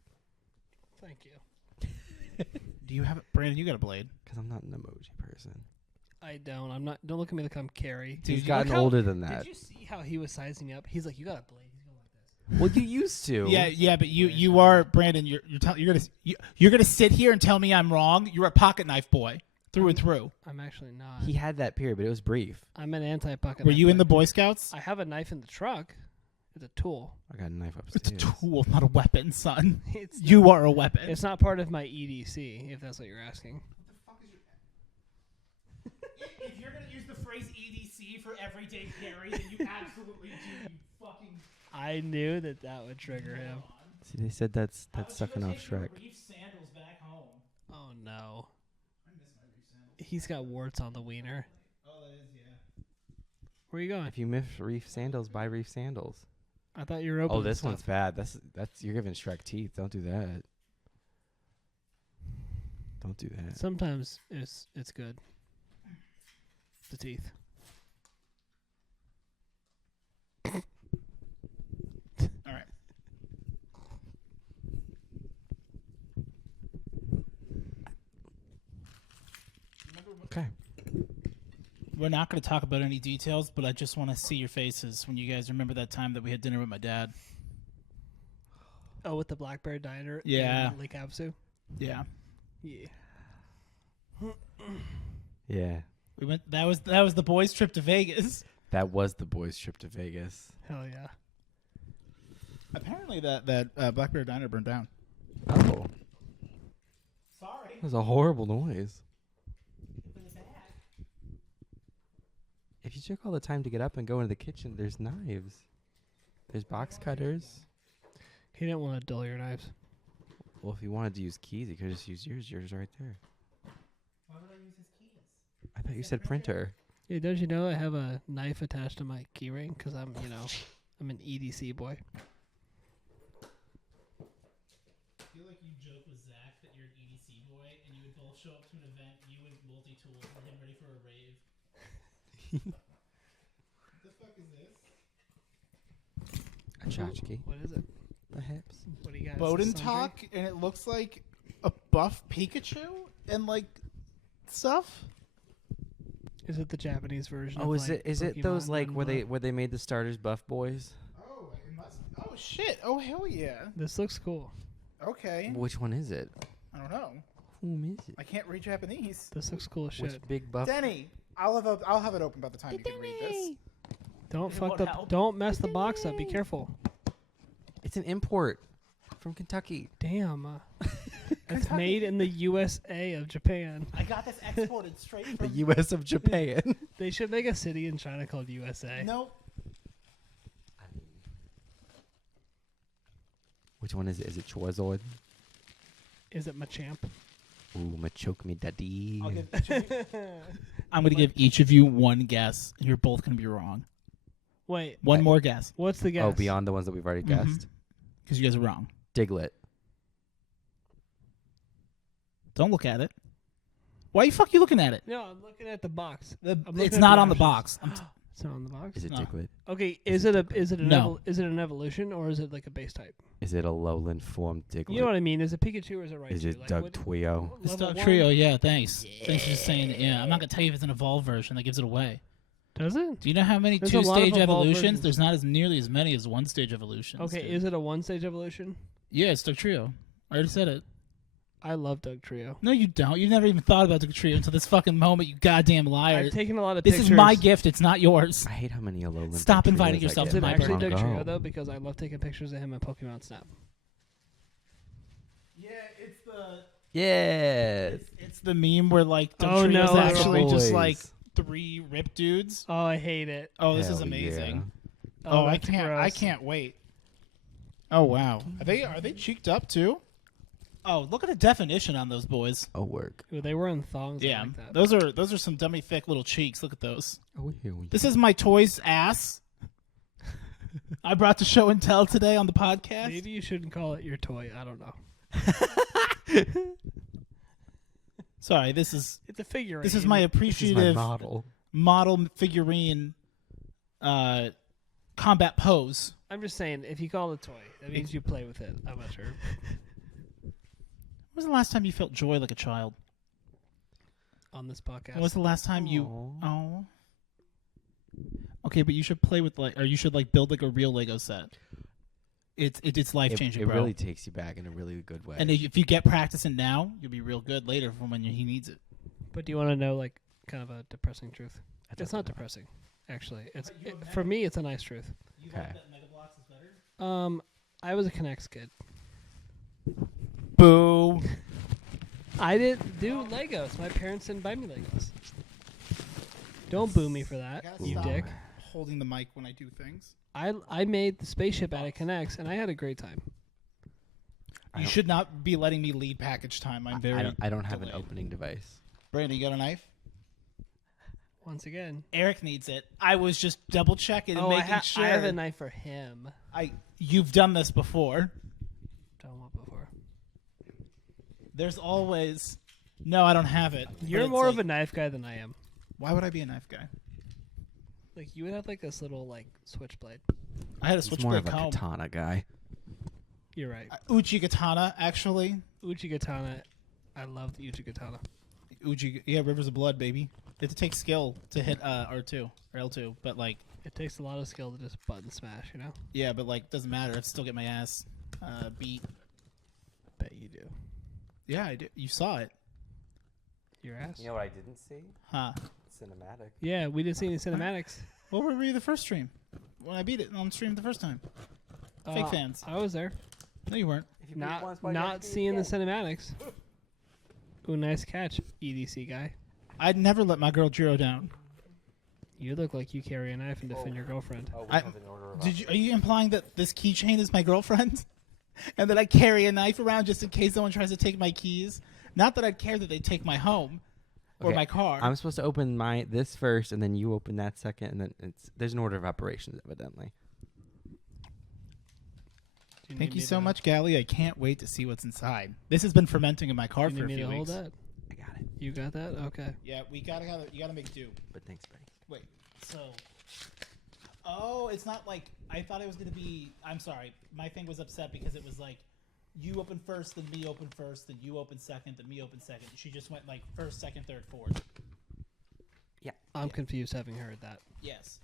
Thank you. Do you have it, Brandon? You got a blade. because I'm not an emoji person. I don't. I'm not. Don't look at me like I'm Carrie. He's you gotten look how- older than that. Did you see how he was sizing me up? He's like, you got a blade. He's going like this. Well, you used to. Yeah, but you are Brandon. You're gonna sit here and tell me I'm wrong. You're a pocket knife boy through and through. I'm actually not. He had that period, but it was brief. I'm an anti-pocket. Were knife you in boy. the Boy Scouts? I have a knife in the truck. It's a tool. I got a knife upstairs. It's a tool, not a weapon, son. It's You not, are a weapon. It's not part of my EDC, if that's what you're asking. If you're gonna use the phrase EDC for everyday carry, then you absolutely do. You fucking. I knew that would trigger him. See, they said that's sucking off Shrek. Reef sandals back home. Oh no. I miss my reef sandals. He's got warts on the wiener. Oh, that is Where are you going? If you miss Reef Sandals, buy Reef Sandals. I thought you were opening Oh, this stuff. one's bad. That's you're giving Shrek teeth. Don't do that. Don't do that. Sometimes it's good. The teeth. All right. Okay. We're not going to talk about any details, but I just want to see your faces when you guys remember that time that we had dinner with my dad. Oh, with the Blackberry Diner. Yeah. In Lake Havasu. Yeah. Yeah. Yeah. We went. That was the boys' trip to Vegas. That was the boys' trip to Vegas. Hell yeah. Apparently that Blackberry Diner burned down. Oh. Sorry. That was a horrible noise. If you took all the time to get up and go into the kitchen, there's knives. There's box cutters. He didn't want to dull your knives. Well, if you wanted to use keys, you could just use yours. Yours right there. Why would I use his keys? I thought you said printer. Hey, don't you know I have a knife attached to my keyring? Because I'm an EDC boy. I feel like you joke with Zach that you're an EDC boy, and you would both show up to an event, you and multi-tools, and him ready for a rave. What the fuck is this? A tchotchke. What is it? Perhaps. What do you guys? Bowden talk, and it looks like a buff Pikachu and like stuff. Is it the Japanese version? Oh, of, is like, it those Pokemon like and where they made the starters buff boys? Oh, it must. Oh shit! Oh hell yeah! This looks cool. Okay. Which one is it? I don't know. Whom is it? I can't read Japanese. This looks cool as Which shit. big buff? Denny, I'll have it open by the time you can read this. Don't It fuck won't the. help. Don't mess the box up. Be careful. It's an import from Kentucky. Damn. It's Kentucky. made in the USA of Japan. I got this exported straight The from. U.S. of Japan. They should make a city in China called USA. Nope. Which one is it? Is it Charizard? Is it Machamp? Ooh, choke me daddy. I'll give each of you, I'm going to give each of you one guess, and you're both going to be wrong. Wait. One more guess, What's the guess? Oh, beyond the ones that we've already guessed. because you guys are wrong. Diglett. Don't look at it. Why the fuck you looking at it? No, I'm looking at the box. looking It's at not the on the options. box. It's not on the box. Is it No. Diglett? Okay, is it No. an evolution or is it like a base type? Is it a lowland form Diglett? You know what I mean? Is it Pikachu or is it Raichu? Is it Like, Doug what- Twio? It's level Doug one? Trio, yeah, thanks. Thanks for just saying it. Yeah, I'm not going to tell you if it's an evolved version. That gives it away. Does it? Do you know how many There's a lot of two-stage evolved evolutions? versions. There's not as nearly as many as one-stage evolutions. Okay, dude. is it a one-stage evolution? Yeah, it's Doug Trio. I already said it. I love Doug Trio. No, you don't. You've never even thought about Doug Trio until this fucking moment, you goddamn liar. I've taken a lot of This pictures. is my gift. It's not yours. I hate how many lowland. Stop Doug inviting Trios I yourself get to Is it my in actually party. Doug Congo. Trio though? Because I love taking pictures of him on Pokemon Snap. Yeah, it's the Yeah. it's the meme where like Doug Oh, Trio's no. actually just Boys. like 3 rip dudes. Oh, I hate it. Oh, this is Hell amazing. yeah. Oh, I that's can't. I gross. can't wait. Oh wow. Are they cheeked up too? Oh, look at the definition on those boys. Oh, work. Ooh, they were in thongs. I Yeah, like that. those are some dummy thick little cheeks. Look at those. Oh, here we This is my toy's ass. I brought to show and tell today on the podcast. Maybe you shouldn't call it your toy. I don't know. Sorry, this is It's a figurine. this is my This is my appreciative model. figurine combat pose. I'm just saying, if you call it a toy, that means you play with it. I'm not sure. When was the last time you felt joy like a child? On this podcast. When was the last time you? Aw. Oh. Okay, but you should play with or you should build like a real Lego set. It's life changing, It bro. really takes you back in a really good way. And if you get practicing now, you'll be real good later from when he needs it. But do you want to know, like, kind of a depressing truth? I It's don't not know. depressing, actually. For me, it's a nice truth. You Okay. that Mega Bloks is better? I was a Connects kid. Boo. I didn't do Legos. My parents didn't buy me Legos. Don't boo me for I that, gotta you stop dick. holding the mic when I do things. I made the spaceship out of Connects, and I had a great time. You should not be letting me lead package time. I'm very. I don't have an delayed. opening device. Brandon, you got a knife? Once again. Eric needs it. I was just double checking and Oh, making sure. I have a knife for him. You've done this before. Done what before? There's always. No, I don't have it. You're more of a knife guy than I am. Why would I be a knife guy? Like you would have like this little like switchblade. I had a He's more switchblade of a comb. katana guy. You're right. Uchi katana, actually. Uchi katana. I love the Uchi katana. Uchi, yeah, Rivers of Blood, baby. You have to take skill to hit R2 or L2, but like, It takes a lot of skill to just button smash, you know? yeah, but like, doesn't matter. I still get my ass beat. Bet you do. Yeah, I do. You saw it, Your ass? You know what I didn't see? huh? Cinematic. Yeah, we didn't see any cinematics. What were you the first stream? When I beat it on stream the first time. Fake fans. I was there. No, you weren't. Not seeing the cinematics. Ooh, nice catch, EDC guy. I'd never let my girl Jiro down. You look like you carry a knife and defend your girlfriend. Oh, we I- have an order of Are you implying that this keychain is my girlfriend, and that I carry a knife around just in case someone tries to take my keys? Not that I'd care that they take my home or Okay, my car. I'm supposed to open this first, and then you open that second, and then there's an order of operations, evidently. Do Thank need you me so to- much, Gally. I can't wait to see what's inside. This has been fermenting in my car You for a need me few to hold weeks. that? I got it. You got that? Okay. Yeah, you gotta make do. But thanks, buddy. Wait, so, oh, it's not like I thought it was gonna be. I'm sorry, my thing was upset because it was like you open first, then me open first, then you open second, then me open second. She just went like first, second, third, fourth. Yeah. I'm confused having heard that. Yes.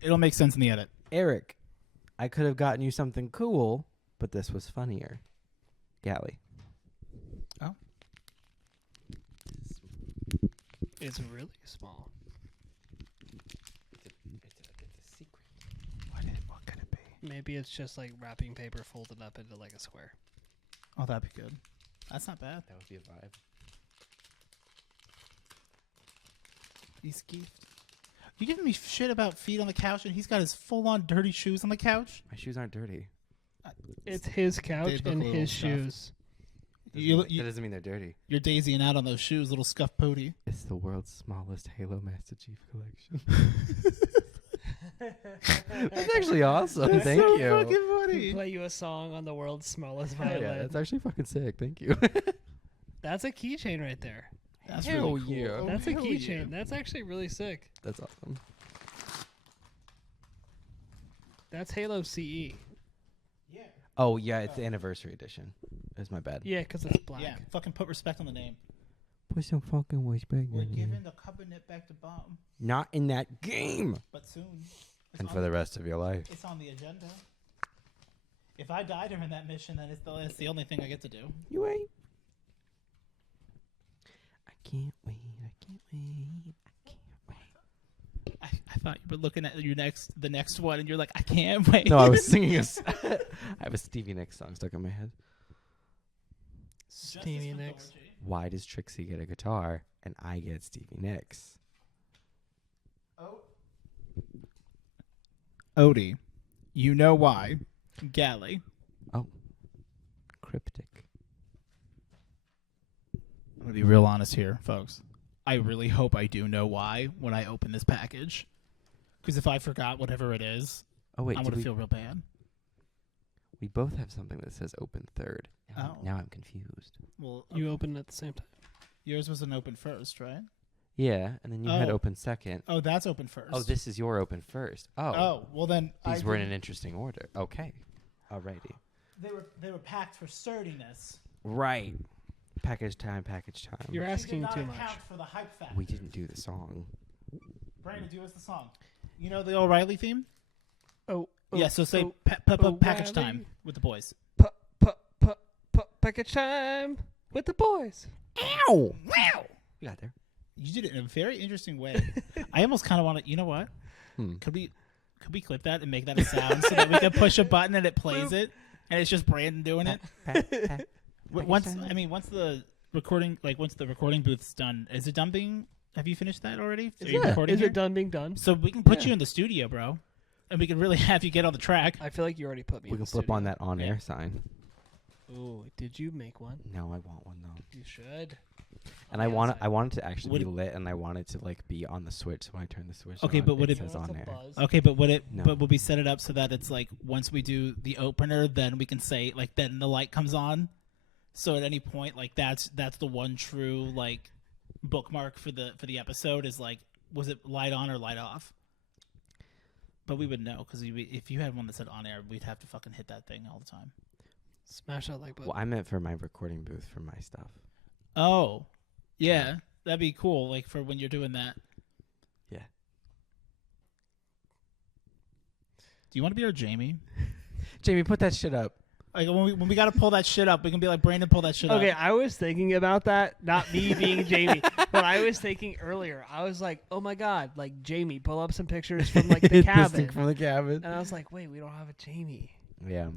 It'll make sense in the edit. Eric, I could have gotten you something cool, but this was funnier. Gally. Oh. It's really small. It's a secret. What could it be? Maybe it's just like wrapping paper folded up into like a square. Oh, that'd be good. That's not bad. That would be a vibe. He's skeeved. You giving me shit about feet on the couch, and he's got his full-on dirty shoes on the couch? My shoes aren't dirty. It's his couch look and a little his scuffed. shoes. That doesn't mean they're dirty. You're daisying out on those shoes, little scuff pody. It's the world's smallest Halo Master Chief collection. That's actually awesome. Thank so you. fucking funny. Play you a song on the world's smallest Hell violin. yeah, that's actually fucking sick. Thank you. That's a keychain right there. That's Hell really cool. yeah. Oh, That's a hell keychain. yeah. That's actually really sick. That's awesome. That's Halo CE. Yeah. Oh yeah, it's the anniversary edition. That's my bad. Yeah, because it's black. Yeah. Fucking put respect on the name. Put some fucking respect. We're giving the cabinet back to Bomb, Not in that game. but soon. It's And on for the rest of your life. It's on the agenda. If I die during that mission, then it's the only thing I get to do. You wait. I can't wait. I can't wait. I can't wait. I thought you were looking at the next one, and you're like, I can't wait. No, I was singing I have a Stevie Nicks song stuck in my head. Stevie Nicks. Why does Trixie get a guitar and I get Stevie Nicks? Oh. Odie, you know why. Gally. Cryptic. I'm going to be real honest here, folks. I really hope I do know why when I open this package. Because if I forgot whatever it is, Oh wait, I'm did going to feel real bad. we both have something that says open third. Oh. Now I'm confused. Well, You open it at the same time. yours was an open first, right? Yeah, and then you had Oh. open second. Oh, that's open first. Oh, this is your open first. Oh. Oh, well then. These were in an interesting order. Okay. Alrighty. They were packed for sturdiness. Right. Package time, package time. You're Which asking did not too much. account for the hype factor. We didn't do the song. Brandon, do us the song. You know the O'Reilly theme? Oh. Yeah, so say oh, package O'Reilly. time with the boys. Package time with the boys. Ow! Wow! You got there. You did it in a very interesting way. I almost kind of want to. You know what? Hmm. Could we clip that and make that a sound so that we can push a button and it plays it, and it's just Brandon doing it? Once the recording booth's done, is it done being? Have you finished that already? Are you recording Is here? it done being done? So we can put Yeah. you in the studio, bro, and we can really have you get on the track. I feel like you already put me. We in can the flip studio. on that on-air sign. Ooh, did you make one? No, I want one though. You should. And I want it to actually be lit, and I want it to like be on the switch. So when I turn the switch, Okay, on, but would it it- says on there? Okay, but would it? No. But would we set it up so that it's like once we do the opener, then we can say like then the light comes on. So at any point, like that's the one true like bookmark for the episode is like was it light on or light off? But we would know because if you had one that said on air, we'd have to fucking hit that thing all the time. Smash that like button. Well, I meant for my recording booth for my stuff. Oh, yeah, that'd be cool. Like for when you're doing that. Yeah. Do you want to be our Jamie? Jamie, put that shit up. Like when we got to pull that shit up, we can be like Brandon, pull that shit Okay, up. I was thinking about that, not me being Jamie, but I was thinking earlier. I was like, oh my god, like Jamie, pull up some pictures from like the This cabin. thing from the cabin. And I was like, wait, we don't have a Jamie. Yeah.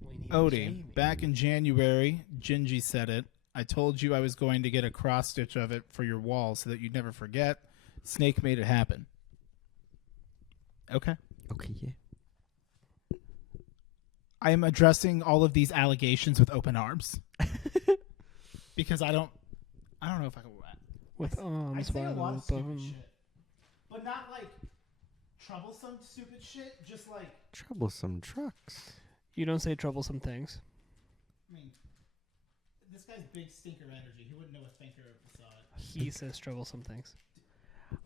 We need a Odie, Jamie. back in January, Gingy said it. I told you I was going to get a cross stitch of it for your wall so that you'd never forget. Snake made it happen. Okay. Okay, yeah. I am addressing all of these allegations with open arms. Because I don't know if I can. With I arms say a wide lot of stupid open. shit. But not like troublesome stupid shit, just like, Troublesome trucks. You don't say troublesome things. I mean, this guy's big stinker energy. He wouldn't know a thinker if he saw it. He says troublesome things.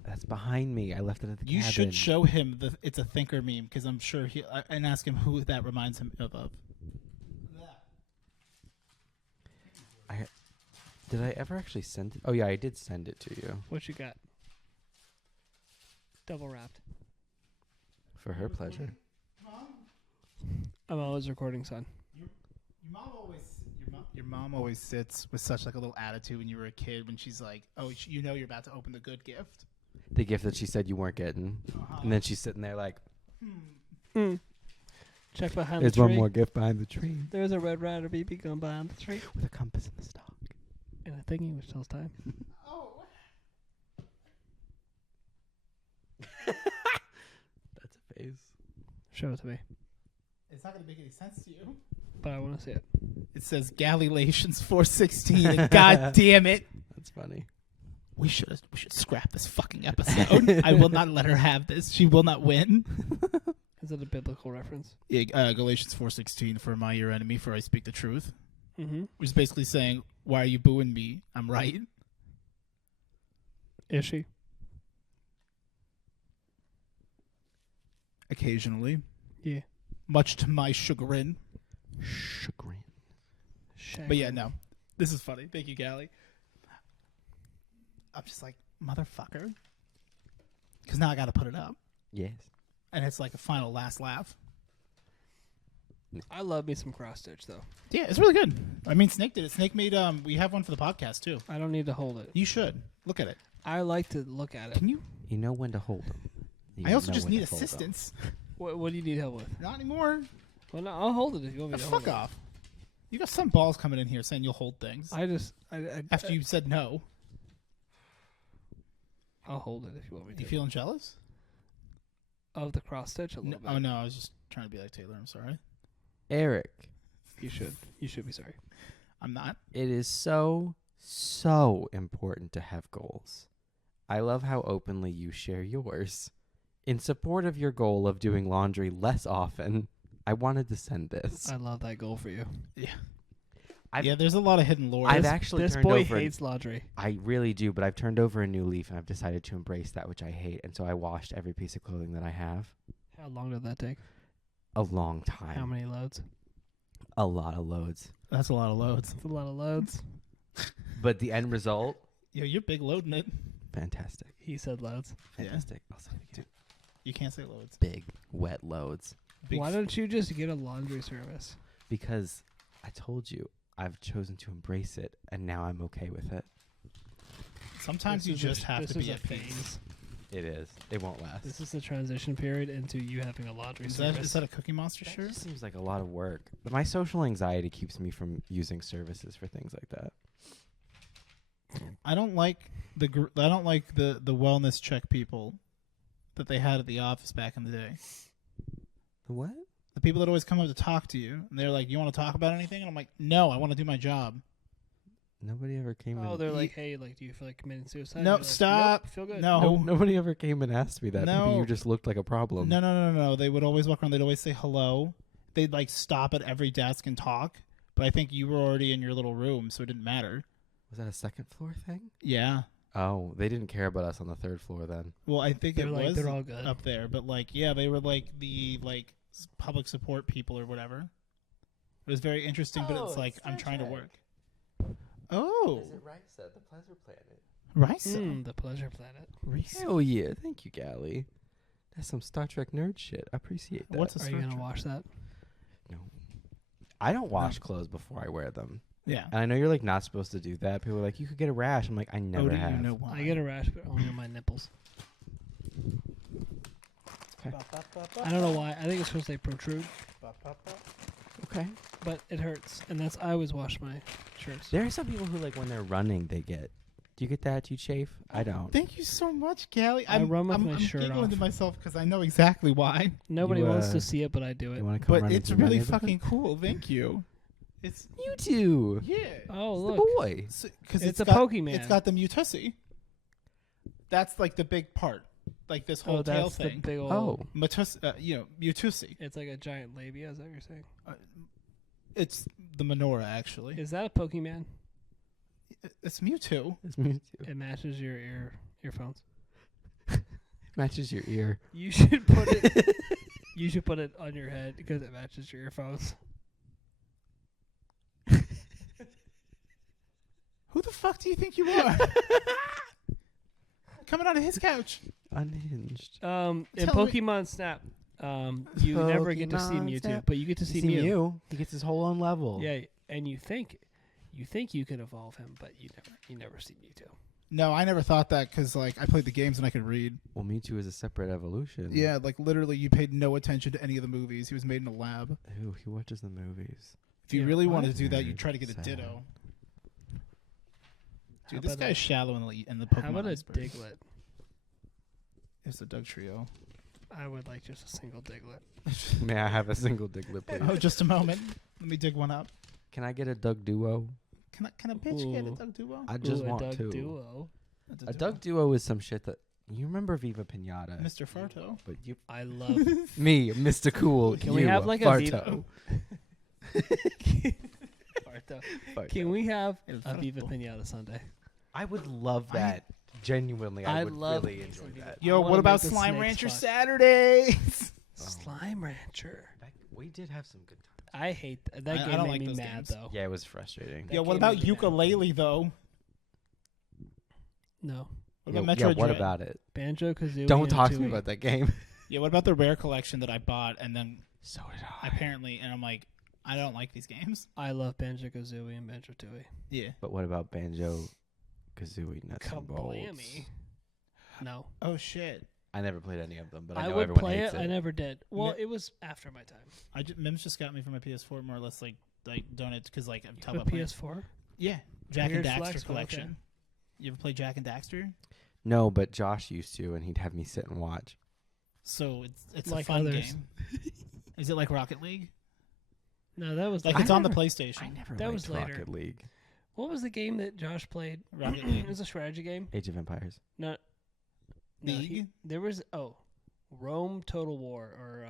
That's behind me. I left it at the You cabin. should show him it's a thinker meme because I'm sure he and ask him who that reminds him of. Did I ever actually send it? Oh, yeah, I did send it to you. What you got? Double wrapped. For her pleasure. Mom, I'm always recording, son. your mom always sits with such like a little attitude when you were a kid when she's like, oh, you know you're about to open the good gift. The gift that she said you weren't getting. Uh-huh. And then she's sitting there like, Check behind there's the tree. one more gift behind the tree. There's a Red Rider BB gun behind the tree. With a compass in the stock. And a thingy which tells time. Oh. That's a face. Show it to me. It's not going to make any sense to you. But I want to see it. It says Gallilations 416 and god damn it. That's funny. We should scrap this fucking episode. I will not let her have this. She will not win. Is it a biblical reference? Yeah, Galatians 4:16 for my your enemy for I speak the truth. Mm-hmm. Which is basically saying, why are you booing me? I'm right. Is she? Occasionally. Yeah. Much to my chagrin. Chagrin. But yeah, no. This is funny. Thank you, Gally. I'm just like, motherfucker. Because now I got to put it up. Yes. And it's like a final last laugh. I love me some cross stitch though. Yeah, it's really good. I mean, Snake did it. Snake made, we have one for the podcast too. I don't need to hold it. You should. Look at it. I like to look at it. Can you? You know when to hold them. I also just need assistance. What do you need help with? Not anymore. Well, no, I'll hold it if you want me to hold Fuck it. off. You got some balls coming in here saying you'll hold things. After you said no. I'll hold it if you want me to. You feeling jealous? Of the cross stitch a little bit. Oh, no. I was just trying to be like Taylor. I'm sorry. Eric, You should. You should be sorry. I'm not. it is so important to have goals. I love how openly you share yours. In support of your goal of doing laundry less often, I wanted to send this. I love that goal for you. Yeah. I've- Yeah, there's a lot of hidden lore. I've actually This turned boy over. hates laundry. I really do, but I've turned over a new leaf and I've decided to embrace that which I hate, and so I washed every piece of clothing that I have. How long did that take? A long time. How many loads? A lot of loads. That's a lot of loads. That's a lot of loads. But the end result, Yo, you're big loading it. fantastic. He said loads. Yeah. Fantastic. I'll say it again. You can't say loads. Big, wet loads. Big Why don't you just get a laundry service? Because I told you, I've chosen to embrace it, and now I'm okay with it. Sometimes This you is a- just have this to is be a at peace. phase. It is. It won't last. This is the transition period into you having a laundry Is service. that a Cookie Monster That shirt? just seems like a lot of work. But my social anxiety keeps me from using services for things like that. I don't like the wellness check people that they had at the office back in the day. The what? The people that always come up to talk to you and they're like, "You want to talk about anything?" And I'm like, "No, I want to do my job." Nobody ever came. Oh, and they're like, hey, like, do you feel like committing suicide? No, You're like, stop. Nope, feel good. No. Nobody ever came and asked me that. Maybe No. you just looked like a problem. No. They would always walk around. They'd always say hello. They'd like stop at every desk and talk. But I think you were already in your little room, so it didn't matter. Was that a second floor thing? Yeah. Oh, they didn't care about us on the third floor then. Well, I think They're it like, was they're all good. up there, but like, yeah, they were like the public support people or whatever. It was very interesting, but it's like I'm trying to work. Oh, Risa, the Pleasure Planet? Risa. The Pleasure Planet. Risa. Hell yeah! Thank you, Gally. That's some Star Trek nerd shit. I appreciate that. What's a Are Star you gonna Trek? watch that? No, I don't wash clothes before I wear them. Yeah. And I know you're like not supposed to do that. People are like, you could get a rash. I'm like, I never do have. you know why? I get a rash, but only on my nipples. I don't know why. I think it's because they protrude, Okay. but it hurts, and that's I always wash my shirts. There are some people who like when they're running, they get. Do you get that? Do you chafe? I don't. Thank you so much, Callie. I run with my I'm shirt giggling off. to myself because I know exactly why. Nobody You, wants uh, to see it, but I do it. You want to come But run it's into my really neighborhood? fucking cool. Thank you. It's You too. yeah. Oh, The look. boy. Because It's a got, Pokemon. It's got the Mutussi. That's like the big part, like this whole Oh, tail that's the thing. big old. Oh. Mutussi. It's like a giant labia. Is that what you're saying? It's the Menorah actually. Is that a Pokemon? It's Mewtwo. It's me too. It matches your earphones. Matches your ear. You should put it. You should put it on your head because it matches your earphones. Who the fuck do you think you are? Coming out of his couch. Unhinged. In Tell me- Pokemon Snap, you never get to see Pokemon Mewtwo, Snap. but you get to see See Mew. Mew. He gets his whole own level. Yeah, and you think you can evolve him, but you never see Mewtwo. No, I never thought that because like I played the games and I could read. Well, Mewtwo is a separate evolution. Yeah, like literally, you paid no attention to any of the movies. He was made in a lab. Ooh, he watches the movies. If you Yeah, really what? wanted to do that, you'd try to get a Sad. Ditto. How Dude, this about guy's shallow in the Pokemon. How about a iceberg. Diglett? It's the Doug Trio. I would like just a single Diglett. May I have a single Diglett, please? Oh, just a moment. Let me dig one up. Can I get a Doug Duo? Can a bitch get a Ooh. Doug Duo? I just Ooh, want a Doug two. Duo. A Doug Duo is some shit that you remember. Viva Pinata, Mr. Farto. but you, I love. me, Mr. Cool. Can we you, have like a Farto. Farto. Farto. Can we have El a Viva Farto. Pinata Sunday? I would love that. Genuinely, I I would love really me enjoy some that. I Yo, wanna what about make the Slime snakes Rancher fun. Saturdays? Slime Rancher. We did have some good times. I hate that. I That game don't made like me those mad games. though. Yeah, it was frustrating. That Yo, what game about made me mad. Ukulele though? No. What Yeah, about Metroid what Dread? about it? Banjo Kazooie. Don't talk to me about that game. Yeah, what about the rare collection that I bought and then So did I. apparently, and I'm like, I don't like these games. I love Banjo Kazooie and Banjo Tooie. Yeah. But what about Banjo Kazooie Nuts and Bolts? Kablammy. No. Oh shit. I never played any of them, but I, I know would everyone play hates it. I never did. Well, it was after my time. Mims just got me for my PS4 more or less like donate because like I'm You talking have about a playing- PS4? Yeah, Jack Weird and Daxter flex, but okay. collection. You ever play Jack and Daxter? No, but Josh used to, and he'd have me sit and watch. So it's Like a fun others. game. Is it like Rocket League? No, that was Like I it's on the never- PlayStation. I never That liked was later. Rocket League. What was the game that Josh played? Rocket It League. was a strategy game. Age of Empires. No, League? there was Rome Total War or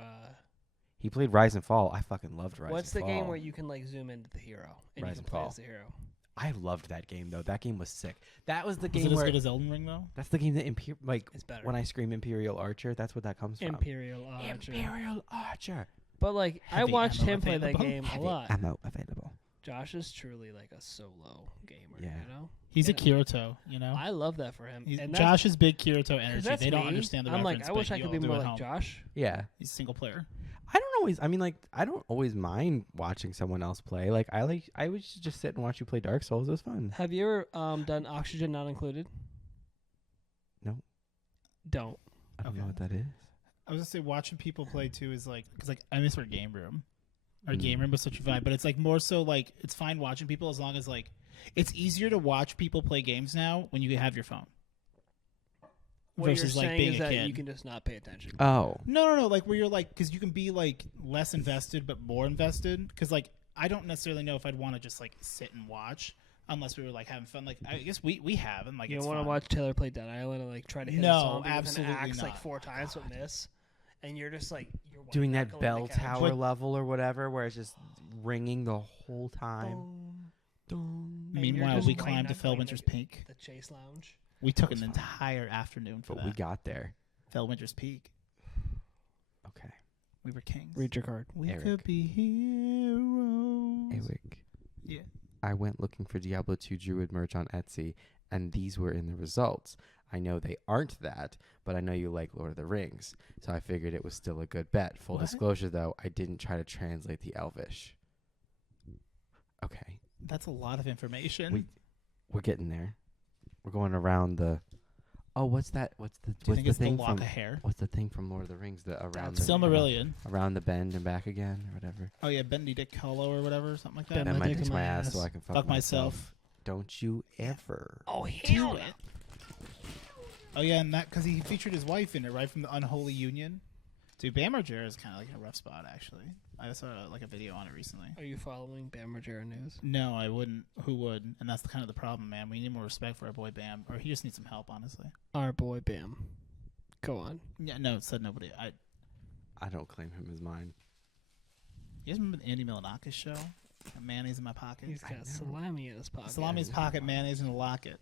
He played Rise and Fall. I fucking loved Rise what's and the Fall. game where you can like zoom into the hero and Rise you and can play Fall. as the hero? I loved that game though. That game was sick. That was the Is game it as where good as Elden Ring though? that's the game that like It's better. when I scream Imperial Archer, that's what that comes from. Imperial Archer. Imperial Archer. But like I Heavy watched ammo him play that available? game a Heavy lot. ammo available. Josh is truly like a solo gamer. Yeah. You know. He's a Yeah. Kirito, you know. I love that for him. And that's- Josh is big Kirito 'cause energy. that's They don't me. understand the I'm reference. like, I wish but I you could be all do more at like home. Josh. Yeah. He's single player. I don't always. I mean, like, I don't always mind watching someone else play. Like, I would just sit and watch you play Dark Souls. It was fun. Have you ever done Oxygen Not Included? No. Don't. I don't know Okay. what that is. I was gonna say watching people play too is like because like I miss our game room. Our Mm. game room was such a vibe, but it's like more so like it's fine watching people as long as like it's easier to watch people play games now when you have your phone. What versus you're like saying being is a that kid. you can just not pay attention. Oh. No, like where you're like because you can be like less invested but more invested because like I don't necessarily know if I'd want to just like sit and watch. unless we were like having fun. Like I guess we have, and like You it's want to fun. watch Taylor play Dead Island and like try to hit No, a zombie absolutely with an axe not. like 4 times but miss, and you're just like you're white Doing that knuckling bell the couch. tower level or whatever, where it's just ringing the whole time. And you're Meanwhile, just we white climbed to knuckling Fellwinter's the, Peak. the chase lounge. We took was an fun. entire afternoon for But that. we got there. Fellwinter's Peak. Okay. We were kings. Read your card. We Eric. could be heroes. Eric, Yeah. I went looking for Diablo 2 Druid merch on Etsy, and these were in the results. I know they aren't that, but I know you like Lord of the Rings, so I figured it was still a good bet. Full What? disclosure, though, I didn't try to translate the Elvish. Okay. That's a lot of information. We're getting there. We're going around the... Oh, what's that? What's the Do you what's think the it's the thing lock from... of hair? What's the thing from Lord of the Rings? The around the, Silmarillion. around the bend and back again, or whatever. Oh yeah, Benedict Colo or whatever, something like that. Ben- That my might dick kiss in my my ass ass. so I can Fuck myself. Don't you ever. Oh Do hell it. Oh yeah, and that because he featured his wife in it, right from the Unholy Union. Dude, Bam Margera is kind of like in a rough spot, actually. I saw like a video on it recently. Are you following Bam Margera news? No, I wouldn't. Who would? And that's kind of the problem, man. We need more respect for our boy Bam, or he just needs some help, honestly. Our boy Bam. Go on. Yeah, no, it said nobody. I don't claim him as mine. You guys remember the Andy Milonakis show? Got mayonnaise in my pocket. He's got salami in his pocket. Salami in his pocket, mayonnaise in the locket.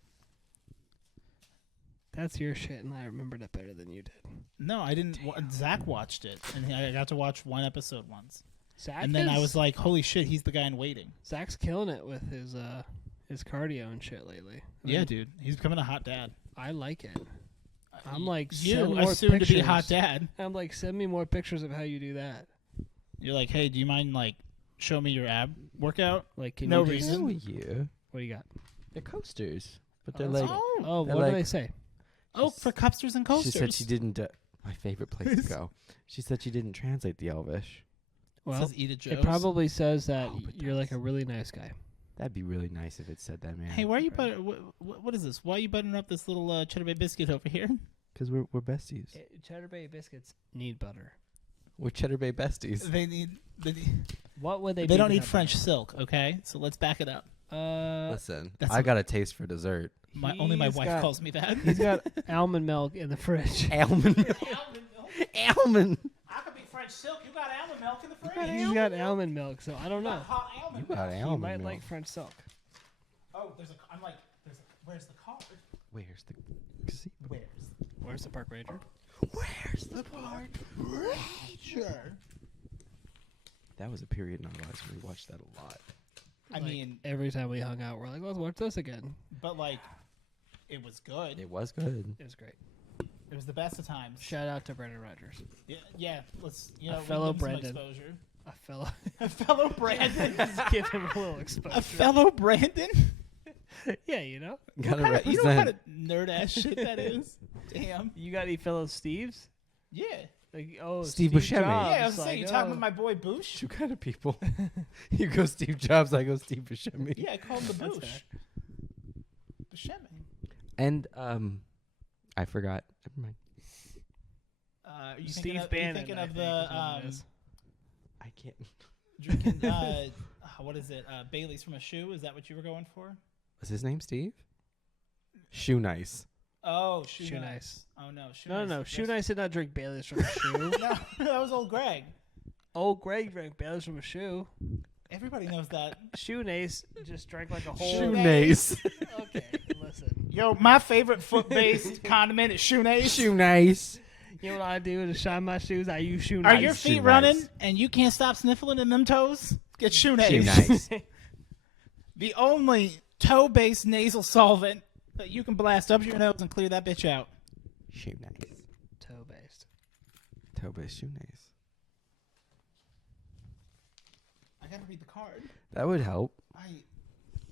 That's your shit, and I remembered it better than you did. No, I didn't. Zach watched it, and I got to watch one episode once. Zach And then I is- was like, "Holy shit, he's the guy in waiting." Zach's killing it with his cardio and shit lately. I Yeah, mean, dude, he's becoming a hot dad. I like it. I'm like, you, send a more soon to be hot pictures. dad. I'm like, send me more pictures of how you do that. You're like, "Hey, do you mind like show me your ab workout?" Like, can No you just- reason. Oh, yeah. What do you got? They're coasters. But they're that's like... Oh, Oh, They're what do like- they say? oh, for cupsters and coasters. She said she didn't... my favorite place to go. She said she didn't translate the Elvish. Well, says eat a Joe's. it probably says that Hope it you're like a does. really nice guy. That'd be really nice if it said that, man. Hey, why are you what is this? Why are you buttering up this little Cheddar Bay biscuit over here? Because we're besties. Cheddar Bay biscuits need butter. We're Cheddar Bay besties. They need. What would they? They do don't to need that French silk. Okay, so let's back it up. butter? Listen, that's I a- got a taste for dessert. Only my He's wife got- calls me that. He's got almond milk in the fridge. Almond. Almond. I could be French silk. You got almond milk in the fridge. He's got almond milk, so I don't know. Hot almond You got He almond might milk. like French silk. Oh, I'm like, where's the card? Where's the... Where's the park ranger? Where's the park? Sure. That was a period in our lives when we watched that a lot. I Like, mean, every time we hung out, we're like, let's watch this again. but like, it was good. It was good. It was great. It was the best of times. Shout out to Brendan Rogers, Yeah. Let's A we fellow give him some Brendan. exposure. a fellow. A fellow Brandon. Just give him a little exposure. A fellow Brandon. Yeah, you know. Gotta You know what represent. kind of nerd ass shit that is? Damn. You got any fellow Steves? Yeah. Like, oh, Steve Buscemi. Jobs, Yeah, I was saying, like, you talking oh. about my boy Boosh? Two kind of people. You go Steve Jobs, I go Steve Buscemi. Yeah, I called him the That's Boosh. fair. Buscemi. And I forgot. Never mind. Are you Steve thinking Bannon, of I the think is what it is. I can't. drinking what is it? Bailey's from a shoe? Is that what you were going for? Was his name Steve? Shoe Nice. Oh, shoe, Shoe nice. Nice. Oh no, shoe No, nice. no, Shoe That's- Nice did not drink Bailey's from a shoe. No, that was old Greg. Old Greg drank Bailey's from a shoe. Everybody knows that. Shoe Nice just drank like a whole. Shoe Nice. Okay, listen. Yo, my favorite foot-based condiment is shoenace. Shoe Nice. You know what I do to shine my shoes? I use Shoe Are Nice. your Shoe feet running nice. and you can't stop sniffling in them toes? Get shoenace. Shoe Nice. The only toe-based nasal solvent that you can blast up your nose and clear that bitch out. Shoe Nice. Toe based. Toba Shoe Nice. I gotta read the card. That would help.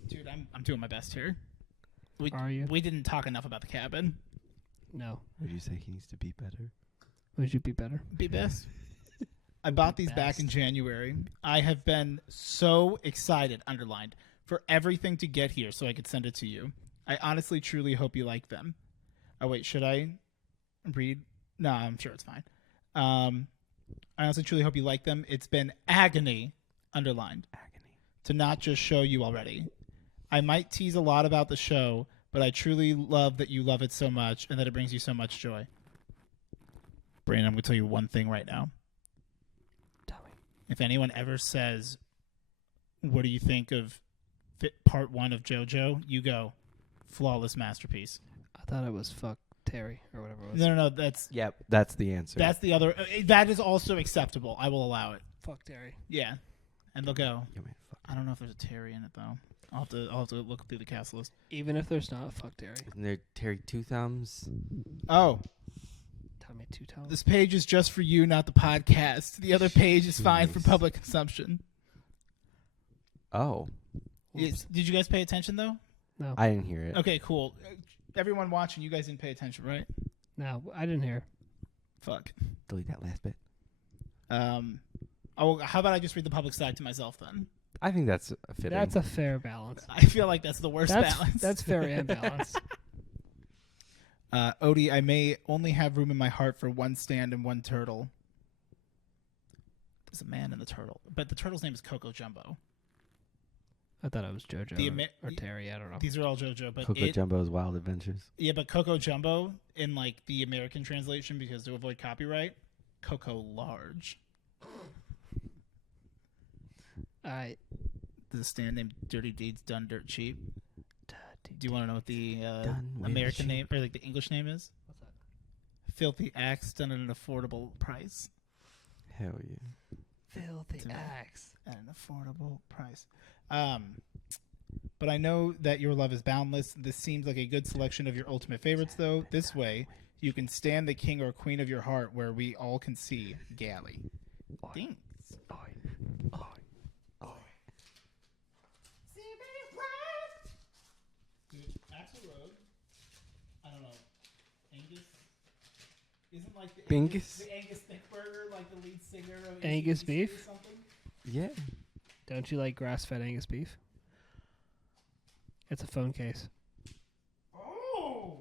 Dude, I'm doing my best here. Are you? We didn't talk enough about the cabin. No. Would you say he needs to be better? Would you be better? Be best. I bought these back in best. January. I have been so excited, underlined, for everything to get here so I could send it to you. I honestly, truly hope you like them. Oh, wait, should I read? No, I'm sure it's fine. I honestly, truly hope you like them. It's been agony, underlined, Agony. to not just show you already. I might tease a lot about the show, but I truly love that you love it so much and that it brings you so much joy. Brandon, I'm going to tell you one thing right now. Tell me. If anyone ever says, what do you think of part 1 of JoJo? You go, flawless masterpiece. I thought it was fuck Terry or whatever it was. No, that's Yep, that's the answer. the other. That is also acceptable. I will allow it. Fuck Terry. Yeah. And they'll go, Yeah, man, fuck. I don't know if there's a Terry in it, though. I'll have to look through the cast list. Even if there's not, fuck Terry. Isn't there Terry Two Thumbs? Oh, Tell me 2 times. this page is just for you, not the podcast. The other page is fine for Jeez. public consumption. Oh, Did you guys pay attention, though? No. I didn't hear it. Okay, cool. Everyone watching, you guys didn't pay attention, right? No, I didn't hear. Fuck. Delete that last bit. Oh, how about I just read the public side to myself then? I think that's a fitting. That's a fair balance. I feel like that's the worst balance. That's fair and balanced. Odie, I may only have room in my heart for one stand and one turtle. There's a man in the turtle, but the turtle's name is Coco Jumbo. I thought it was JoJo or Terry. I don't know. These are all JoJo, but Coco Jumbo's Wild Adventures. yeah, but Coco Jumbo in like the American translation, because to avoid copyright, Coco Large. I There's a stand named Dirty Deeds Done Dirt Cheap. Do you want to know what the Done with American cheap. name or like the English name is? What's that? Filthy Acts Done at an Affordable Price. Hell yeah. Filthy To me. axe. At an affordable price. But I know that your love is boundless. This seems like a good selection of your ultimate favorites, though. This way, you can stand the king or queen of your heart where we all can see Galley. Thanks. Dude, Axl Rose, I don't know. Angus? Isn't like the Bingus? the Angus Thickburger like the lead singer of Angus AC/DC beef? or something? Yeah. Don't you like grass-fed Angus beef? It's a phone case. Oh!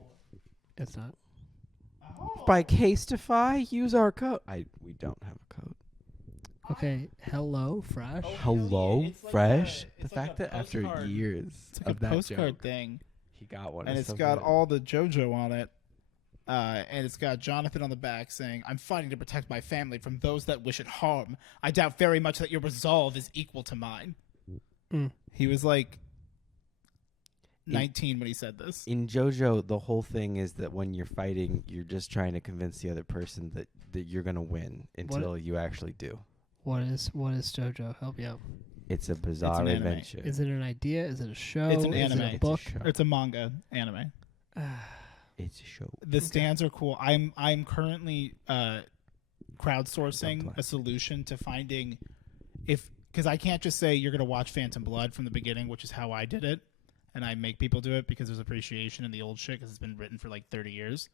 It's not. Oh! By Casetify, use our code. We don't have a code. Okay. Hello, Fresh. Oh, Hello, yeah, it's like Fresh. a- The it's like fact a that after postcard. years It's like of a that postcard joke, thing. he got one. And it's so got good. all the JoJo on it. And it's got Jonathan on the back saying, I'm fighting to protect my family from those that wish it harm. I doubt very much that your resolve is equal to mine. Mm. He was like 19 when he said this. In JoJo, the whole thing is that when you're fighting, you're just trying to convince the other person that you're gonna win until you actually do. What is JoJo? Help me out. It's a bizarre an anime. adventure. Is it an idea? Is it a show? It's an Is anime. it It's a a book? show. It's a manga anime. It's a show. The stands are cool. I'm currently crowdsourcing Don't play. a solution to finding because I can't just say you're going to watch Phantom Blood from the beginning, which is how I did it, and I make people do it because there's appreciation in the old shit because it's been written for like 30 years,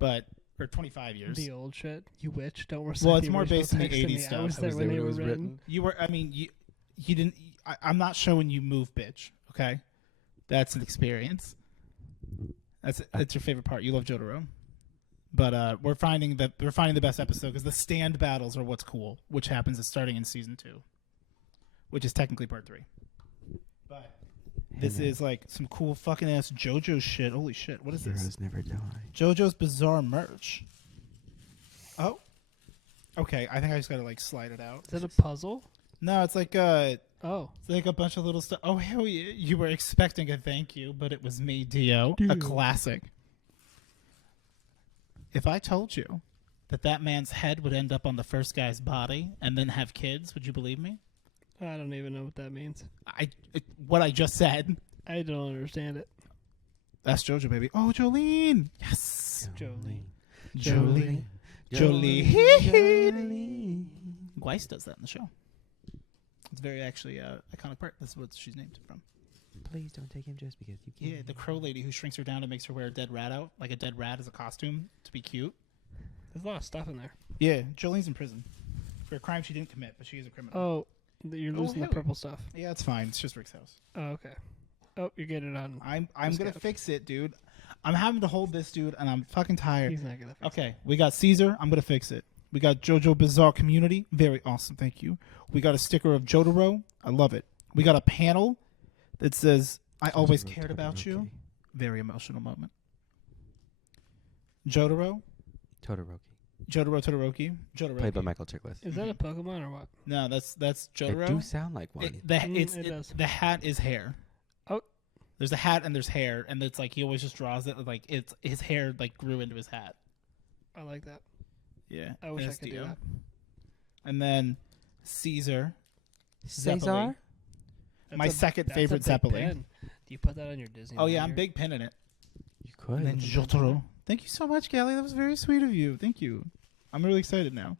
or 25 years. The old shit. You witch. Don't recite Well, it's the more original based in the text to 80s me. stuff. I was I there was when there they when were it was written. written. You were. I mean, you didn't. I'm not showing you move, bitch. Okay, that's an experience. That's your favorite part. You love Jotaro. But we're finding the best episode because the stand battles are what's cool, which happens starting in season 2, which is technically part 3. But this is like some cool fucking ass JoJo shit. Holy shit! What is this? Heroes never die. JoJo's Bizarre merch. Oh, okay. I think I just gotta like slide it out. Is it a puzzle? No, it's like Oh. it's like a bunch of little stuff. Oh hell yeah! You were expecting a thank you, but it was me, Dio. A classic. If I told you that man's head would end up on the first guy's body and then have kids, would you believe me? I don't even know what that means. What I just said. I don't understand it. That's JoJo, baby. Oh, Jolene. Yes. Jolene. Jolene. Jolene. Jolene. Weiss does that in the show. It's very actually iconic part. That's what she's named from. Please don't take him just because you can. Yeah, the crow lady who shrinks her down and makes her wear a dead rat out, like a dead rat as a costume to be cute. There's a lot of stuff in there. Yeah, Jolene's in prison for a crime she didn't commit, but she is a criminal. Oh, you're losing the hell. purple stuff. Yeah, it's fine. It's just Rick's house. Oh, okay. Oh, you're getting it on. I'm Just gonna go. fix it, dude. I'm having to hold this, dude, and I'm fucking tired. He's not gonna fix Okay, we got Caesar. I'm gonna fix it. We got JoJo Bizarre Community. Very awesome. Thank you. We got a sticker of Jotaro. I love it. We got a panel that says I always Jotaro, cared about you. Todoroki. Very emotional moment. Jotaro. Todoroki. Todoroki. Played by Michael Chiklis. Is that a Pokemon or what? No, that's It Jotaro. do sound like one. It does. The hat is hair. Oh. There's a hat and there's hair, and it's like he always just draws it like it's his hair like grew into his hat. I like that. Yeah. I wish I that's could do Dio. that. And then Caesar. Caesar? Zeppeli. My second favorite Zeppeli. pen. Do you put that on your Disney? Oh yeah, I'm lanyard? big pinning it. You could. And then Jotaro. Thank you so much, Callie. That was very sweet of you. Thank you. I'm really excited now.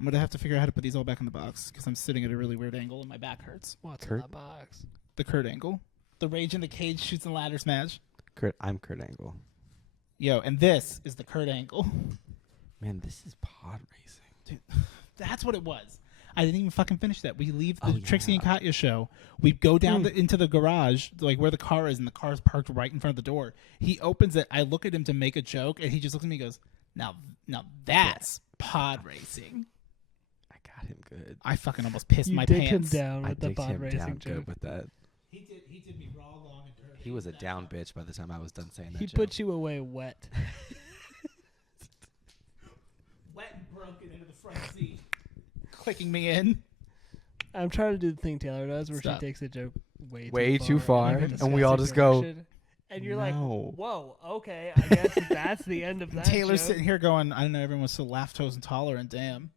I'm gonna have to figure out how to put these all back in the box because I'm sitting at a really weird angle and my back hurts. What's Kurt? in the box? The Kurt angle. The Rage in the Cage shoots and ladders match. I'm Kurt Angle. Yo, and this is the Kurt angle. Man, this is pod racing. That's what it was. I didn't even fucking finish that. We leave the Oh, Trixie and yeah. Katya show. We go down into the garage, like where the car is, and the car's parked right in front of the door. He opens it. I look at him to make a joke, and he just looks at me and goes, Now that's pod racing. I got him good. I fucking almost pissed You my dicked pants. him down I with the dicked pod him racing down joke. good with that. He did me raw, long, and dirty. He was a down bitch by the time I was done saying that He joke. put you away wet. Wet and broken into the front seat, clicking me in. I'm trying to do the thing Taylor does, where Stop. she takes a joke Way too far, in a and we all disgusting just go, direction. And you're like, "No." whoa, okay, I guess that's the end of that. Taylor's joke. sitting here going, I don't know, everyone's so laugh toes and tolerant, damn.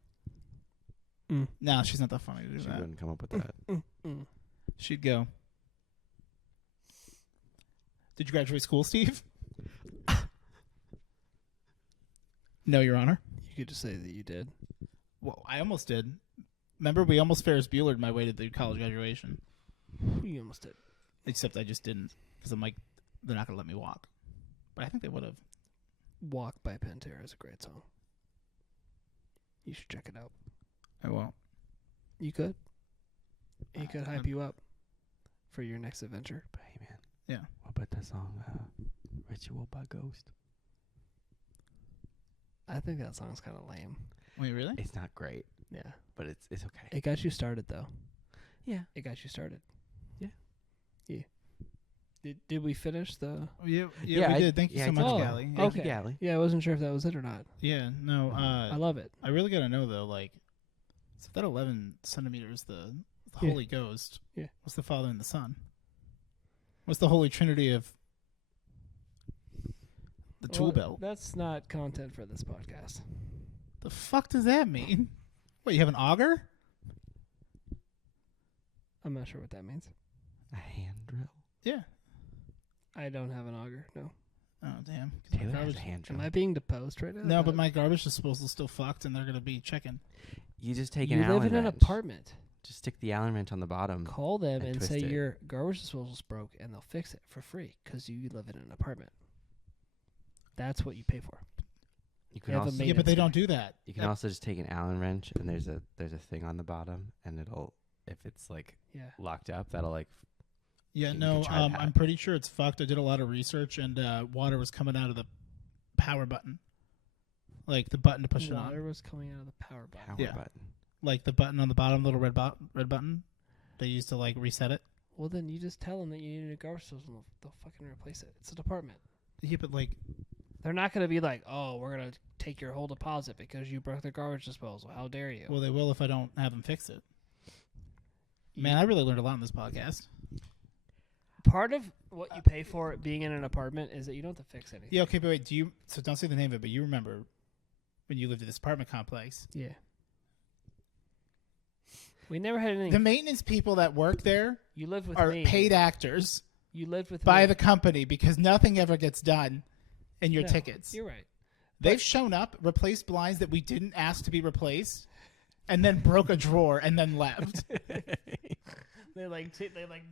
Mm. No, she's not that funny to do She that. wouldn't come up with that. Mm. She'd go, Did you graduate school, Steve? No, Your Honor. You could just say that you did. Well, I almost did. Remember, we almost Ferris Buellered my way to the college graduation. You almost did. Except I just didn't. Because I'm like, they're not going to let me walk. But I think they would have. Walk by Pantera is a great song. You should check it out. I won't. You could. He could hype you up for your next adventure. But hey, man. Yeah. What about that song, Ritual by Ghost? I think that song's kind of lame. Wait, really? It's not great, Yeah. but it's okay. It got you started, though. Yeah. It got you started. Yeah. Yeah. Did we finish the... Yeah, Yeah, we I- did. Thank you yeah, so I much, did. Callie. Thank Okay. you, Gally. Yeah, I wasn't sure if that was it or not. Yeah, no, I love it. I really got to know, though, like, so that 11 centimeters, the Yeah. Holy Ghost. Yeah. What's the Father and the Son? What's the Holy Trinity of the tool Well, belt? That's not content for this podcast. The fuck does that mean? What, you have an auger? I'm not sure what that means. A hand drill. Yeah. I don't have an auger, no. Oh, damn. 'Cause my Taylor has garbage- a hand drill. Am I being deposed right now? No, but my garbage disposal is still fucked, and they're going to be checking. You just take You an live Allen in an wrench. apartment. Just stick the Allen wrench on the bottom. Call them and and say twist it. your garbage disposal's broke, and they'll fix it for free because you live in an apartment. That's what you pay for. You They can have a also main- Yeah, but they Maintenance don't do that. you can also just take an Allen wrench and there's a thing on the bottom and it'll if it's like Yeah. locked up that'll like Yeah, You no, could try that. I'm pretty sure it's fucked. I did a lot of research, and water was coming out of the power button. Like the button to push it Water on. was coming out of the power button. power Yeah. button. Like the button on the bottom, little red button. They used to like reset it. Well, then you just tell them that you need a garbage disposal, and they'll fucking replace it. It's an apartment. Yeah, but like, They're not going to be like, oh, we're going to take your whole deposit because you broke the garbage disposal. How dare you? well, they will if I don't have them fix it. Man, I really learned a lot on this podcast. Part of what you pay for it being in an apartment is that you don't have to fix anything. Yeah, okay, but wait, so don't say the name of it, but you remember when you lived at this apartment complex. Yeah. We never had anything. The maintenance people that work there You lived with are me. paid actors You lived with by me. the company because nothing ever gets done in your No, tickets. You're right. They've shown up, replaced blinds that we didn't ask to be replaced, and then broke a drawer and then left. They like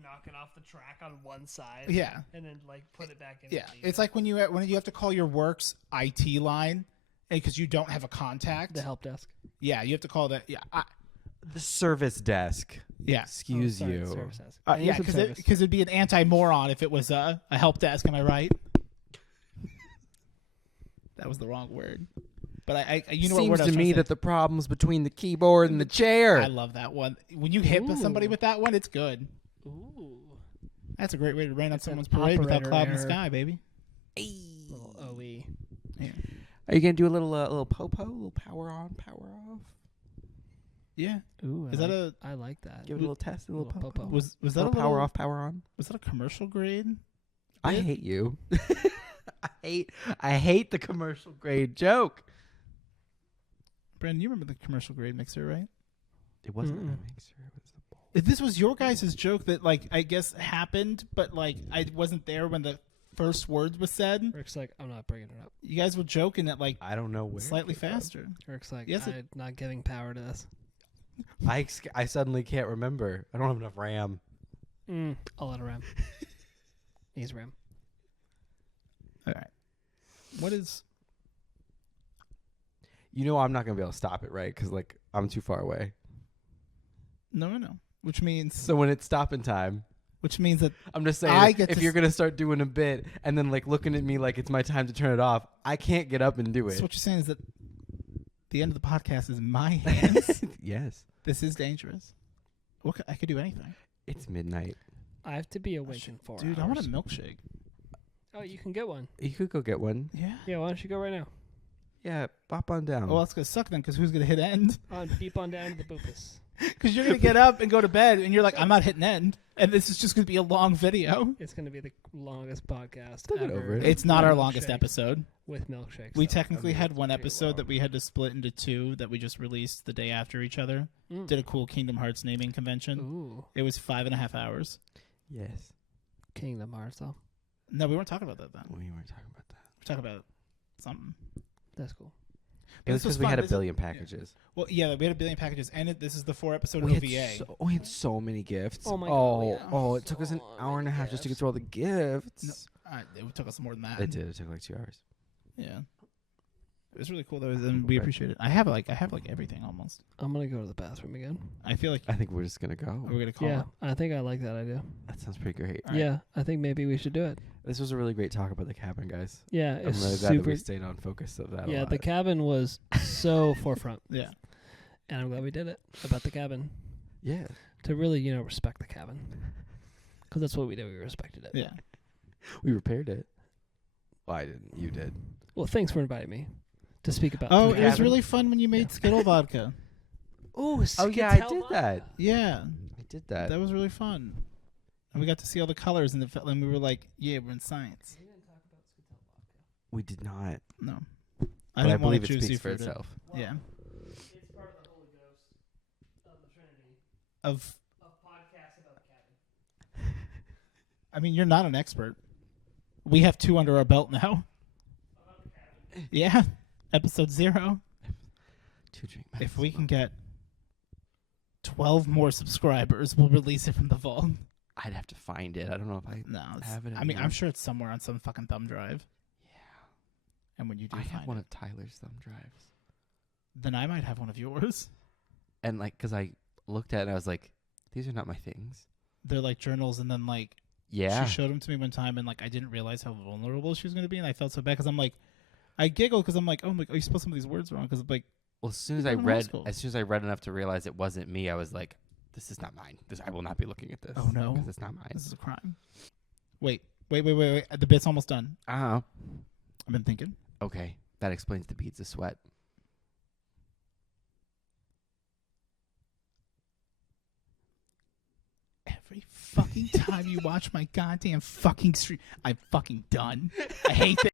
knock it off the track on one side. Yeah. And then like put it back in. Yeah, the it's like when you have to call your work's IT line because you don't have a contact. the help desk. Yeah, you have to call that. Yeah, The service desk. yeah, Excuse Oh, sorry, you. service desk. I need yeah. some service. Because it'd be an anti-moron if it was a help desk. Am I right? That was the wrong word, but I you know what Seems word I was to trying me say. that the problem's between the keyboard and the chair. I love that one. When you hit somebody Ooh. with that one, it's good. Ooh. That's a great way to rain on It's an someone's parade without operator cloud in the error. sky, baby. Little OE. Yeah. Are you gonna do a little popo, a little power on, power off? Yeah. Ooh, Is that a I like that. Give it a little test, a little Little popo. popo. was that a Little power little- off, power on. Was that a commercial grade? I Yeah. hate you. I hate the commercial grade joke. Brandon, you remember the commercial grade mixer, right? It wasn't Mm-mm. a mixer. It was the bowl. If this was your guys' joke that, like, I guess happened, but, like, I wasn't there when the first words was said, Rick's like, I'm not bringing it up. you guys were joking at, like, I don't know where. slightly it came from. faster. Rick's like, Yes, I'm not giving power to this. I suddenly can't remember. I don't have enough RAM. I'll let her ram. He's ram. All right. What is... You know I'm not gonna be able to stop it, right? Because like I'm too far away. No. Which means So when it's stopping time, that I'm just saying I get if to you're gonna start doing a bit and then like looking at me like it's my time to turn it off, I can't get up and do so it. what you're saying is that the end of the podcast is in my hands. Yes. This is dangerous. I could do anything. It's midnight. I have to be awake in 4 Dude, hours. I want a milkshake. Oh, you can get one. You could go get one. Yeah. Yeah, why don't you go right now? Yeah, bop on down. Well, that's going to suck then, because who's going to hit end? Beep on down to the boopus. Because you're going to get up and go to bed, and you're like, I'm not hitting end. And this is just going to be a long video. It's going to be the longest podcast Look ever. over it. It's not With our longest milkshake- episode. With milkshakes. We though. technically I mean, had it's one pretty episode that long. we had to split into two that we just released the day after each other. Mm. Did a cool Kingdom Hearts naming convention. Ooh, It was 5.5 hours. Yes. Kingdom Hearts though. No, we weren't talking about that then. We weren't talking about that. We're talking about something. That's cool. It was this was because we fun. had a This- billion packages. Well, yeah, we had a billion packages, and this is the 4-episode We OVA. we had so many gifts. Oh my God, Oh, yeah. oh, it took us an So hour and a many half just to get gifts. through all the gifts. It took us more than that. It did. It took like 2 hours. Yeah. It was really cool though, and we appreciate it. I have everything almost. I'm gonna go to the bathroom again. I feel like I think we're just gonna go. we're gonna call. Yeah, it. I think I like that idea. That sounds pretty great. All right. Yeah, I think maybe we should do it. This was a really great talk about the cabin, guys. Yeah, I'm it's really glad that super. we stayed on focus of that. a Yeah, lot. the cabin was so forefront, Yeah. and I'm glad we did it about the cabin Yeah. to really, respect the cabin, because that's what we did. We respected it. Yeah. We repaired it. Well, I didn't. You did. Well, thanks for inviting me to speak about. Oh, the it was cabin. really fun when you made Yeah. Skittle vodka. Ooh, Oh yeah, I did Skittell that. Yeah, I did that. that was really fun. And we got to see all the colors, and it felt like we were like, yeah, we're in science. We did not. No. But I didn't want believe it juicy speaks for fruit itself. Yeah. It's part of the Holy Ghost of the Trinity Of podcasts about the cabin. I mean, you're not an expert. We have 2 under our belt now. Yeah. Episode 0. Two drink. If we can get 12 more subscribers, we'll release it from the vault. I'd have to find it. I don't know if I. No, have it I mean, I'm anymore. sure it's somewhere on some fucking thumb drive. Yeah. And when you do I find have one it, of Tyler's thumb drives, then I might have one of yours. and like, cause I looked at it, and I was like, these are not my things. They're like journals, and then like Yeah. she showed them to me one time, and like I didn't realize how vulnerable she was going to be, and I felt so bad because I'm like, I giggled because I'm like, oh my, you spelled some of these words wrong because like, Well, as soon as You're I going to high read, school. enough to realize it wasn't me, I was like, this is not mine. I will not be looking at this. Oh, no. because it's not mine. this is a crime. Wait. The bit's almost done. Oh. I've been thinking. Okay, that explains the beads of sweat. Every fucking time you watch my goddamn fucking stream, I'm fucking done. I hate that.